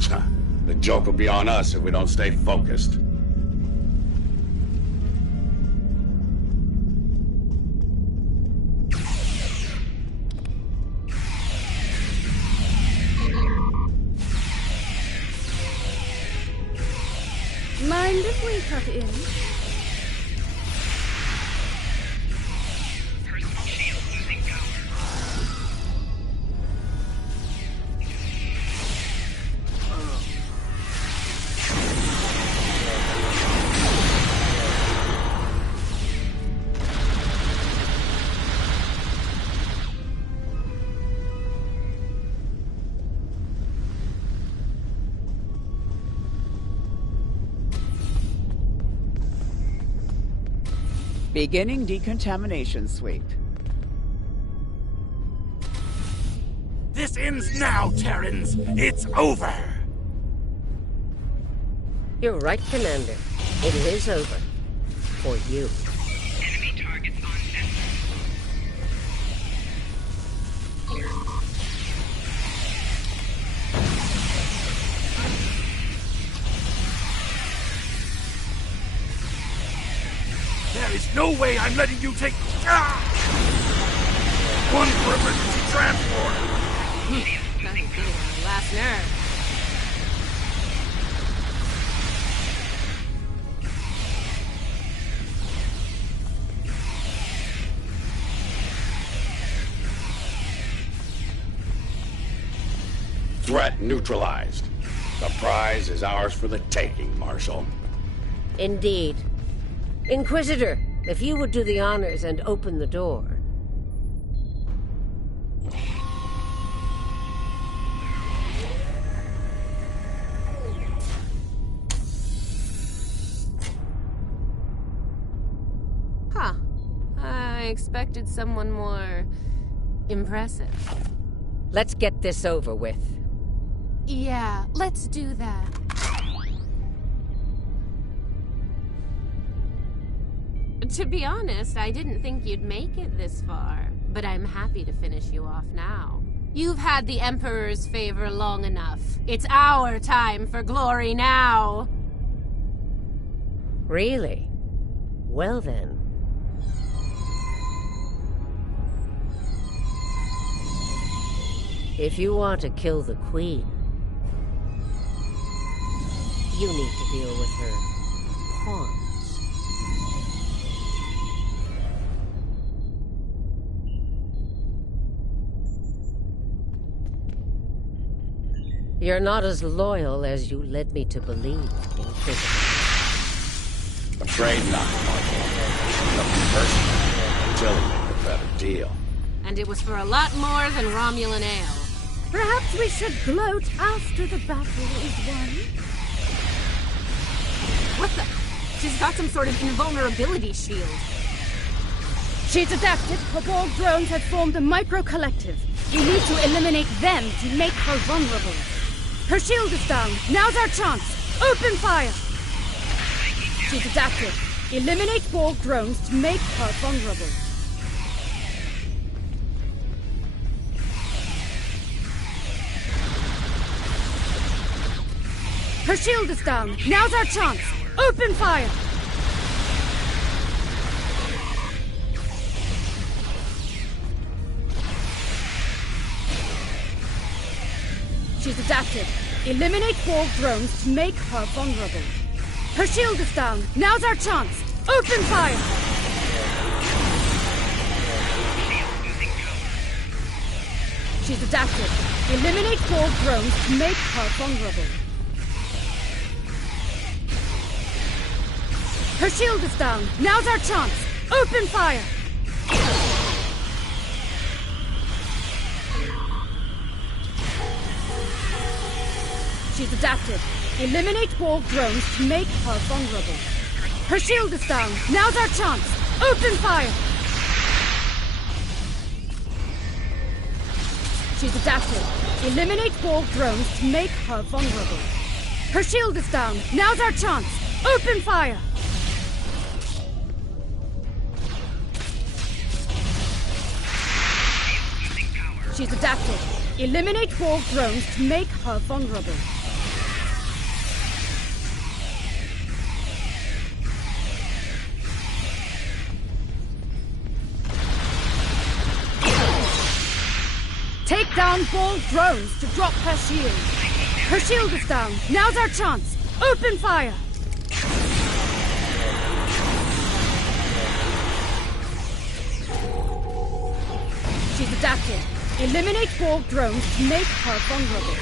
to you. The joke will be on us if we don't stay focused. Mind if we cut in? Personal shield losing power. Beginning decontamination sweep. This ends now, Terrans. It's over. You're right, Commander. It is over. For you. Enemy targets on vessel. There is no way I'm letting you take... Ah! One for emergency transport. Nothing getting on the last nerve. Threat neutralized. The prize is ours for the taking, Marshal. Indeed. Inquisitor, if you would do the honors and open the door. Huh. I expected someone more impressive. Let's get this over with. Yeah, let's do that. To be honest, I didn't think you'd make it this far, but I'm happy to finish you off now. You've had the Emperor's favor long enough. It's our time for glory now! Really? Well then. If you want to kill the Queen, you need to deal with her pawns. You're not as loyal as you led me to believe, Inquisitor. Afraid not, Marshal. Nothing personal until we make a better deal. And it was for a lot more than Romulan ale. Perhaps we should gloat after the battle is won. What the? She's got some sort of invulnerability shield. She's adapted. Her Borg drones have formed a micro-collective. We need to eliminate them to make her vulnerable. Her shield is down. Now's our chance. Open fire! She's adapted. Eliminate Borg drones to make her vulnerable. Her shield is down. Now's our chance. Open fire! She's adapted. Eliminate Borg drones to make her vulnerable. Her shield is down. Now's our chance. Open fire! She's adapted. Eliminate Borg drones to make her vulnerable. Her shield is down. Now's our chance. Open fire! She's adapted. Eliminate Borg drones to make her vulnerable. Her shield is down. Now's our chance. Open fire! She's adapted. Eliminate Borg drones to make her vulnerable. Her shield is down. Now's our chance. Open fire! She's adapted. Eliminate Borg drones to make her vulnerable. Take down Borg drones to drop her shield. Her shield is down. Now's our chance. Open fire! She's adapted. Eliminate Borg drones to make her vulnerable.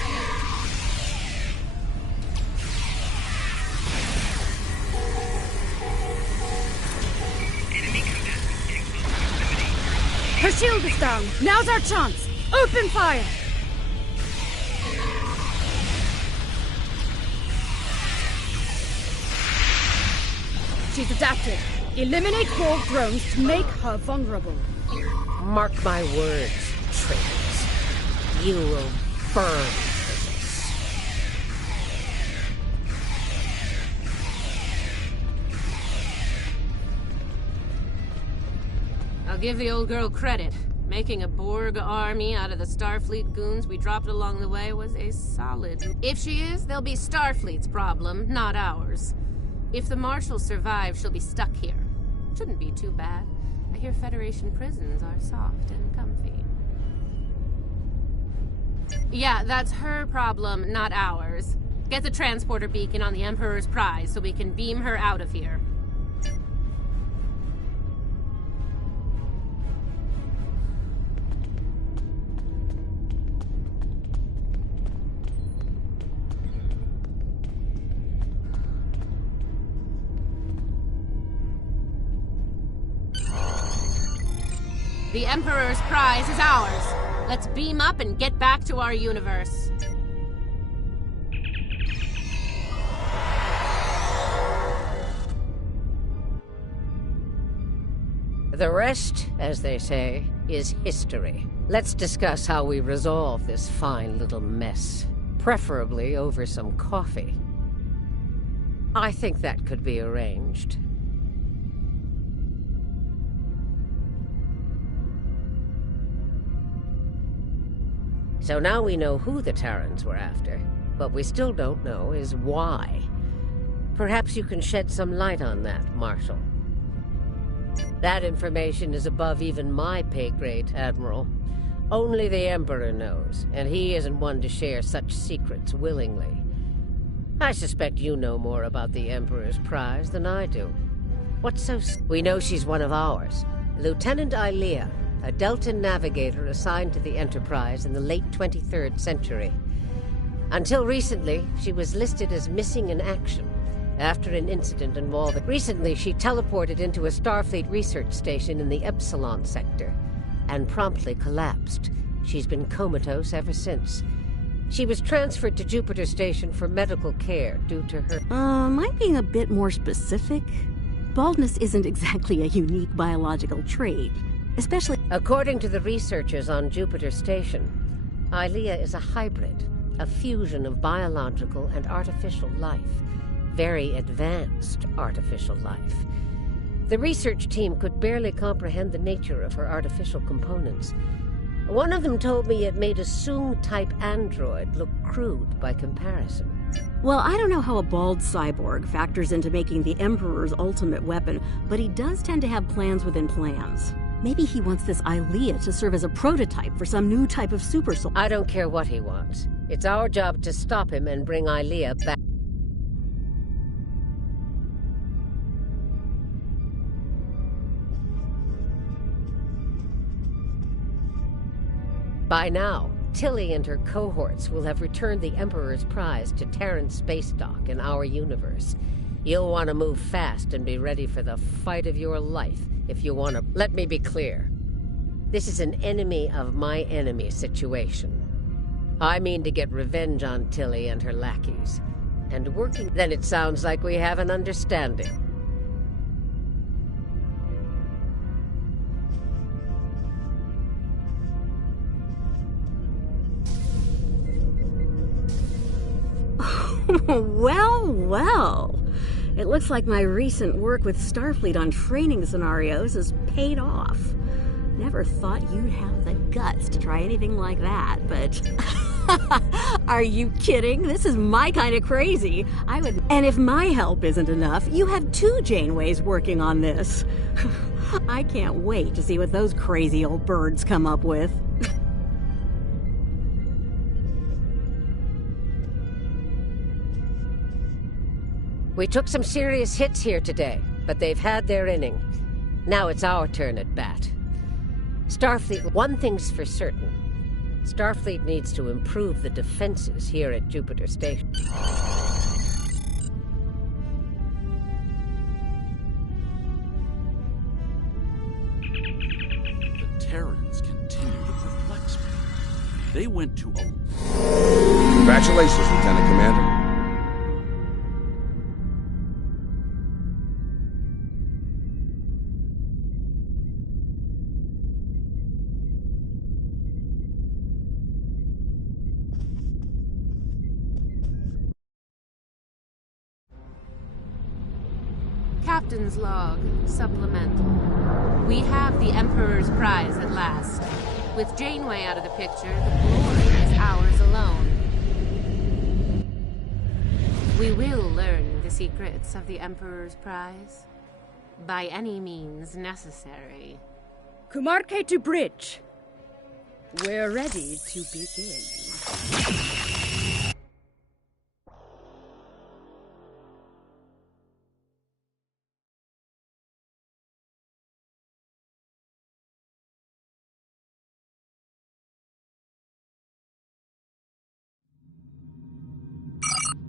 Her shield is down. Now's our chance. Open fire! She's adapted. Eliminate Borg drones to make her vulnerable. Mark my words, traitors. You will burn for this. I'll give the old girl credit. Making a Borg army out of the Starfleet goons we dropped along the way was a solid... If she is, they'll be Starfleet's problem, not ours. If the Marshal survives, she'll be stuck here. Shouldn't be too bad. I hear Federation prisons are soft and comfy. Yeah, that's her problem, not ours. Get the transporter beacon on the Emperor's prize so we can beam her out of here. The Emperor's prize is ours. Let's beam up and get back to our universe. The rest, as they say, is history. Let's discuss how we resolve this fine little mess. Preferably over some coffee. I think that could be arranged. So now we know who the Terrans were after, but we still don't know is why. Perhaps you can shed some light on that, Marshal. That information is above even my pay grade, Admiral. Only the Emperor knows, and he isn't one to share such secrets willingly. I suspect you know more about the Emperor's prize than I do. What's so... We know she's one of ours. Lieutenant Ilea, a Deltan navigator assigned to the Enterprise in the late 23rd century. Until recently, she was listed as missing in action after an incident involving... Recently, she teleported into a Starfleet research station in the Epsilon sector and promptly collapsed, She's been comatose ever since. She was transferred to Jupiter Station for medical care due to her... Am I being a bit more specific? Baldness isn't exactly a unique biological trait, especially... According to the researchers on Jupiter Station, Ilea is a hybrid, a fusion of biological and artificial life. Very advanced artificial life. The research team could barely comprehend the nature of her artificial components. One of them told me it made a Soong-type android look crude by comparison. Well, I don't know how a bald cyborg factors into making the Emperor's ultimate weapon, but he does tend to have plans within plans. Maybe he wants this Ilea to serve as a prototype for some new type of super soul. I don't care what he wants. It's our job to stop him and bring Ilea back. By now, Tilly and her cohorts will have returned the Emperor's prize to Terran space dock in our universe. You'll want to move fast and be ready for the fight of your life if you want to... Let me be clear. This is an enemy of my enemy situation. I mean to get revenge on Tilly and her lackeys. And working... Then it sounds like we have an understanding. Well, well. It looks like my recent work with Starfleet on training scenarios has paid off. Never thought you'd have the guts to try anything like that, but... Are you kidding? This is my kind of crazy. I would... And if my help isn't enough, you have 2 Janeways working on this. I can't wait to see what those crazy old birds come up with. We took some serious hits here today, but they've had their inning. Now it's our turn at bat. Starfleet, one thing's for certain. Starfleet needs to improve the defenses here at Jupiter Station. The Terrans continue to perplex me. They went to a... Congratulations, Lieutenant Commander. Captain's log, supplemental. We have the Emperor's prize at last. With Janeway out of the picture, the glory is ours alone. We will learn the secrets of the Emperor's prize. By any means necessary. Kumarke to bridge. We're ready to begin.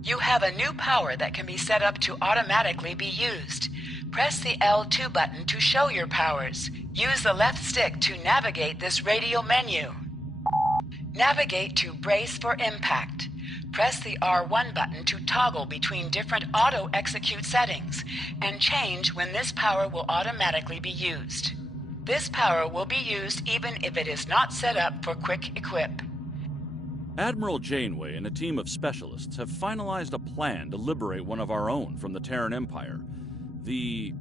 You have a new power that can be set up to automatically be used. Press the L2 button to show your powers. Use the left stick to navigate this radial menu. Navigate to Brace for Impact. Press the R1 button to toggle between different auto-execute settings, and change when this power will automatically be used. This power will be used even if it is not set up for quick equip. Admiral Janeway and a team of specialists have finalized a plan to liberate one of our own from the Terran Empire. The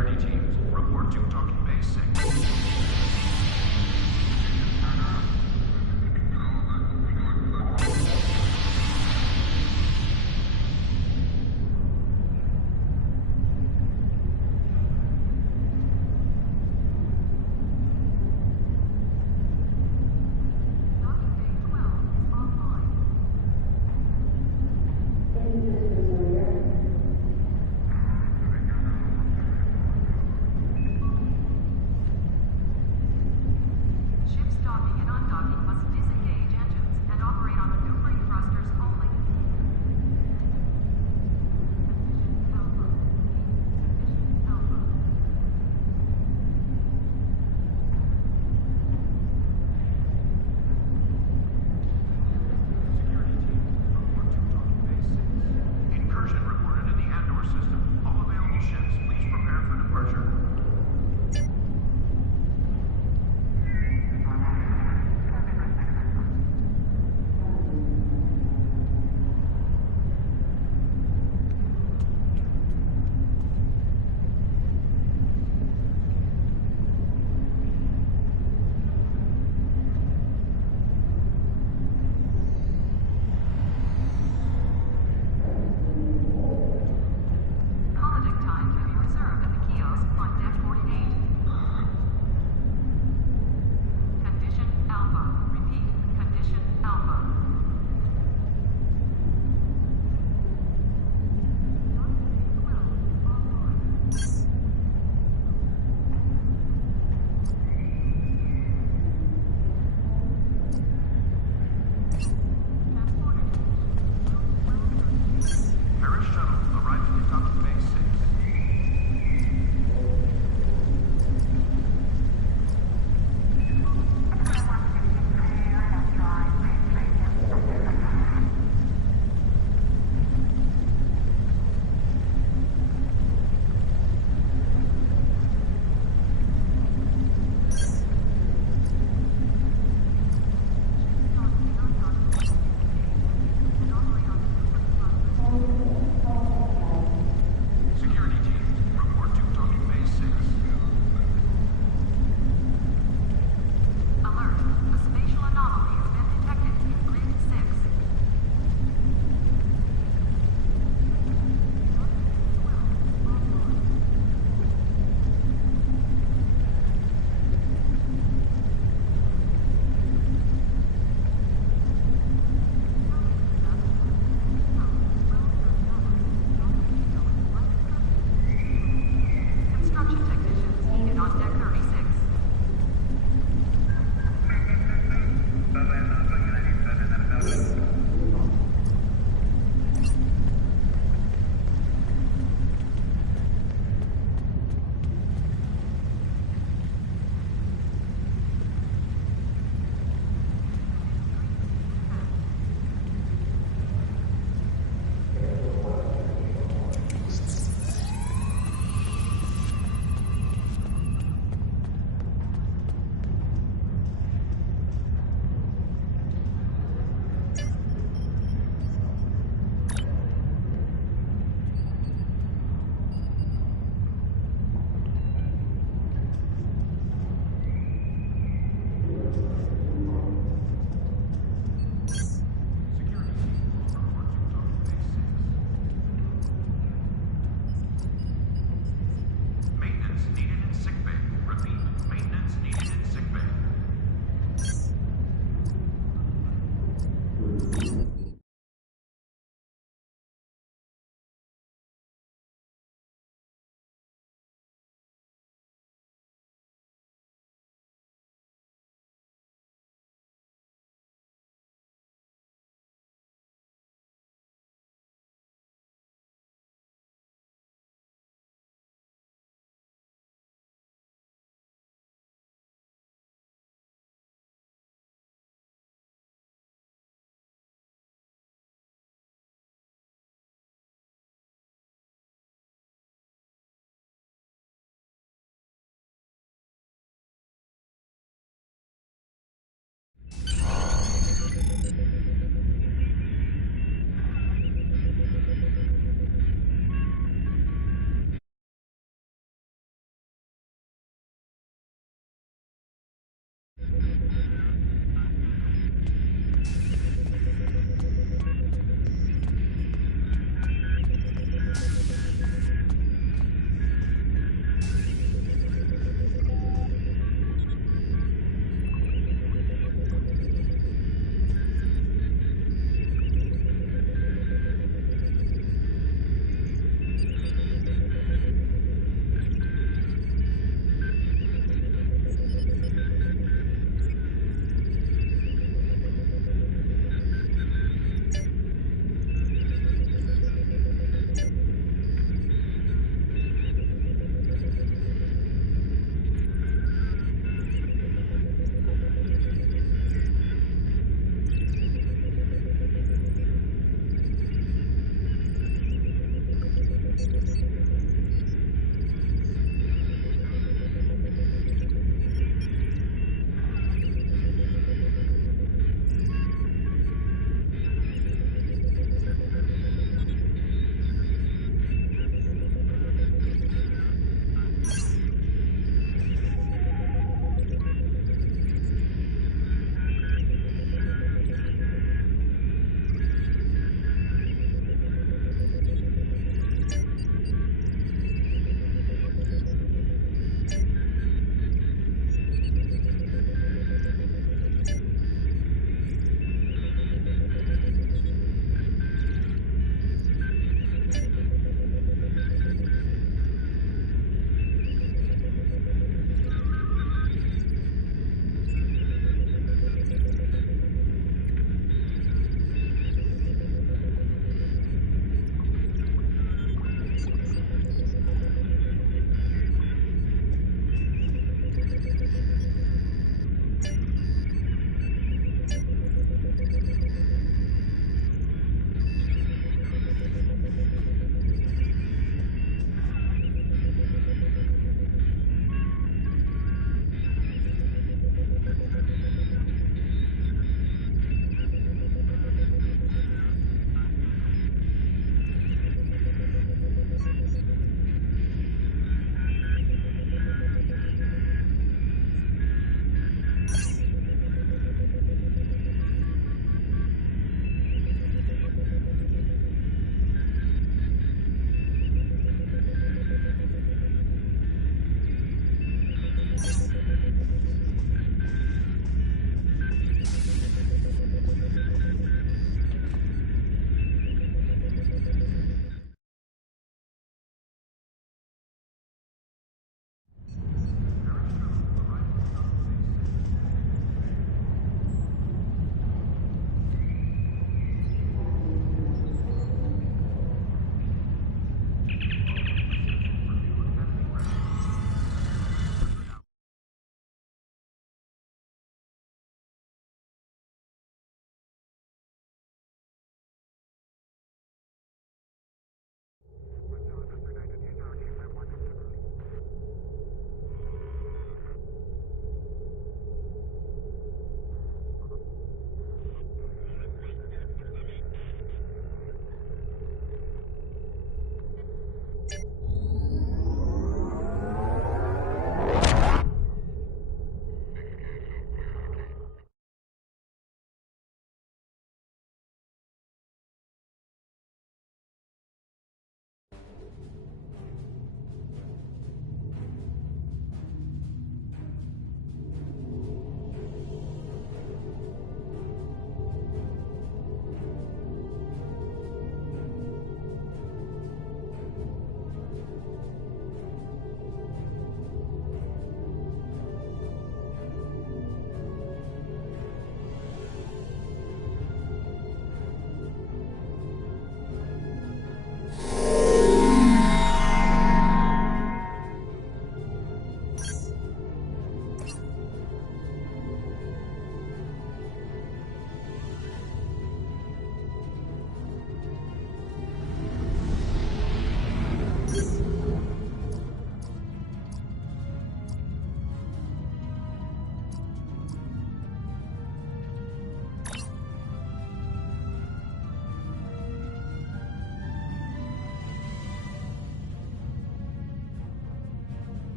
security teams, report to Docking Bay 6.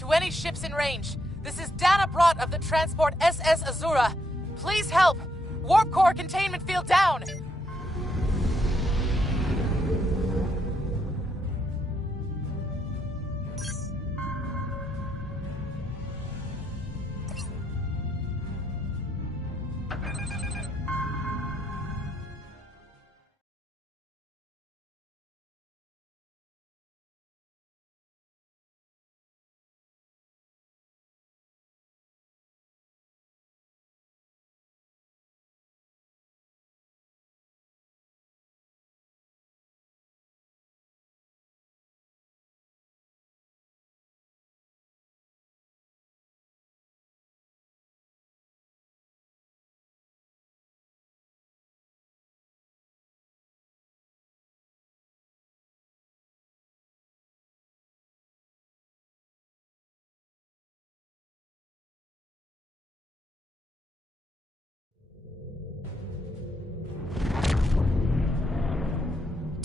To any ships in range, this is Dana Brott of the transport SS Azura. Please help! Warp core containment field down!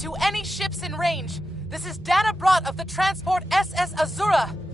To any ships in range, this is Dana Brott of the transport SS Azura.